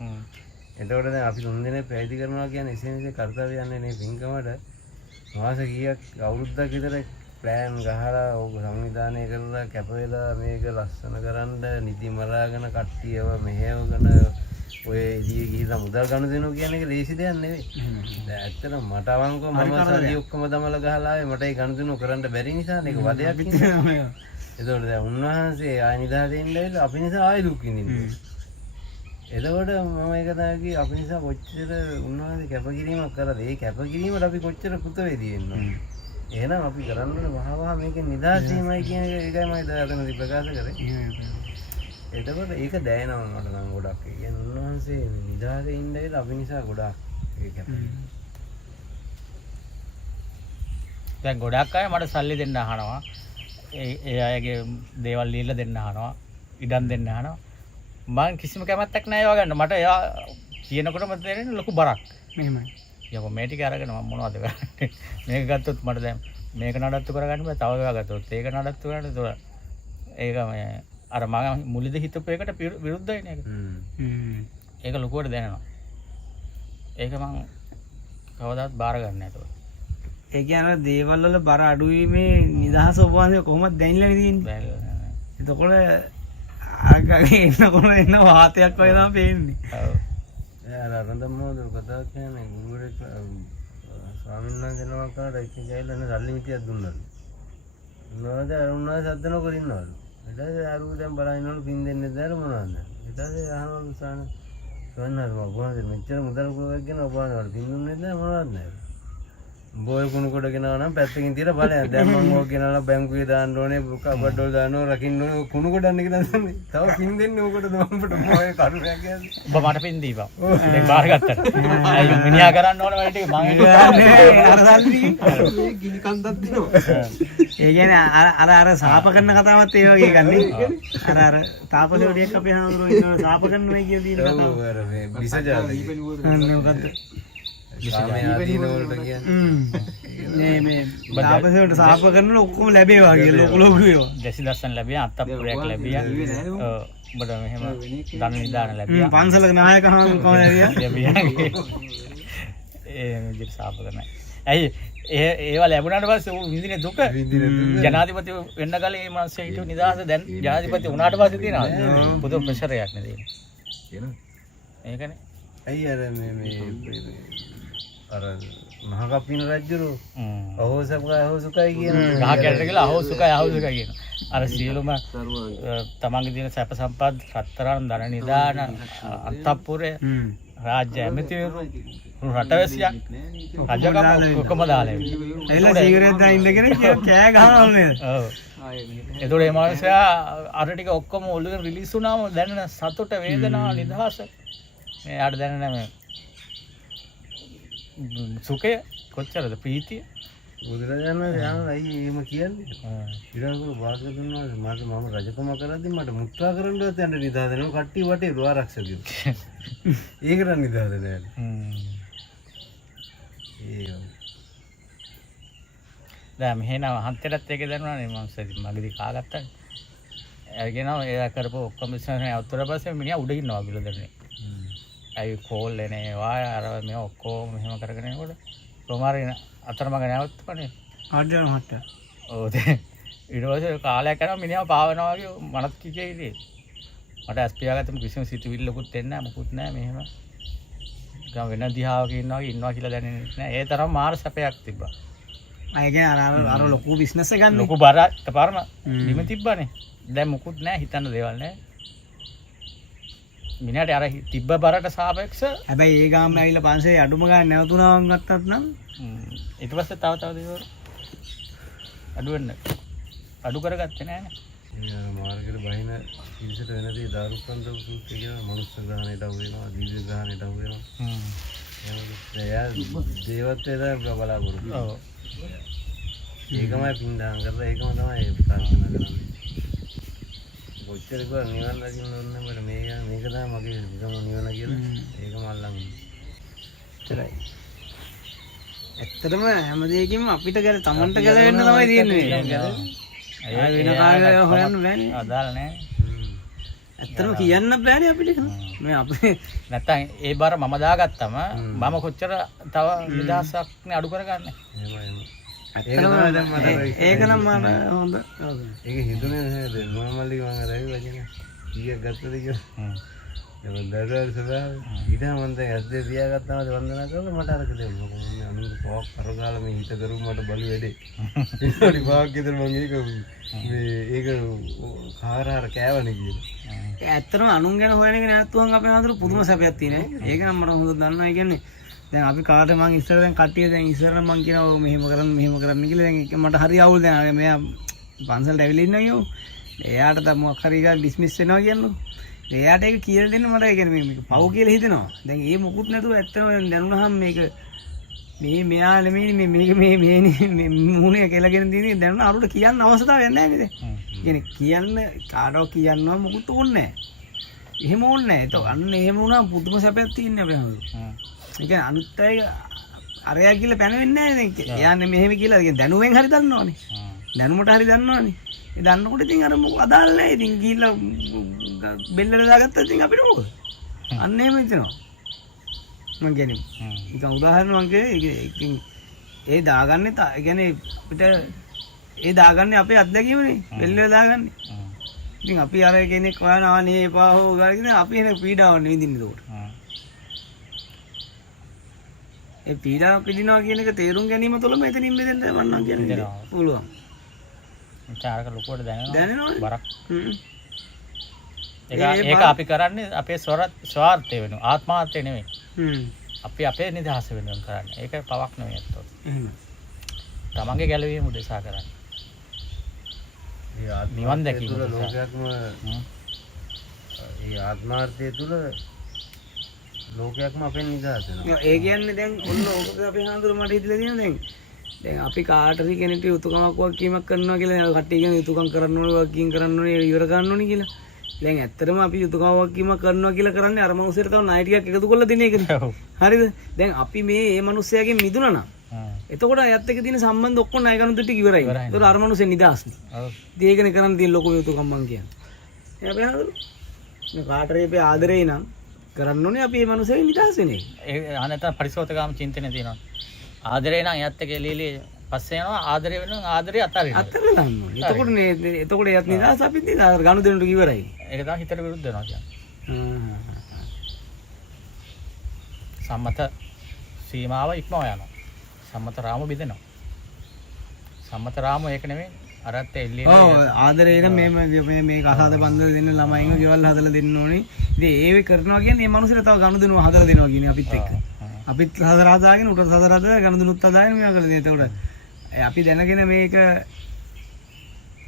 එතකොට දැන් අපි 3 දිනේ පැවිදි කරනවා කියන්නේ එසේ කර්තව්‍යයන්නේ නේ පින්කමට. මාස කීයක් අවුරුද්දක් විතර ප්ලෑන් ගහලා ඕක සංවිධානය කරලා කැප වෙලා මේක ලස්සන කරන්න නිදි මරාගෙන කට්ටියව මෙහෙවගෙන ඔය එළිය ගිහිල්ලා මුදල් ගන්න දෙනවා කියන්නේ ඒක ලේසි දෙයක් නෙවෙයි. දැන් ඇත්තටම මට අවංකව මම සල්ලි ඔක්කොම දමලා ගහලා ආවේ මට ඒ ගන්න දෙනව කරන්න බැරි නිසා මේක වදයක් නේ. එතකොට දැන් උන්වහන්සේ ආය නිදහසේ ඉන්න අපි නිසා ආය දුක් විඳින්නේ. එතකොට මම ඒක තමයි අපි නිසා කොච්චර උන්වහන්සේ කැපකිරීමක් කරාද? ඒ කැපකිරීමට අපි කොච්චර කෘත වේදී ඉන්නවා. එහෙනම් අපි කරන්න ඕනේ මහා මේකෙන් නිදහස් වීමයි කියන එකයි මම දැනගන්න ප්‍රකාශ කරේ. එතකොට ඒක දැනෙනවා මට නම් ගොඩක්. ඒ කියන්නේ උන්වහන්සේ නිදහසේ ඉන්න ඉල අපි නිසා ගොඩක් ඒක දැන් ගොඩක් අය මට සල්ලි දෙන්න අහනවා. ඒ අයගේ දේවල් දීලා දෙන්න අහනවා. ඉඩම් දෙන්න අහනවා. මම කිසිම කැමැත්තක් නැහැ ඒවා ගන්න. මට ඒවා කියනකොටම තේරෙන්නේ ලොකු බරක්. මෙහෙමයි. යකෝ මේ ටික අරගෙන මම මොනවද කරන්නේ? මේක ගත්තොත් මට දැන් මේක නඩත්තු කරගන්න බෑ. තව ඒවා ගත්තොත් ඒක නඩත්තු කරන්න ඒතොර ඒක මේ අර මම මුලින්ද හිතපු එකට විරුද්ධයි නේද? ඒක ලොකුවට දැනෙනවා. ඒක මම කවදාවත් බාර ගන්න නැහැ ඒතොර. ඒ කියන්නේ දේවල් වල බර අඩු වීමේ නිදහස ඔබවහන්සේ කොහොමද දැනෙලා ඉන්නේ? එතකොට ආගගේ එන්නකොට එන්න වාතයක් වගේ තමයි පේන්නේ. ඔව්. එයා රඳමෝද කතා කියන්නේ ගුරුවරයෙක් ස්වාමීන් වහන්සේ නමක් කරලා ඉතින් ගිහලා නේ සල්ලි මිටියක් දුන්නාලු. උන්වහන්සේ සද්ද නොකර ඉන්නවලු. ඊට පස්සේ අරු දැන් බලන් ඉන්නවලු පින් දෙන්නේ දැර මොනවද? ඊට පස්සේ අහනවලු ස්වාමීන් වහන්සේ මෙච්චර මුදල් කොහෙද කියන ඔබ වහන්සේ පින් දුන්නේ නැහැ මොනවද නැහැ. බෝය කුණු කොට ගෙනාව නම් පැත්තකින් තියලා බලන්න. දැන් මම ඕක ගෙනාලා බැංකුවේ දාන්න ඕනේ, කබඩ් වල දාන්න ඕනේ, රකින්න ඕනේ. කුණු කොටන්න කියලා දන්නේ. තව පින් දෙන්නේ ඕකට දවම්පට මොයේ කරුණයක් කියන්නේ. ඔබ මට පින් දීපන්. දැන් බාර ගත්තා. අයියෝ මිනිහා කරන්න ඕන වැඩ ටික මම මේ ගිනි කන්දක් දෙනවා. ඒ කියන්නේ අර සාප කරන කතාවත් ඒ වගේ ගන්නේ. අර තාපසෝඩියක් අපේ හාමුදුරුවෝ ඉන්නව සාප කරනවා කියලා තියෙන කතාව. ඔව් අර මේ විසජාති. අනේ මොකද්ද? සාමේ ආදීන වලට කියන්නේ. මේ තාපසෝඩියට සාප කරනකොට ඔක්කොම ලැබේවා කියලා ලොකු ලොකු ඒවා. දැසි දස්සන් ලැබියා, අත්තපුරයක් ලැබියා. ඔව්. ඔබට මෙහෙම ධන නිදාන ලැබියා. පන්සලක නායක හාමුදුරුවෝ ලැබියා. ඒ විදිහට සාප කරනවා. ඇයි ඒවා ලැබුණාට පස්සේ ඌ විඳින දුක ජනාධිපති වෙන්න කලින් මේ මාසෙ හිටු නිදහස දැන් ජනාධිපති වුණාට පස්සේ තියෙනවා පුදුම ප්‍රෙෂර් එකක් නේද ඒකනේ ඇයි අර මේ අර මහ කප්පින රජුරෝ අහෝසුකයි කියන ගහ කැටට කියලා අහෝසුකයි කියන අර සියලුම තමන්ගේ දින සැප සම්පත් රත්තරන් ධන නිදාන අත්තපුරේ රාජ්‍ය ඇමතිවරු රටවැසියන් රජකම ඔක්කොම දාලා එළ සිගරට් දාලා ඉඳගෙන කෑ ගහනවා නේද? ඔව්. ඒතකොට මේ මානසයා අර ටික ඔක්කොම ඔළුවෙන් රිලීස් වුණාම දැනෙන සතුට වේදනාව නිදහස මේ ආඩ දැනෙන මේ සුඛය කොච්චරද ප්‍රීතිය බුදුරජාණන් වහන්සේ අයියේ එහෙම කියන්නේ ඊළඟට වාග්ය දුන්නා මට මම රජකම කරද්දි මට මුත්‍රා කරන්නවත් යන්න නිදාද නේ කට්ටිය වටේ දුආරක්ෂකයෝ ඒකට නිදාද නෑ දැන් මෙහෙනම් හන්තෙටත් ඒක දැනුණානේ මම මගදී කාගත්තානේ එයාගෙනව එයා කරපු ඔක්කොම ඉස්සරහට අවුතර පස්සේ මිනිහා උඩ ඉන්නවා කියලා දැන්නේ අයි කෝල් එනේ වා අර මේ ඔක්කොම මෙහෙම කරගෙන යනකොට කොමාරින අතරමඟ නැවතුනේ ආඩ්‍යන මහත්තයා ඔව් දැන් ඊට පස්සේ කාලයක් යනවා මිනිහා පාවනවා වගේ මනත් කිකේ ඉතින් මට ඇස් පියාගත්තම කිසිම සිතුවිල්ලකුත් එන්නේ නැහැ මොකුත් නැහැ මෙහෙම ගම වෙන දිහාවක ඉන්නවා කියලා දැනෙන්නේ නැහැ ඒ තරම් මාර සැපයක් තිබ්බා අය කියන්නේ අර ලොකු බිස්නස් එක ගන්න ලොකු බර එකපාරම නිම තිබ්බනේ දැන් මොකුත් නැහැ හිතන්න දේවල් නැහැ මිනිහට අර තිබ්බ බරට සාපේක්ෂ හැබැයි ඒ ගාම ඇවිල්ලා 500 අඩුම ගන්න නැවතුණාම ගත්තත් නම් ඊට පස්සේ තව දේවල් අඩු වෙන්න අඩු කරගත්තේ නැහැ මාර්ගයට බහින පිළිසෙට වෙන දේ දාරුකන්ද සූත්‍රය කියන මනුස්ස ග්‍රහණයට අහු වෙනවා දිව්‍ය ග්‍රහණයට අහු වෙනවා එයා දේවත්වයට බලාපොරොත්තු ඔව් ඒකමයි පින්දාම් කරලා ඒකම තමයි ප්‍රාර්ථනා කරන්නේ කොච්චර කෝ නිවන් දකින්න ඕනේ මට මේක තමයි මගේ නිකම නිවන කියලා ඒකම අල්ලන්න ඉතරයි ඇත්තටම හැම දෙයකින්ම අපිට ගැල තමන්ට ගැල වෙන්න තමයි තියෙන්නේ වෙන කාර්යය හොයන්න බෑනේ අදාළ නැහැ ඇත්තටම කියන්න බෑනේ අපිට මේ අපේ නැත්තම් ඒ බර මම දාගත්තම මම කොච්චර තව නිදහසක් නේ අඩු කරගන්නේ ඒක නම් මට හොඳ ඒක හිතුනේ නේද නෝමල්ලි මම රැවි වචන කීයක් ගත්තද කියලා ඒක දරවල් සබා ඊට මම දැන් ඇස් දෙක තියාගත්තාම වන්දනා කරලා මට අරක දෙන්න මොකද මම අනුන්ට පොක් කරගාලා මේ හිත කරු මට බලු වැඩේ ඉතින් වාක්‍යද මම ඒක කාරාර කෑවනේ කියලා ඇත්තටම අනුන් ගැන හොයන එක නැත්තුම් අපේ අතර පුදුම සැපයක් තියෙනවා ඒක නම් මට හොඳ දන්නවා කියන්නේ දැන් අපි කාට මං ඉස්සර දැන් කට්ටිය දැන් ඉස්සර මං කියනවා මෙහෙම කරන්න කියලා දැන් මට හරි අවුල් දැන් මෙයා පන්සලට ඇවිල්ලා ඉන්නවා කියෝ එයාට තමයි මොකක් හරි එකක් ඩිස්මිස් වෙනවා කියන්නේ එයාට ඒක කියලා දෙන්න මට ඒ කියන්නේ මේක පව් කියලා හිතෙනවා දැන් ඒ මොකුත් නැතුව ඇත්තම දැනුණාම මේක මේ මෙයා නෙමෙයි මේක මේ මූණේ කෙලගෙන තියෙන දැනුණ අරුට කියන්න අවශ්‍යතාවයක් නැහැ නේද කියන්නේ කියන්න කාටවත් කියන්නව මොකුත් ඕනේ නැහැ එහෙම ඕනේ නැහැ ඒක අන්න එහෙම වුණා පුදුම සැපයක් තියෙන්නේ අපේ හැමෝම ඒ කියන්නේ අනිත් අය අරයා කියලා පැනෙන්නේ නැහැ නේ. එයාන්නේ මෙහෙම කියලා දැනුවෙන් හරි දන්නවනේ. දැනුමට හරි දන්නවනේ. ඒ දන්නකොට ඉතින් අර මොකද අදාළ නැහැ. ඉතින් ගිහිල්ලා බෙල්ලට දාගත්තා ඉතින් අපිට මොකද? අන්න එහෙම හිතනවා. මම කියන්නේ නිකන් උදාහරණ මම කියේ ඒ දාගන්නේ ඒ කියන්නේ අපිට ඒ දාගන්නේ අපේ අත්දැකීමනේ. බෙල්ලට දාගන්නේ. ඉතින් අපි අර කෙනෙක් හොයනවා නේ එපා හො ගාගෙන අපි එන පීඩාවක් නෙවිදින්නේ ඒකට. ඒ පීඩාව පිළිනවා කියන එක තේරුම් ගැනීම තුළම එතනින් මෙතෙන්ට යවන්නවා කියන්නේ පුළුවන්. චාරක ලොකුවට දැනෙනවනේ. බරක්. ඒක අපි කරන්නේ අපේ ස්වාර්ථය වෙනුවෙන් ආත්මාර්ථය නෙවෙයි. අපි අපේ නිදහස වෙනුවෙන් කරන්නේ. ඒක පවක් නෙවෙයි අතට. තමන්ගේ ගැලවීම උදෙසා කරන්නේ. නිවන් දැකීම තුළ උදෙසා. ලෝකයක්ම ඒ ආත්මාර්ථය තුළ ලෝකයක්ම අපෙන් නිදහස් වෙනවා. ඒ කියන්නේ දැන් ඔන්න ඕක අපේ හාමුදුර මට හිතලා තියෙනවා දැන් අපි කාටරි කෙනෙක්ට යුතුයකමක් වගකීමක් කරනවා කියලා කට්ටිය කියන යුතුයකම් කරන්න ඕනේ වගකීම් කරන්න ඕනේ ඉවර කරන්න ඕනේ කියලා. දැන් ඇත්තටම අපි යුතුයකම වගකීමක් කරනවා කියලා කරන්නේ අර මනුස්සයට තව ණය ටිකක් එකතු කරලා දෙන එකනේ. හරිද? දැන් අපි මේ මනුස්සයාගෙන් මිදුණා නම් එතකොට අයත් එක්ක තියෙන සම්බන්ධ ඔක්කොම ණය ගන්න දෙට ඉවරයි. ඒතකොට අර මනුස්සයා නිදහස්නේ. ඔව්. ඉතින් ඒකනේ කරන්න තියෙන ලොකුම යුතුයකම් මං කියන්නේ. ඒ අපේ හාමුදුර මේ කාටරි අපේ ආදරේ නම් කරන්න ඕනේ අපි මේ මනුස්සයෙක් නිදහස් වෙන එක. ඒ අනත පරිසෝතකාම චින්තනය තියෙනවා. ආදරේ නම් යත් එක එලීලි පස්සේ යනවා ආදරේ වෙනවා ආදරේ අතාරිනවා. අත්තරලා දාන්න ඕනේ. එතකොට නේ එතකොට එයත් නිදහස් අපිත් නිදහස් ගනුදෙනුට ඉවරයි. ඒක තමයි හිතට විරුද්ධ වෙනවා කියන්නේ. සම්මත සීමාව ඉක්මව යනවා. සම්මත රාම බෙදෙනවා. සම්මත රාම ඒක නෙමෙයි අරත් එල්ලේ. ඔව් ආදරේ නම් මේ කසාද බන්දර දෙන්න ළමයින්ව ගෙවල් හදලා දෙන්න ඕනේ. ඉතින් ඒව කරනවා කියන්නේ මේ මනුස්සයලා තව ගනුදෙනුව හදලා දෙනවා කියන්නේ අපිත් එක්ක. අපිත් හදලා හදාගෙන උට හදලා හදලා ගනුදෙනුත් හදාගෙන මේවා කරලා දෙන. එතකොට අපි දැනගෙන මේක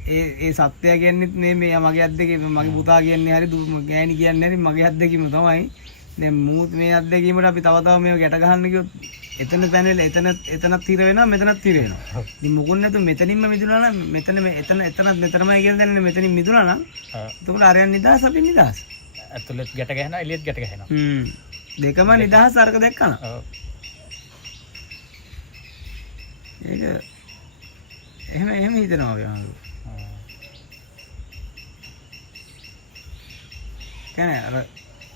ඒ සත්‍යය කියන්නේ මේ මගේ අත්දැකීම මගේ පුතා කියන්නේ හරි ගෑණි කියන්නේ හරි මගේ අත්දැකීම තමයි. දැන් මූත් මේ අත්දැකීමට අපි තව තව මේව ගැට ගන්න කිව්වොත් එතන පැනල එතනත් හිර වෙනවා මෙතනත් හිර වෙනවා. ඉතින් මොකුත් නැතු මෙතනින්ම මිදුණා නම් එතනත් මෙතනමයි කියලා දැනන්නේ මෙතනින් මිදුණා නම් එතකොට අරයන් නිදහස් අපි නිදහස්. ඇතුළෙත් ගැට ගහනවා එළියෙත් ගැට ගහනවා. දෙකම නිදහස් අරක දැක්කන. ඔව්. ඒක එහෙම හිතනවා අපි අහනවා. කියන්නේ අර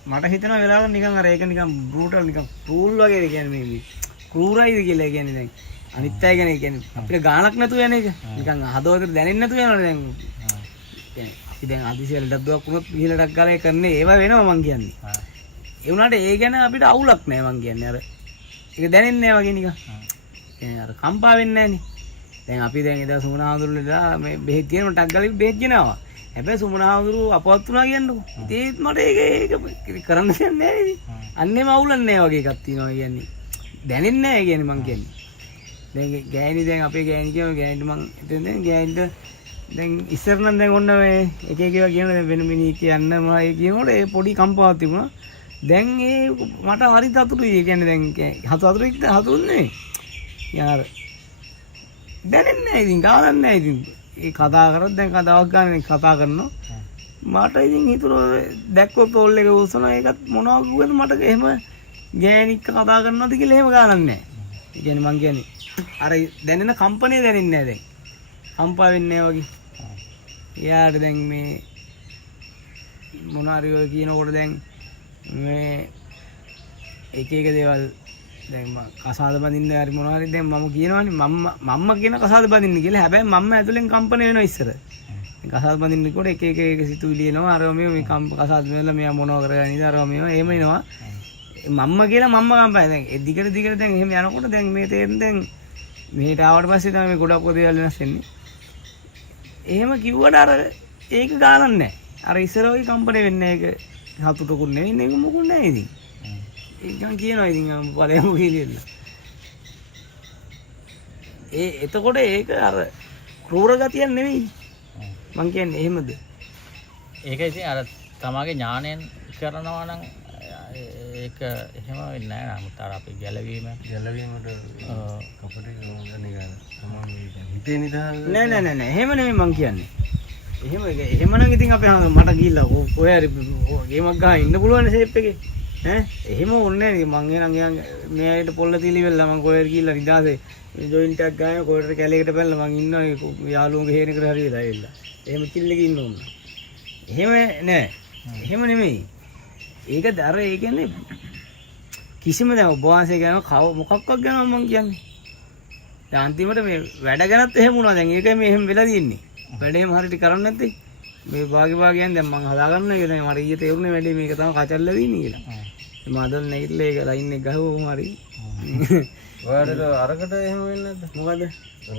මට හිතෙනවා වෙලාවක නිකන් අර ඒක නිකන් බ්‍රූටල් නිකන් ෆූල් වගේ කියන්නේ මේ ක්‍රූරයිද කියලා කියන්නේ දැන් අනිත් අය ගැන කියන්නේ අපිට ගාණක් නැතුව යන එක නිකන් හදවතට දැනෙන්නේ නැතුව යනවනේ දැන් කියන්නේ අපි දැන් අදිසියල ඩබ්බයක් වුණොත් ගිහලා ටක් ගාලා ඒ කරන්නේ ඒව වෙනවා මං කියන්නේ ඒ වුණාට ඒ ගැන අපිට අවුලක් නැහැ මං කියන්නේ අර ඒක දැනෙන්නේ නැහැ වගේ නිකන් කියන්නේ අර කම්පා වෙන්නේ නැහනේ දැන් අපි දැන් එදා සුමන හාමුදුරුවෝලා මේ බෙහෙත් කියනම ටක් ගාලා බෙහෙත් ගෙනාවා හැබැයි සුමන හාමුදුරුවෝ අපවත් වුණා කියන්නකො ඒත් මට ඒක කරන්න දෙයක් නැහැ නේ අන්නේම අවුලක් නැහැ වගේ එකක් තියෙනවා කියන්නේ දැනෙන්නේ නැහැ කියන්නේ මං කියන්නේ දැන් ගෑණි දැන් අපේ ගෑණි කියනවා ගෑණිට මං හිතන්නේ දැන් ගෑණිට දැන් ඉස්සර නම් දැන් ඔන්න මේ එක එක ඒවා කියන දැන් වෙන මිනිහ කියන්න මම ඒ කියනකොට ඒ පොඩි කම්පාවක් තිබුණා දැන් ඒ මට හරි සතුටුයි ඒ කියන්නේ දැන් හතුරුත් නෙවෙයි යාර දැනෙන්නේ නැහැ ඉතින් ගානක් නැහැ ඉතින් ඒ කතා කරත් දැන් කතාවක් ගන්න කතා කරනවා මට ඉතින් හිතුණා දැක්කොත් කෝල් එක උස්සනවා ඒකත් මොනවා කිව්වද මට එහෙම ගෑණික් කතා කරනවද කියලා එහෙම ගානක් නැහැ ඒ කියන්නේ මං කියන්නේ අර දැනෙන කම්පණය දැනෙන්නේ නැහැ දැන් කම්පා වෙන්නේ නැහැ වගේ එයාට දැන් මේ මොනාරි ඔය කියනකොට දැන් මේ එක එක දේවල් දැන් කසාද බඳින්න හරි මොනවාරි දැන් මම කියනවානේ මම්ම කියන කසාද බඳින්න කියලා හැබැයි මම්ම ඇතුලෙන් කම්පණ වෙනවා ඉස්සර කසාද බඳින්නකොට එක එක සිතුවිලි එනවා අර මේ කසාද වෙලා මෙයා මොනව කරගන්නද අර මේවා එහෙම එනවා මම්ම කියලා මම්ම කම්පයි දැන් ඒ දිගට දැන් එහෙම යනකොට දැන් මේ තේරෙන දැන් මෙහෙට ආවට පස්සේ තමයි ගොඩක් දේවල් වෙනස් වෙන්නේ එහෙම කිව්වට අර ඒක ගානක් නැහැ අර ඉස්සර වගේ කම්පණ වෙන්නේ නැහැ ඒක හතුටුකුත් නෙවෙයි මේක මොකුත් නැහැ ඉතින් ඒකන් කියනවා ඉතින් බලමු කියලා. එතකොට ඒක අර ක්‍රූර ගතියක් නෙවෙයි. මං කියන්නේ එහෙමද? ඒක ඉතින් අර තමගේ ඥාණයෙන් කරනවා නම් ඒක එහෙම වෙන්නේ නැහැ නමුත් අර අපි ගැලවීමට කපටි ගන්නේ ගන්න. තමයි හිතේ නිදහස් නෑ එහෙම නෙමෙයි මං කියන්නේ. එහෙමනම් ඉතින් අපි මට ගිහිල්ලා ඔය හරි ගේමක් ගහලා ඉන්න පුළුවන් ෂේප් එකේ. එහෙම ඕනේ නැහැ මං එනං මෙයාට පොල්ල තියලි වෙලා මං කොහෙද ගිහිල්ලා නිදාසේ ජොයින්ට් එකක් ගාන කොහෙද කැලේකට පැනලා මං ඉන්නවා යාළුවන්ගේ හේනකට හරි වෙලා ඇවිල්ලා. එහෙම කිල්ලක ඉන්න ඕන. එහෙම නෑ. එහෙම නෙමෙයි. ඒක දර ඒ කියන්නේ කිසිම දැන් ඔබ වහන්සේ කියන මොකක්වත් ගැන මං කියන්නේ. දැන් අන්තිමට මේ වැඩ ගැනත් එහෙම වුණා. දැන් ඒකයි මේ එහෙම වෙලා තියෙන්නේ. වැඩේම හරියට කරන්නේ නැත්තේ. මේ භාගිභාගයන් දැන් මං හදාගන්න එක දැන් මට ඊයේ තේරුනේ වැඩේ මේක තමයි කචල්ලා දින්නේ කියලා. මම අදල් නැගිටලා ඒක ලයින් එක ගහුවම හරි. ඔයාලට අරකට එහෙම වෙන්නේ නැද්ද? මොකද?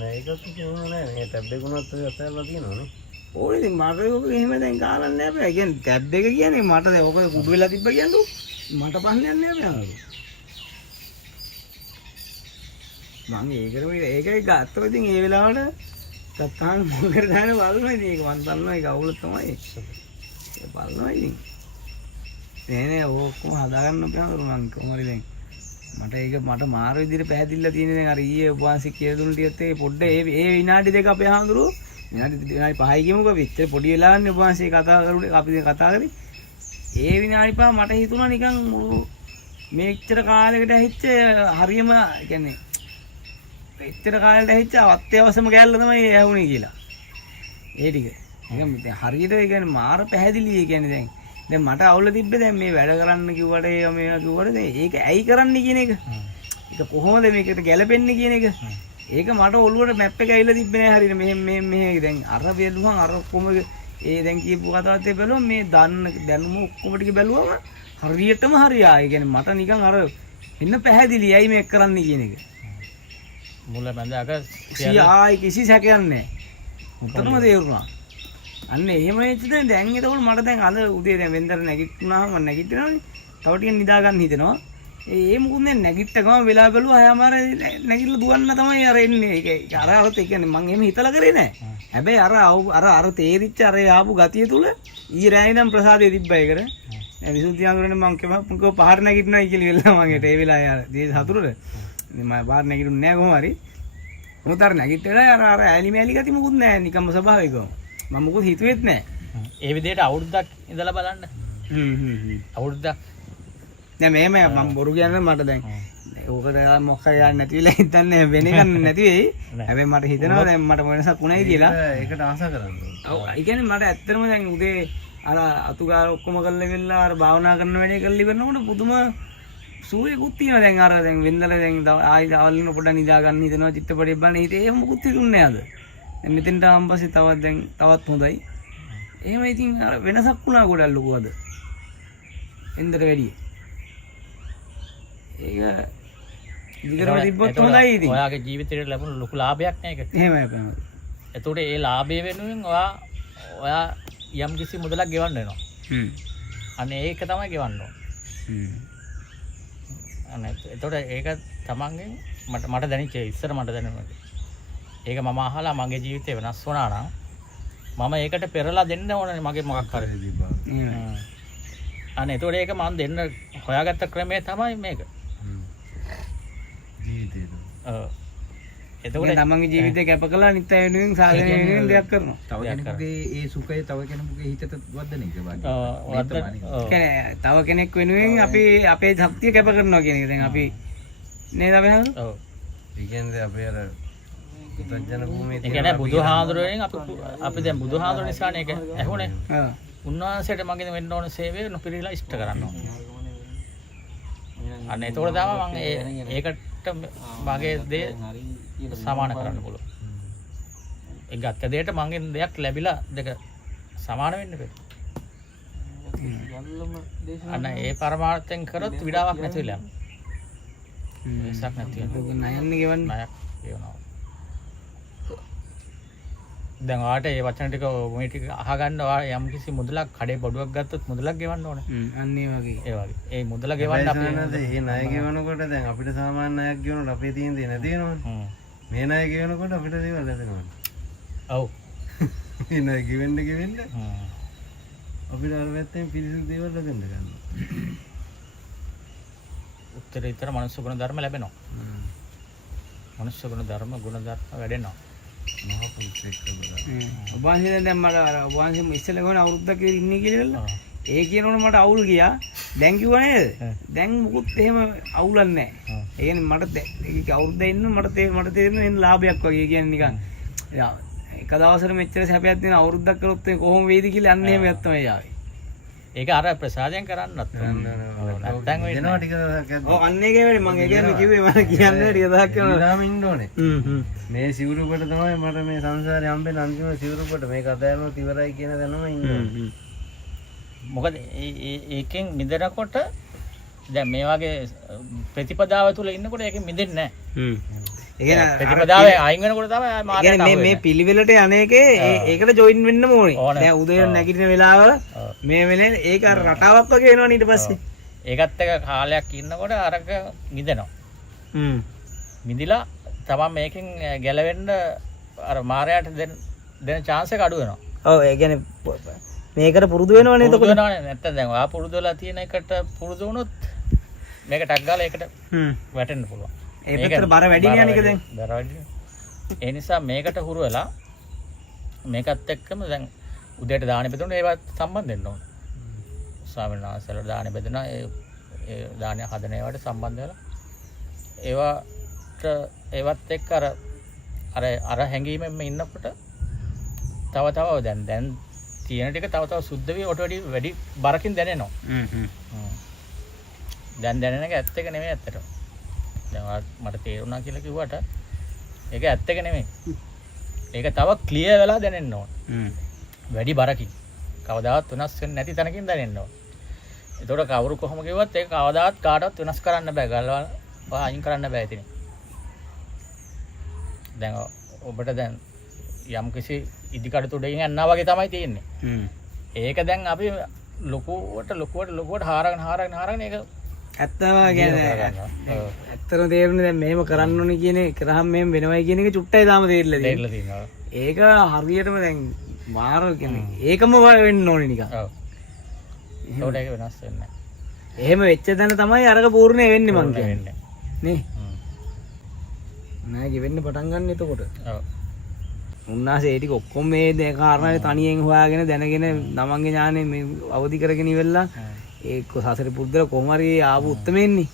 ඒකත් කියනවා නෑ මේ ටැබ් එක උනත් අතල්ලා තියෙනවනේ. ඕනේ ඉතින් මට ඔක එහෙම දැන් ගානක් නෑ බෑ. කියන්නේ ටැබ් එක කියන්නේ මට දැන් ඔක කුඩු වෙලා තිබ්බ කියන්නේ මට පන්නයක් නෑ බෑ. මම ඒකයි ගත්තොත් ඉතින් ඒ වෙලාවට සත්තාන් මොකද දාන බලනවා ඉතින් ඒක මන් දන්නවා ඒක අවුල තමයි ඒ බලනවා ඉතින් නෑ ඔක්කොම හදාගන්න බෑ මං කොහොමරි දැන් මට මාර විදිහට පැහැදිලිලා තියෙන දැන් අර ඊයේ උපවාසී කියලා දුන්න ටිකත් ඒ පොඩ්ඩ ඒ විනාඩි දෙක අපේ හාමුදුරුවෝ විනාඩි 5යි කියමුකෝ විතර පොඩි වෙලාවන්නේ උපවාසී කතා කරුනේ අපි දැන් කතා කරේ ඒ විනාඩි 5 මට හිතුණා නිකන් මේච්චර කාලයකට ඇහිච්ච හරියම කියන්නේ එච්චර කාලෙට ඇහිච්ච අත්‍යවශ්‍යම කැලල තමයි ඇහුනේ කියලා. ඒ ටික. නිකන් හරියට ඒ කියන්නේ මාර පැහැදිලි ඒ කියන්නේ දැන් මට අවුල තිබ්බේ දැන් මේ වැඩ කරන්න කිව්වට මේවා කිව්වට ඒක ඇයි කරන්නේ කියන එක. ඒක කොහොමද මේකට ගැලපෙන්නේ කියන එක. ඒක මට ඔළුවට මැප් එක ඇවිල්ලා තිබ්බේ නෑ හරියට මෙහෙ දැන් අර බැලුවම අර ඔක්කොම ඒ දැන් කියපු කතාවත් බැලුවම මේ දැනුම ඔක්කොම ටික බැලුවම හරියටම හරියා. ඒ කියන්නේ මට නිකන් අර ඉන්න පැහැදිලි ඇයි මේක කරන්නේ කියන එක. මුල බඳාක ආයි කිසි සැකයක් නැහැ. උත්තරම තේරුණා. අන්න එහෙම වෙච්ච දැන් එතකොට මට දැන් අද උදේ දැන් වෙන්දර නැගිටිනාම මම නැගිටිනවනේ. තව ටිකක් නිදා ගන්න හිතෙනවා. ඒ මොකුත් දැන් නැගිට්ට ගම වෙලා බැලුවා හැමාර නැගිටලා දුවන්න තමයි අර එන්නේ. ඒක අර අවත් ඒ කියන්නේ මම එහෙම හිතලා කරේ නෑ. හැබැයි අර තේරිච්ච අර ආපු ගතිය තුල ඊ රෑ ඉඳන් ප්‍රසාදේ තිබ්බා ඒකට. දැන් විසුද්ධි ආගරනේ මම කිව්වා පහර නැගිටිනවා කියලා වෙලා මම ඒ වෙලාවේ අර දී හතුරුද මම බාහිර නැගිටුන්නේ නැහැ කොහොම හරි. මොකද අර නැගිටලා අර ඇලි මෑලි ගති මොකුත් නැහැ නිකම්ම ස්වභාවිකව. මම මොකුත් හිතුවෙත් නැහැ. ඒ විදිහට අවුරුද්දක් ඉඳලා බලන්න. අවුරුද්දක්. දැන් මෙහෙම මම බොරු කියන්නේ මට දැන් ඕකට මොකක් හරි යන්න නැති වෙලා හිටන්නේ වෙන එකක් නැති වෙයි. හැබැයි මට හිතෙනවා දැන් මට වෙනසක් උනායි කියලා. ඒකට ආස කරන්න. ඔව් ඒ කියන්නේ මට ඇත්තටම දැන් උදේ අර අතුගාර ඔක්කොම කරලා ගිහලා අර භාවනා කරන වැඩේ කරලා ඉවරනකොට පුදුම සූර්යකුත් තියෙනවා දැන් අර දැන් වෙන්දල දැන් ආයි දවල් වෙන පොඩ්ඩක් නිදා ගන්න හිතනවා චිත්තපටිය බලන්න හිතේ එහෙම මොකුත් හිතුන්නේ නැහැ අද. දැන් මෙතෙන්ට ආවන් පස්සේ තවත් හොඳයි. එහෙම ඉතින් අර වෙනසක් වුණා ගොඩක් ලොකු අද. එන්දට වැඩිය. ඒක විතරම තිබ්බොත් හොඳයි ඉතින්. ඔයාගේ ජීවිතේට ලැබුණු ලොකු ලාභයක් නේ ඒක. එහෙමයි අපේ. එතකොට ඒ ලාභය වෙනුවෙන් ඔයා යම් කිසි මුදලක් ගෙවන්න වෙනවා. අනේ ඒක තමයි ගෙවන්න ඕන. එතකොට ඒක තමන්ගෙන් මට දැනෙච්ච ඉස්සර මට දැනෙනවා. ඒක මම අහලා මගේ ජීවිතේ වෙනස් වුණා නම් මම ඒකට පෙරලා දෙන්න ඕනේ මගේ මොකක් හරි තිබ්බා. අනේ එතකොට ඒක මම දෙන්න හොයාගත්ත ක්‍රමය තමයි මේක. ජීවිතේ. ඔව්. එතකොට තමන්ගේ ජීවිතේ කැප කළා නිත්‍ය වෙනුවෙන් සාධනය වෙනුවෙන් දෙයක් කරනවා. තව කෙනෙකුගේ ඒ සුඛය තව කෙනෙකුගේ හිතට වදන එක වගේ. තව කෙනෙක් වෙනුවෙන් අපි අපේ ශක්තිය කැප කරනවා කියන එක. දැන් අපි නේද අපි හඳු? ඔව්. ඒ කියන්නේ අපේ අර පුතජන භූමියේ ඒ කියන්නේ බුදුහාඳුරෙන් අපි දැන් බුදුහාඳුර නිසානේ ඒක ඇහුනේ. ඔව්. උන්වහන්සේට මගෙන් වෙන්න ඕන සේවය නොපිරිලා ඉෂ්ට කරන්න ඕනේ. අන්න එතකොට තමයි මම ඒකට මගේ දේ සමාන කරන්න පුළුවන්. ඒ ගත්ත දෙයට මගෙන් දෙයක් ලැබිලා දෙක සමාන වෙන්න බෑ. අන්න ඒ පරමාර්ථයෙන් කරොත් විඩාවක් නැති වෙලා යනවා. වෙනසක් නැති වෙනවා. ණයන්නේ ගෙවන්න. ණයක් ගෙවනවා. දැන් ඔයාලට මේ වචන ටික මේ ටික අහගන්න ඔයා යම් කිසි මුදලක් කඩේ බඩුවක් ගත්තොත් මුදලක් ගෙවන්න ඕනේ. අන්න ඒ වගේ. ඒ වගේ. ඒ මුදල ගෙවන්න අපි මේ ණය ගෙවනකොට දැන් අපිට සාමාන්‍ය ණයක් ගෙවනකොට අපේ තියෙන දේ නැති වෙනවනේ. මේ ණය ගෙවනකොට අපිට දේවල් ලැබෙනවා. ඔව්. මේ ණය ගෙවෙන්න අපිට අර පැත්තෙන් පිරිසිදු දේවල් ලැබෙන්න ගන්නවා. උත්තරීතර මනුස්ස ගුණ ධර්ම ලැබෙනවා. මනුස්ස ගුණ ධර්ම වැඩෙනවා. මහ පුරුෂයෙක් කියලා. ඔබ වහන්සේ දැන් මට අර ඔබ වහන්සේ ඉස්සෙල්ලා ගොන අවුරුද්දක් ඉන්නේ කියලා. ඒ කියනවනේ මට අවුල් ගියා. දැන් කිව්වා නේද? දැන් මුකුත් එහෙම අවුලක් නැහැ. ඒ කියන්නේ මට ඒක අවුරුද්ද ඉන්න මට තේරෙන එන්න ලාභයක් වගේ. කියන්නේ නිකන් එක දවසකට මෙච්චර සැපයක් දෙන අවුරුද්දක් කරොත් කොහොම වේද කියලා අන්න එහෙම තමයි ආවේ. ඒක අර ප්‍රසාදයෙන් කරන්නත් නැත්නම් වෙනවා ටික දවසක්. ඔව් අන්න ඒකේ වෙලේ මම ඒ කියන්නේ කිව්වේ මම කියන්නේ ටික දවසක් කරනවා. ඉඳාම ඉන්න ඕනේ. මේ සිවුරුකට තමයි මට මේ සංසාරේ හම්බෙන අන්තිම සිවුරුකට මේක අතෑරුණොත් ඉවරයි කියන දැනම ඉන්නේ. මොකද ඒකෙන් මිදෙනකොට දැන් මේ වගේ ප්‍රතිපදාව තුල ඉන්නකොට ඒකෙන් මිදෙන්නේ නැහැ. ප්‍රතිපදාවේ අයින් වෙනකොට තමයි මාර්ගය මේ පිළිවෙලට යන්නේකේ ඒකට ජොයින් වෙන්න ඕනේ. දැන් උදේ නැගිටින වෙලාවල මේ වෙලේ ඒක රටාවක් වගේ වෙනවනේ ඊට පස්සේ. ඒකත් එක කාලයක් ඉන්නකොට අරක මිදෙනවා. මිදිලා තමන් මේකෙන් ගැලවෙන්න අර මාරයාට දෙන chance එක අඩු වෙනවා. ඔව් ඒ කියන්නේ මේකට පුරුදු වෙනවනේ පුරුදු එතකොට. වෙනවනේ. නැත්තම් දැන් ඔයා පුරුදු වෙලා තියෙන එකට පුරුදු වුණොත් මේක ටක් ගාලා ඒකට වැටෙන්න පුළුවන්. ඒ පැත්තට බර වැඩිනේ අනික දැන්. බර වැඩිනේ. ඒ නිසා මේකට හුරු වෙලා මේකත් එක්කම දැන් උදේට දාන බෙදුණා ඒවත් සම්බන්ධ වෙන්න ඕන. ස්වාමීන් වහන්සේලා දාන බෙදුණා ඒ දාන හදන ඒවාට සම්බන්ධ වෙලා ඒවත් එක්ක අර හැංගීමෙන්ම ඉන්නකොට තව දැන් තියෙන ටික තව සුද්ධ වී ඔට වැඩි බරකින් දැනෙනවා. දැන් දැනෙන එක ඇත්ත එක නෙමෙයි ඇත්තට. දැන් මට තේරුණා කියලා කිව්වට ඒක ඇත්ත එක නෙමෙයි. ඒක තව ක්ලියර් වෙලා දැනෙන්න ඕන. වැඩි බරකින්. කවදාවත් වෙනස් වෙන්නේ නැති තැනකින් දැනෙන්න ඕන. ඒතකොට කවුරු කොහොම කිව්වත් ඒක කවදාවත් කාටවත් වෙනස් කරන්න බෑ. ගල්වල අයින් කරන්න බෑ ඉතින්. දැන් ඔබට දැන් යම් කිසි ඉදිකඩ උඩින් යනවා වගේ තමයි තියෙන්නේ. ඒක දැන් අපි ලොකුවට හාරගෙන ඒක ඇත්තම කියන්නේ ඇත්තටම තේරුනේ දැන් මෙහෙම කරන්න ඕනේ කියන එක කරාම මෙහෙම වෙනවයි කියන එක චුට්ටයි තාම තේරිලා තියෙනවා. ඒක හරියටම දැන් මාර කියන්නේ ඒකම වෙන්න ඕනේ නිකන්. ඔව්. ඒක වෙනස් වෙන්නේ නැහැ. එහෙම වෙච්ච තැන තමයි අරක පූර්ණේ වෙන්නේ මං කියන්නේ. නේ? නෑ ගෙවෙන්න පටන් ගන්න එතකොට. ඔව්. උන්නාසේ ඒ ටික ඔක්කොම මේ කාරණාවේ තනියෙන් හොයාගෙන දැනගෙන තමන්ගේ ඥානෙ මේ අවදි කරගෙන ඉවෙලා ඒක සසර පුරුද්දලා කොහොම හරි ආපු උත්තරෙන්නේ.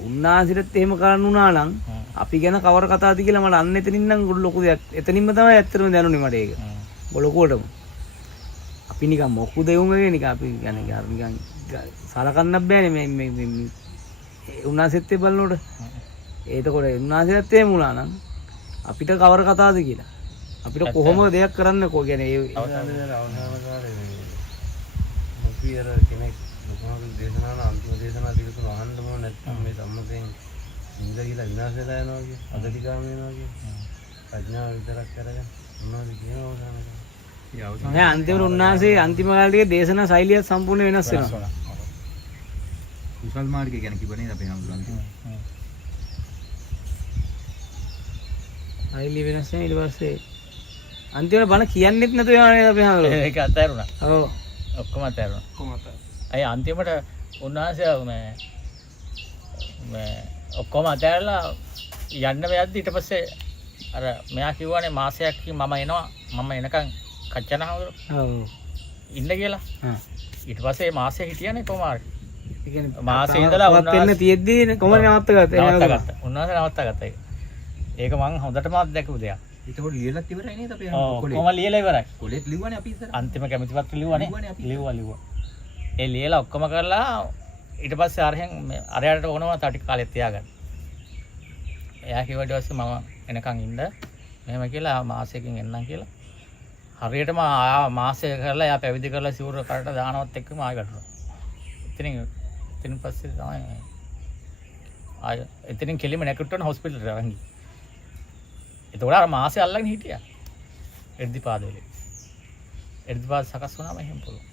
උන්නාසිරත් එහෙම කරන්න උනා නම් අපි ගැන කවර කතාවද කියලා මට අන්න එතනින් නම් ලොකු දෙයක්. එතනින්ම තමයි ඇත්තටම දැනුනේ මට ඒක. ලොකුවටම. අපි නිකන් මොකුද යුන්ගේ නිකන් අපි කියන්නේ නිකන් සලකන්න බෑනේ මේ උන්නාසෙත් බලනකොට. ඒතකොට උන්නාසෙත් එහෙම වුණා නම් අපිට කවර කතාවද කියලා. අපිට කොහොම දෙයක් කරන්න කො කියන්නේ ඒ මොකීර කෙනෙක් ලොකුම දේශනාන අන්තිම දේශනා දිගටම අහන්න ඕන නැත්නම් මේ සම්මතයෙන් ඉඳ කියලා විනාශ වෙලා යනවා කිය. අදතිකාම වෙනවා කිය. ප්‍රඥාව විතරක් කරගෙන මොනවද කියනවා නෑ අන්තිමට උන්නාසේ අන්තිම කාලේ දේශනා ශෛලිය සම්පූර්ණ වෙනස් වෙනවා. කුසල් මාර්ගය ගැන කිව්වනේ අපි හඳුනන්නේ. ශෛලිය වෙනස් වෙන ඊට පස්සේ අන්තිමට බණ කියන්නෙත් නැතුව යනවා නේද අපි හඳුනන්නේ. ඒක අතහැරුණා. ඔව්. ඔක්කොම අතහැරුණා. අය අන්තිමට උන්වහන්සේ මේ ඔක්කොම අතහැරලා යන්න වෙද්දි ඊට පස්සේ අර මෙයා කිව්වනේ මාසයක්කින් මම එනවා මම එනකන් කච්චනහවලු ඔව් ඉන්න කියලා. ඊට පස්සේ මාසෙ හිටියනේ කොමාරි. ඒ කියන්නේ මාසෙ ඉඳලා වත් වෙන්න තියෙද්දි කොහොමද නවත්තගත්තේ? නවත්තගත්තා. උන්වහන්සේ නවත්තගත්තා ඒක. ඒක මං හොඳටම අත්දැකපු දෙයක්. ඒකෝට ලියලත් ඉවරයි නේද අපි කොහොම ලියලා ඉවරයි. කොලෙත් ලිව්වනේ අපි ඉස්සර. අන්තිම කැමැති පත්‍ර ලිව්වා. ඒ ලියලා ඔක්කොම කරලා ඊට පස්සේ අරයට ඕනවා තව ටික කාලෙත් තියාගන්න. එයා කිව්වා ඊට පස්සේ මම එනකන් ඉන්න මෙහෙම කියලා මාසයකින් එන්නම් කියලා. හරියටම මාසයක කරලා එයා පැවිදි කරලා සිවුර කරට දානවත් එක්කම ආයෙ ගැටුණා. එතනින් පස්සේ තමයි ආයෙ එතනින් කෙලිම නැගිට්ටුවන හොස්පිටල් එකට අරන් ගියා. එතකොට අර මාසෙ අල්ලගෙන හිටියා. එර්ධිපාදවලේ. එර්ධිපාද සකස් වුණාම එහෙම පුළුවන්.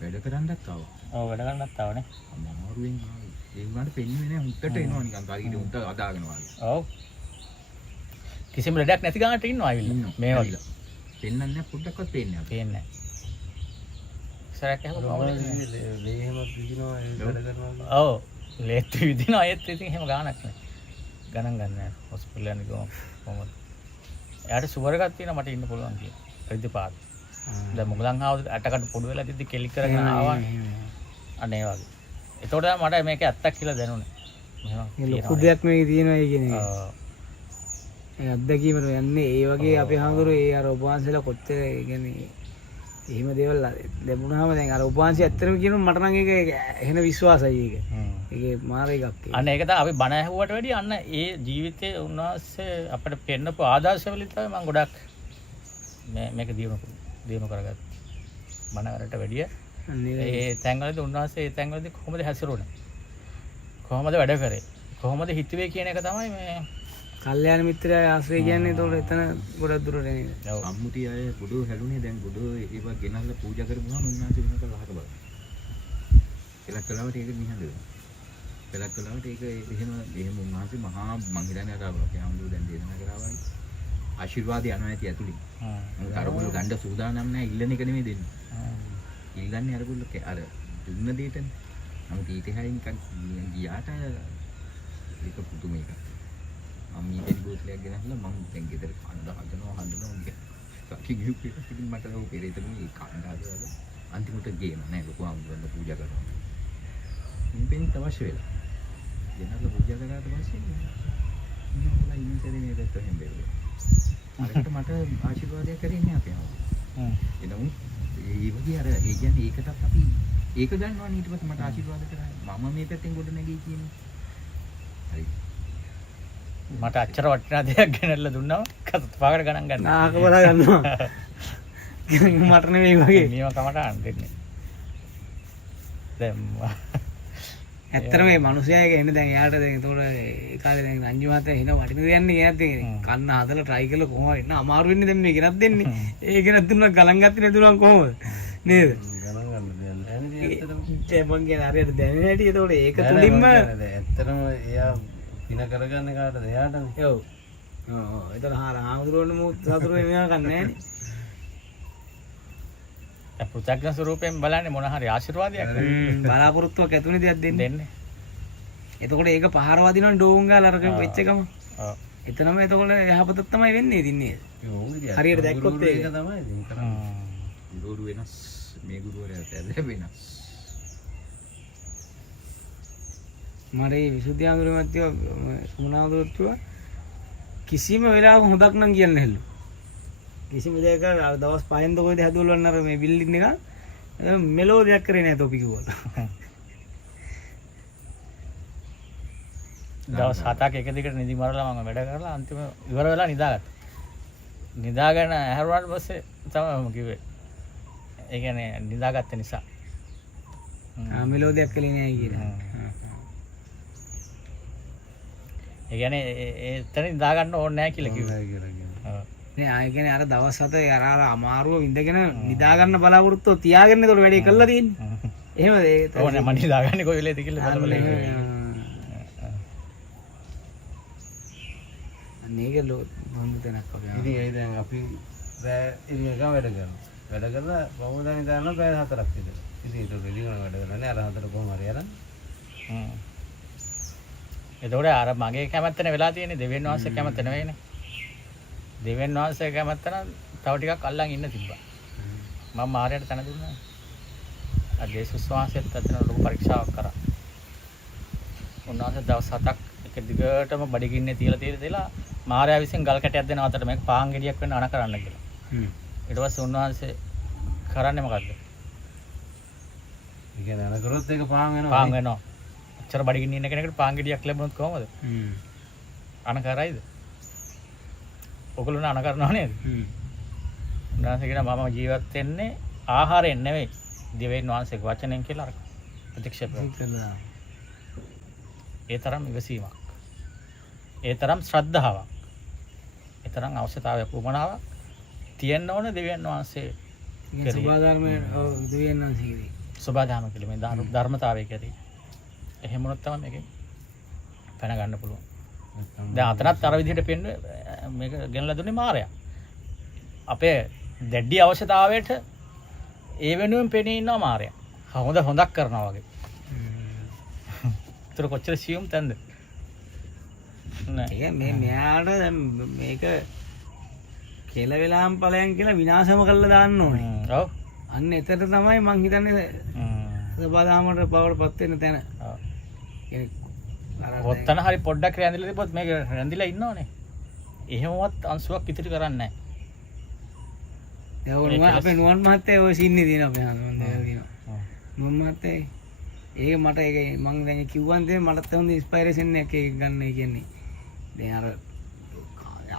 වැඩ කරන්නත් ආවා. ඔව් වැඩ කරන්නත් ආවනේ. අමාරුවෙන් ආවේ. ඒ වුණාට පෙන්නේ නැහැ හුත්තට එනවා නිකන් කාරියට හුත්ත අදාගෙන වගේ. ඔව්. කිසිම ලඩක් නැති ගානට ඉන්නවා ආවිල්ලා. මේ වගේ. පෙන්නන්නේ නැහැ පොඩ්ඩක්වත් පේන්නේ නැහැ. පේන්නේ නැහැ. සරක් එහෙම කොහොමද? ලේහෙම විදිනවා වැඩ කරනවා. ඔව්. ලේත් විදිනවා ඒත් ඉතින් එහෙම ගානක් නැහැ. ගණන් ගන්න නැහැ. හොස්පිටල් යන කොහොමද? එයාට සුවර් එකක් තියෙනවා මට ඉන්න පුළුවන් කියලා. එර්ධිපාද. දැන් මොගලන් ආවද අටකට පොඩු වෙලා තිද්දි කෙලි කරගෙන ආවා. අන්න ඒ වගේ. එතකොට මට මේක ඇත්තක් කියලා දැනුනේ. මේ ලොකු දෙයක් මේකේ තියෙනවා ඒ කියන්නේ. ඒ අත්දැකීමට යන්නේ ඒ වගේ අපි හඳුරු ඒ අර උපවාසයලා කොච්චර ඒ කියන්නේ එහෙම දේවල් ලැබුණාම දැන් අර උපවාසය ඇත්තටම කියනවා මට නම් ඒක එහෙන විශ්වාසයි ඒක. ඒකේ මාර එකක් ඒක. අන්න ඒක තමයි අපි බණ ඇහුවට වැඩිය අන්න ඒ ජීවිතේ උන්වහන්සේ අපිට පෙන්නපු ආදර්ශවලින් තමයි මම ගොඩක් මේක දියුණු කරගත්තා. බණ වලට වැඩිය ඒ තැන්වලදී උන්වහන්සේ ඒ තැන්වලදී කොහොමද හැසිරුණේ? කොහොමද වැඩ කරේ? කොහොමද හිතුවේ කියන එක තමයි මේ කල්යාණ මිත්‍රය ආශ්‍රය කියන්නේ. ඒතකොට එතන ගොඩක් දුරට නේද? ඔව්. අම්මුටි අය බුදු හැලුනේ දැන් බුදු ඒව ගෙනල්ලා පූජා කරපුවාම උන්වහන්සේ වෙනකල් අහක බලන්න. කියලා කළාට ඒක නිහඬ වෙනවා. පෙරක් කළාට ඒක එහෙම උන්වහන්සේ මහා මං හිතන්නේ අර අපේ ආම්දුර දැන් දේශනා කරාවයි ආශිර්වාද යනවා ඇති ඇතුලින්. මොකද අරගොල්ලෝ ගන්න සූදානම් නැහැ ඉල්ලන එක නෙමෙයි දෙන්නේ. ඉල්ලන්නේ අරගොල්ලෝ අර දුන්න දෙයටනේ. නමුත් ඊට හැයින් නිකන් ගියාට ඒක පුදුම එකක්. මම ඊටදී බෝතලයක් ගෙනහලා මම දැන් ගෙදර හදනවා කිව්ව ඉතින් මට ලෝ පෙරේතම ඒ කන්න හදලා අන්තිමට ගේම නෑ ලොකු ආම්දුරන්න පූජා කරනවා. ඉන්පෙන් අවශ්‍ය වෙලා. ගෙනල්ලා පූජා කරාට පස්සේ මම ඉන්සරේ මේ දැක්ක හැම්බෙන්නේ. අරකට මට ආශිර්වාදයක් කරේ නෑ අපේ ආවා. එනමුත් ඒ වගේ අර ඒ කියන්නේ ඒකටත් අපි ඒක ගන්නවා ඊට පස්සේ මට ආශිර්වාද කරා. මම මේ පැත්තෙන් ගොඩ නැගී කියන්නේ. හරි. මට අච්චර වටිනා දෙයක් ගෙනල්ලා දුන්නා කසත් පාකට ගණන් ගන්න. ආක බලා ගන්නවා. මට නෙමෙයි වගේ. මේව කමටහන් දෙන්නේ. දැන් ඇත්තටම මේ මිනිස්යාගේ එන්නේ දැන් එයාට දැන් ඒතකොට ඒ කාලේ දැන් රංජු මහත්තයා හින වටින දෙයක් නේ කියනත් කන්න හදලා try කරලා කොහොමද ඉන්න අමාරු වෙන්නේ දැන් මේ ගෙනත් දෙන්නේ. ඒ ගෙනත් දුන්නා ගලන් ගත්තේ නැතුණම් කොහොමද? නේද? ගණන් ගන්න දෙයක් නැහැ නේද ඇත්තටම. ඒ මං කියන හරියට දැනෙන හැටි ඒතකොට ඒක තුලින්ම ඇත්තටම එයා පින කරගන්න කාටද එයාටනේ. ඔව්. ඔව් එතන හාමුදුරුවෝ මු සතුරු වෙනවා කන්නේ නෑනේ. පෘථග්ජන ස්වරූපයෙන් බලන්නේ මොන හරි ආශිර්වාදයක් බලාපොරොත්තුවක් ඇතුළේ දෙයක් දෙන්නේ. එතකොට ඒක පහර වදිනවනේ ඩෝන් ගාලා අරගෙන වෙච්ච එකම. ඔව්. එතනම එතකොට යහපතක් තමයි වෙන්නේ ඉතින්නේ. හරියට දැක්කොත් ඒක තමයි ඉතින් කරන්නේ. ගුරු වෙනස් මේ ගුරුවරයාට ඇද වෙනස්. මට මේ විසුද්ධි ආඳුරේ මැත්තේ සුමනාඳුරත්තුව කිසිම වෙලාවක හොදක් නම් කියන්නේ නැහැලු. කිසිම දෙයක දවස් 5න් ද කොයිද හැදුවලන්න අර මේ බිල්ඩින් එක මෙලෝ දෙයක් කරේ නැහැ තොපි කිව්වා. දවස් 7ක් එක දිගට නිදි මරලා මම වැඩ කරලා අන්තිම ඉවර වෙලා නිදාගත්තා. නිදාගෙන ඇහැරුණාට පස්සේ තමයි මම කිව්වේ. ඒ කියන්නේ නිදාගත්ත නිසා. මෙලෝ දෙයක් කළේ නැහැ කියලා. ඒ කියන්නේ එතන නිදා ගන්න ඕනේ නැහැ කියලා කිව්වා. ඔව්. නේ ආයෙ කියන්නේ අර දවස් 7 අර අමාරුව විඳගෙන නිදා ගන්න බලාපොරොත්තු තියාගෙන ඒතකොට වැඩේ කළා තියෙන්නේ. එහෙමද ඒක? ඕනේ මම නිදා ගන්නේ කොයි වෙලේද කියලා බලන්න. මේක හොඳ තැනක් අපේ. ඉතින් ඒ දැන් අපි රෑ ඉන්න එක වැඩ කරනවා. වැඩ කරලා කොහොමද නිදාන්න බෑ 4ක් විතර. ඉතින් ඒක රෙඩි කරන වැඩ කරන්නේ අර 4 කොහොම හරි අරන්. එතකොට අර මගේ කැමැත්තනේ වෙලා තියෙන්නේ දෙවියන් වහන්සේ කැමැත්ත නෙවෙයිනේ. දෙවියන් වහන්සේ කැමැත්ත නම් තව ටිකක් අල්ලන් ඉන්න තිබ්බා. මම මාරයට තන දුන්නා. අර ජේසුස් වහන්සේත් අතන ලොකු පරීක්ෂාවක් කරා. උන්වහන්සේ දවස් 7ක් එක දිගටම බඩගින්නේ තියලා මාරයා විසින් ගල් කැටයක් දෙන අතට මේක පාන් ගෙඩියක් වෙන්න අණ කරන්න කියලා. ඊට පස්සේ උන්වහන්සේ කරන්නේ මොකද්ද? ඒ කියන්නේ අන කරොත් ඒක පාන් වෙනවා. පාන් වෙනවා. අච්චර බඩගින්න ඉන්න කෙනෙකුට පාන් ගෙඩියක් ලැබුණොත් කොහමද? අණ කරයිද? ඔගොල්ලෝ අණ කරනව නේද? උන්වහන්සේ කියනවා මම ජීවත් වෙන්නේ ආහාරයෙන් නෙවෙයි දෙවියන් වහන්සේගේ වචනෙන් කියලා අර ප්‍රතික්ෂේප කරනවා. ඒ තරම් ඉවසීමක්. ඒ තරම් ශ්‍රද්ධාවක්. ඒ තරම් අවශ්‍යතාවයක් උමනාවක් තියෙන්න ඕන දෙවියන් වහන්සේ කෙරෙහි. සබාධර්මයේ දෙවියන් වහන්සේ කෙරෙහි. සබාධර්ම කියලා මේ ධර්මතාවය කෙරෙහි. එහෙම වුණොත් තමයි මේකෙන් පැන ගන්න පුළුවන්. දැන් අතනත් අර විදිහට පෙන්නේ මේක ගෙනලා දුන්නේ මාරයා. අපේ දැඩි අවශ්‍යතාවයට ඒ වෙනුවෙන් පෙනී ඉන්නවා මාරයා. හොඳක් කරනවා වගේ. ඒතර කොච්චර සියුම් තැන්ද? නෑ මේ මෙයාට මේක කෙල වෙලාම් ඵලයන් කියලා විනාශම කරලා දාන්න ඕනේ. ඔව්. අන්න එතන තමයි මං හිතන්නේ සබදාමකට බවටපත් වෙන තැන. ඔව්. කියන්නේ ඔත්තන හරි පොඩ්ඩක් රැඳිලා තිබ්බොත් මේක රැඳිලා ඉන්නවනේ. එහෙමවත් අංශුවක් ඉතිරි කරන්නේ නැහැ. අපේ නුවන් මහත්තයා ඔය සින්නේ තියෙන අපේ හඳුන්වන්න දෙනවා. නුවන් මහත්තයා ඒක මට ඒක මං දැන් කිව්වන් දේ මටත් හොඳ ඉන්ස්පයරේෂන් එකක් ඒක ගන්න කියන්නේ. දැන් අර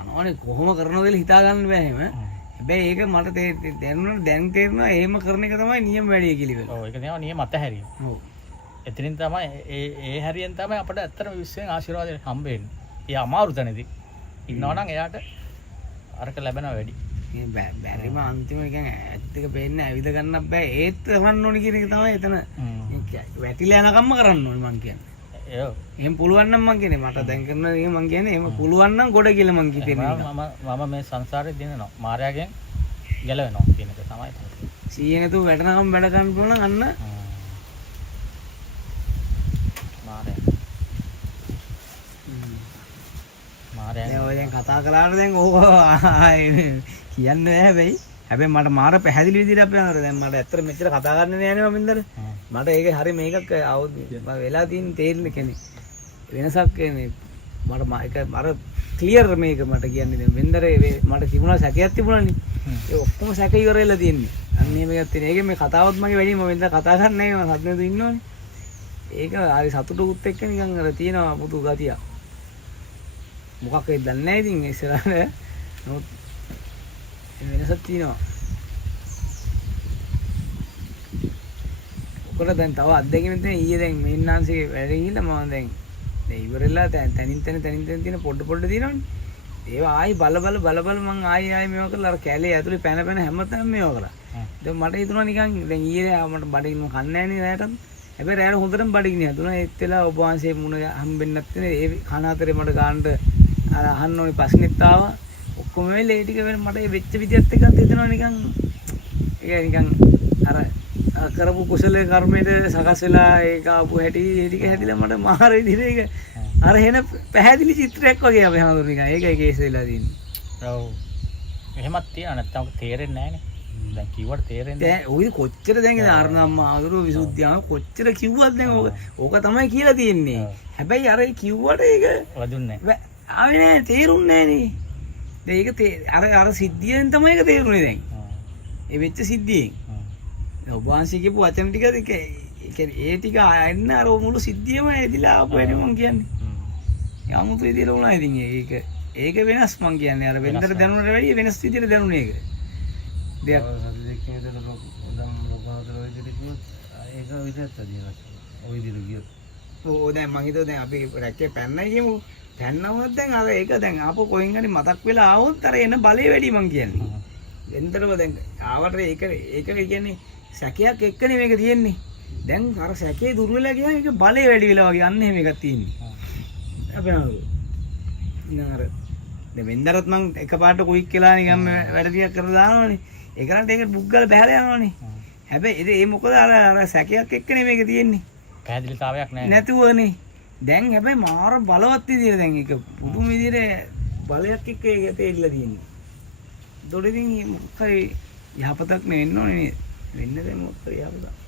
යනවනේ කොහොම කරනවද කියලා හිතා ගන්න බෑ එහෙම. හැබැයි ඒක මට දැනුණා දැන් තේරෙනවා එහෙම කරන එක තමයි නියම වැඩේ කියලා. ඔව් ඒක තමයි නියම අතහැරීම. ඔව්. එතනින් තමයි ඒ හැරියෙන් තමයි අපිට ඇත්තටම විශ්වෙන් ආශිර්වාදය හම්බ වෙන්නේ. ඒ අමාරු තැනදී ඉන්නවනම් එයාට අරක ලැබෙනවා වැඩි. මේ බැරිම අන්තිම කියන්නේ ඇත්ත එක පේන්නේ ඇවිද ගන්නත් බෑ ඒත් කරන්න ඕනේ කියන එක තමයි එතන වැටිලා යනකම්ම කරන්න ඕනේ මං කියන්නේ. එහෙම පුළුවන් නම් මං කියන්නේ මට දැන් කරන දේ මං කියන්නේ එහෙම පුළුවන් නම් ගොඩ කියලා මං කිපෙන්නේ. මම මේ සංසාරේ දිනනවා. මායාවෙන් ගැලවෙනවා කියන එක තමයි. සීයේ නැතුව වැටෙනකම් වැඩ ගන්න පුළුවන් අන්න මායාව. ඔය දැන් කතා කළාට දැන් ඕක කියන්න බෑ හැබැයි. හැබැයි මට මාර පැහැදිලි විදිහට අපි අර දැන් මට ඇත්තට මෙච්චර කතා කරන්න නෑ නේ මමින්දර. මට ඒක හරි මේකක් වෙලා තියෙන තේරෙන්නේ කෙනෙක්. වෙනසක් මේ මට ඒක අර ක්ලියර් මේක මට කියන්නේ දැන් වෙන්දරේ මට තිබුණා සැකයක් තිබුණානේ. ඒ ඔක්කොම සැක ඉවර වෙලා තියෙන්නේ. අන්න එහෙම එකක් තියෙන. ඒකෙන් මේ කතාවත් මගේ වැඩි මම වෙන්දර කතා කරන්නේ නෑ මම සද්දෙන්ද ඉන්නවනේ. ඒක හරි සතුටුකුත් එක්ක නිකන් අර තියෙනවා පුදු ගතියක්. මොකක් වෙයිද දන්නේ නැහැ ඉතින් ඉස්සරහට. නමුත් වෙනසක් තියෙනවා. ඔකට දැන් තව අත්දැකීම් තියෙන ඊයේ දැන් මෙන්නාන්සේ වැඩ ගිහිල්ලා මම දැන් ඉවරෙලා තනින් තියෙන පොඩ තියෙනවනේ. ඒවා ආයි බල මං ආයි මේවා කරලා අර කැලේ ඇතුලේ පැන හැමතැනම මේවා කරා. දැන් මට හිතුණා නිකන් දැන් ඊයේ මට බඩගින්න කන්නේ නැහැ නේ රැයටත්. හැබැයි රැයට හොඳටම බඩගින්න හැදුණා. ඒත් වෙලා ඔබ වහන්සේ මුණ හම්බෙන්නත් නේ ඒ කන අතරේ මට ගානට අර අහන්න ඕනි ප්‍රශ්නෙත් ආවා. ඔක්කොම වෙලේ ඒ ටික වෙන මට ඒ වෙච්ච විදියත් එක්කත් හිතෙනවා නිකන් ඒක නිකන් අර කරපු කුසල කර්මයට සකස් වෙලා ඒක ආපු හැටි ඒ ටික හැදිලා මට මාර විදිහට ඒක අර එන පැහැදිලි චිත්‍රයක් වගේ අපි හඳුනන නිකන් ඒකයි කේස් වෙලා තියෙන්නේ. ඔව්. එහෙමත් තියන නැත්තම් තේරෙන්නේ නැහනේ. දැන් කිව්වට තේරෙන්නේ නැහැ. ඔය කොච්චර දැන් ආරණම්ම ආගරෝ විසුද්ධියම කොච්චර කිව්වත් දැන් ඕක තමයි කියලා තියෙන්නේ. හැබැයි අර කිව්වට ඒක වදුන්නේ නැහැ. ආවේ නැහැ තේරුන්නේ නැහැ නේ. දැන් ඒක අර සිද්ධියෙන් තමයි ඒක තේරුනේ දැන්. ඒ වෙච්ච සිද්ධියෙන්. ඔබ වහන්සේ කියපු වචන ටික ඒ ටික එන්න අර මුළු සිද්ධියම ඇදිලා ආපු වෙන මං කියන්නේ. යමුතු විදියට වුණා ඉතින් ඒක වෙනස් මං කියන්නේ අර වෙනතර දැනුනට වැඩිය වෙනස් විදියට දැනුනේ ඒක. දෙයක් දෙකකින් ඉඳලා උදම් ලෝකවතර විදියට කිව්වොත් ඒක විදිහට තියෙනවා. ওই විදියට ගියොත්. ඔව් දැන් මං හිතුවා දැන් අපි රැක්කේ පැන්නයි කියමු. පැන්නවොත් දැන් අර ඒක දැන් ආපහු කොහෙන් හරි මතක් වෙලා ආවොත් අර එන බලය වැඩි මං කියන්නේ. වෙනතරම දැන් ආවට ඒක කියන්නේ සැකයක් එක්කනේ මේක තියෙන්නේ. දැන් අර සැකේ දුර වෙලා ගියා ඒක බලය වැඩි වෙලා වගේ අන්න එහෙම එකක් තියෙන්නේ. අපි නේද? අර දැන් වෙන්දරත් මං එකපාරට කුයික් කියලා නිකන් වැඩ ටිකක් කරලා දානවනේ. ඒකලන්ට ඒක බුක් ගාලා බහැලා යනවනේ. හැබැයි ඒ මොකද අර සැකයක් එක්කනේ මේක තියෙන්නේ. පැහැදිලිතාවයක් නැහැ. නැතුවනේ. දැන් හැබැයි මාර බලවත් විදියට දැන් ඒක පුදුම විදියට බලයක් එක්ක ඒක තේරිලා තියෙන්නේ. ඒතකොට ඉතින් මොකක්ද යහපතක් නෙවෙන්න ඕනේ නේද? වෙන්න දෙන්න මොකක්ද යහපතක්.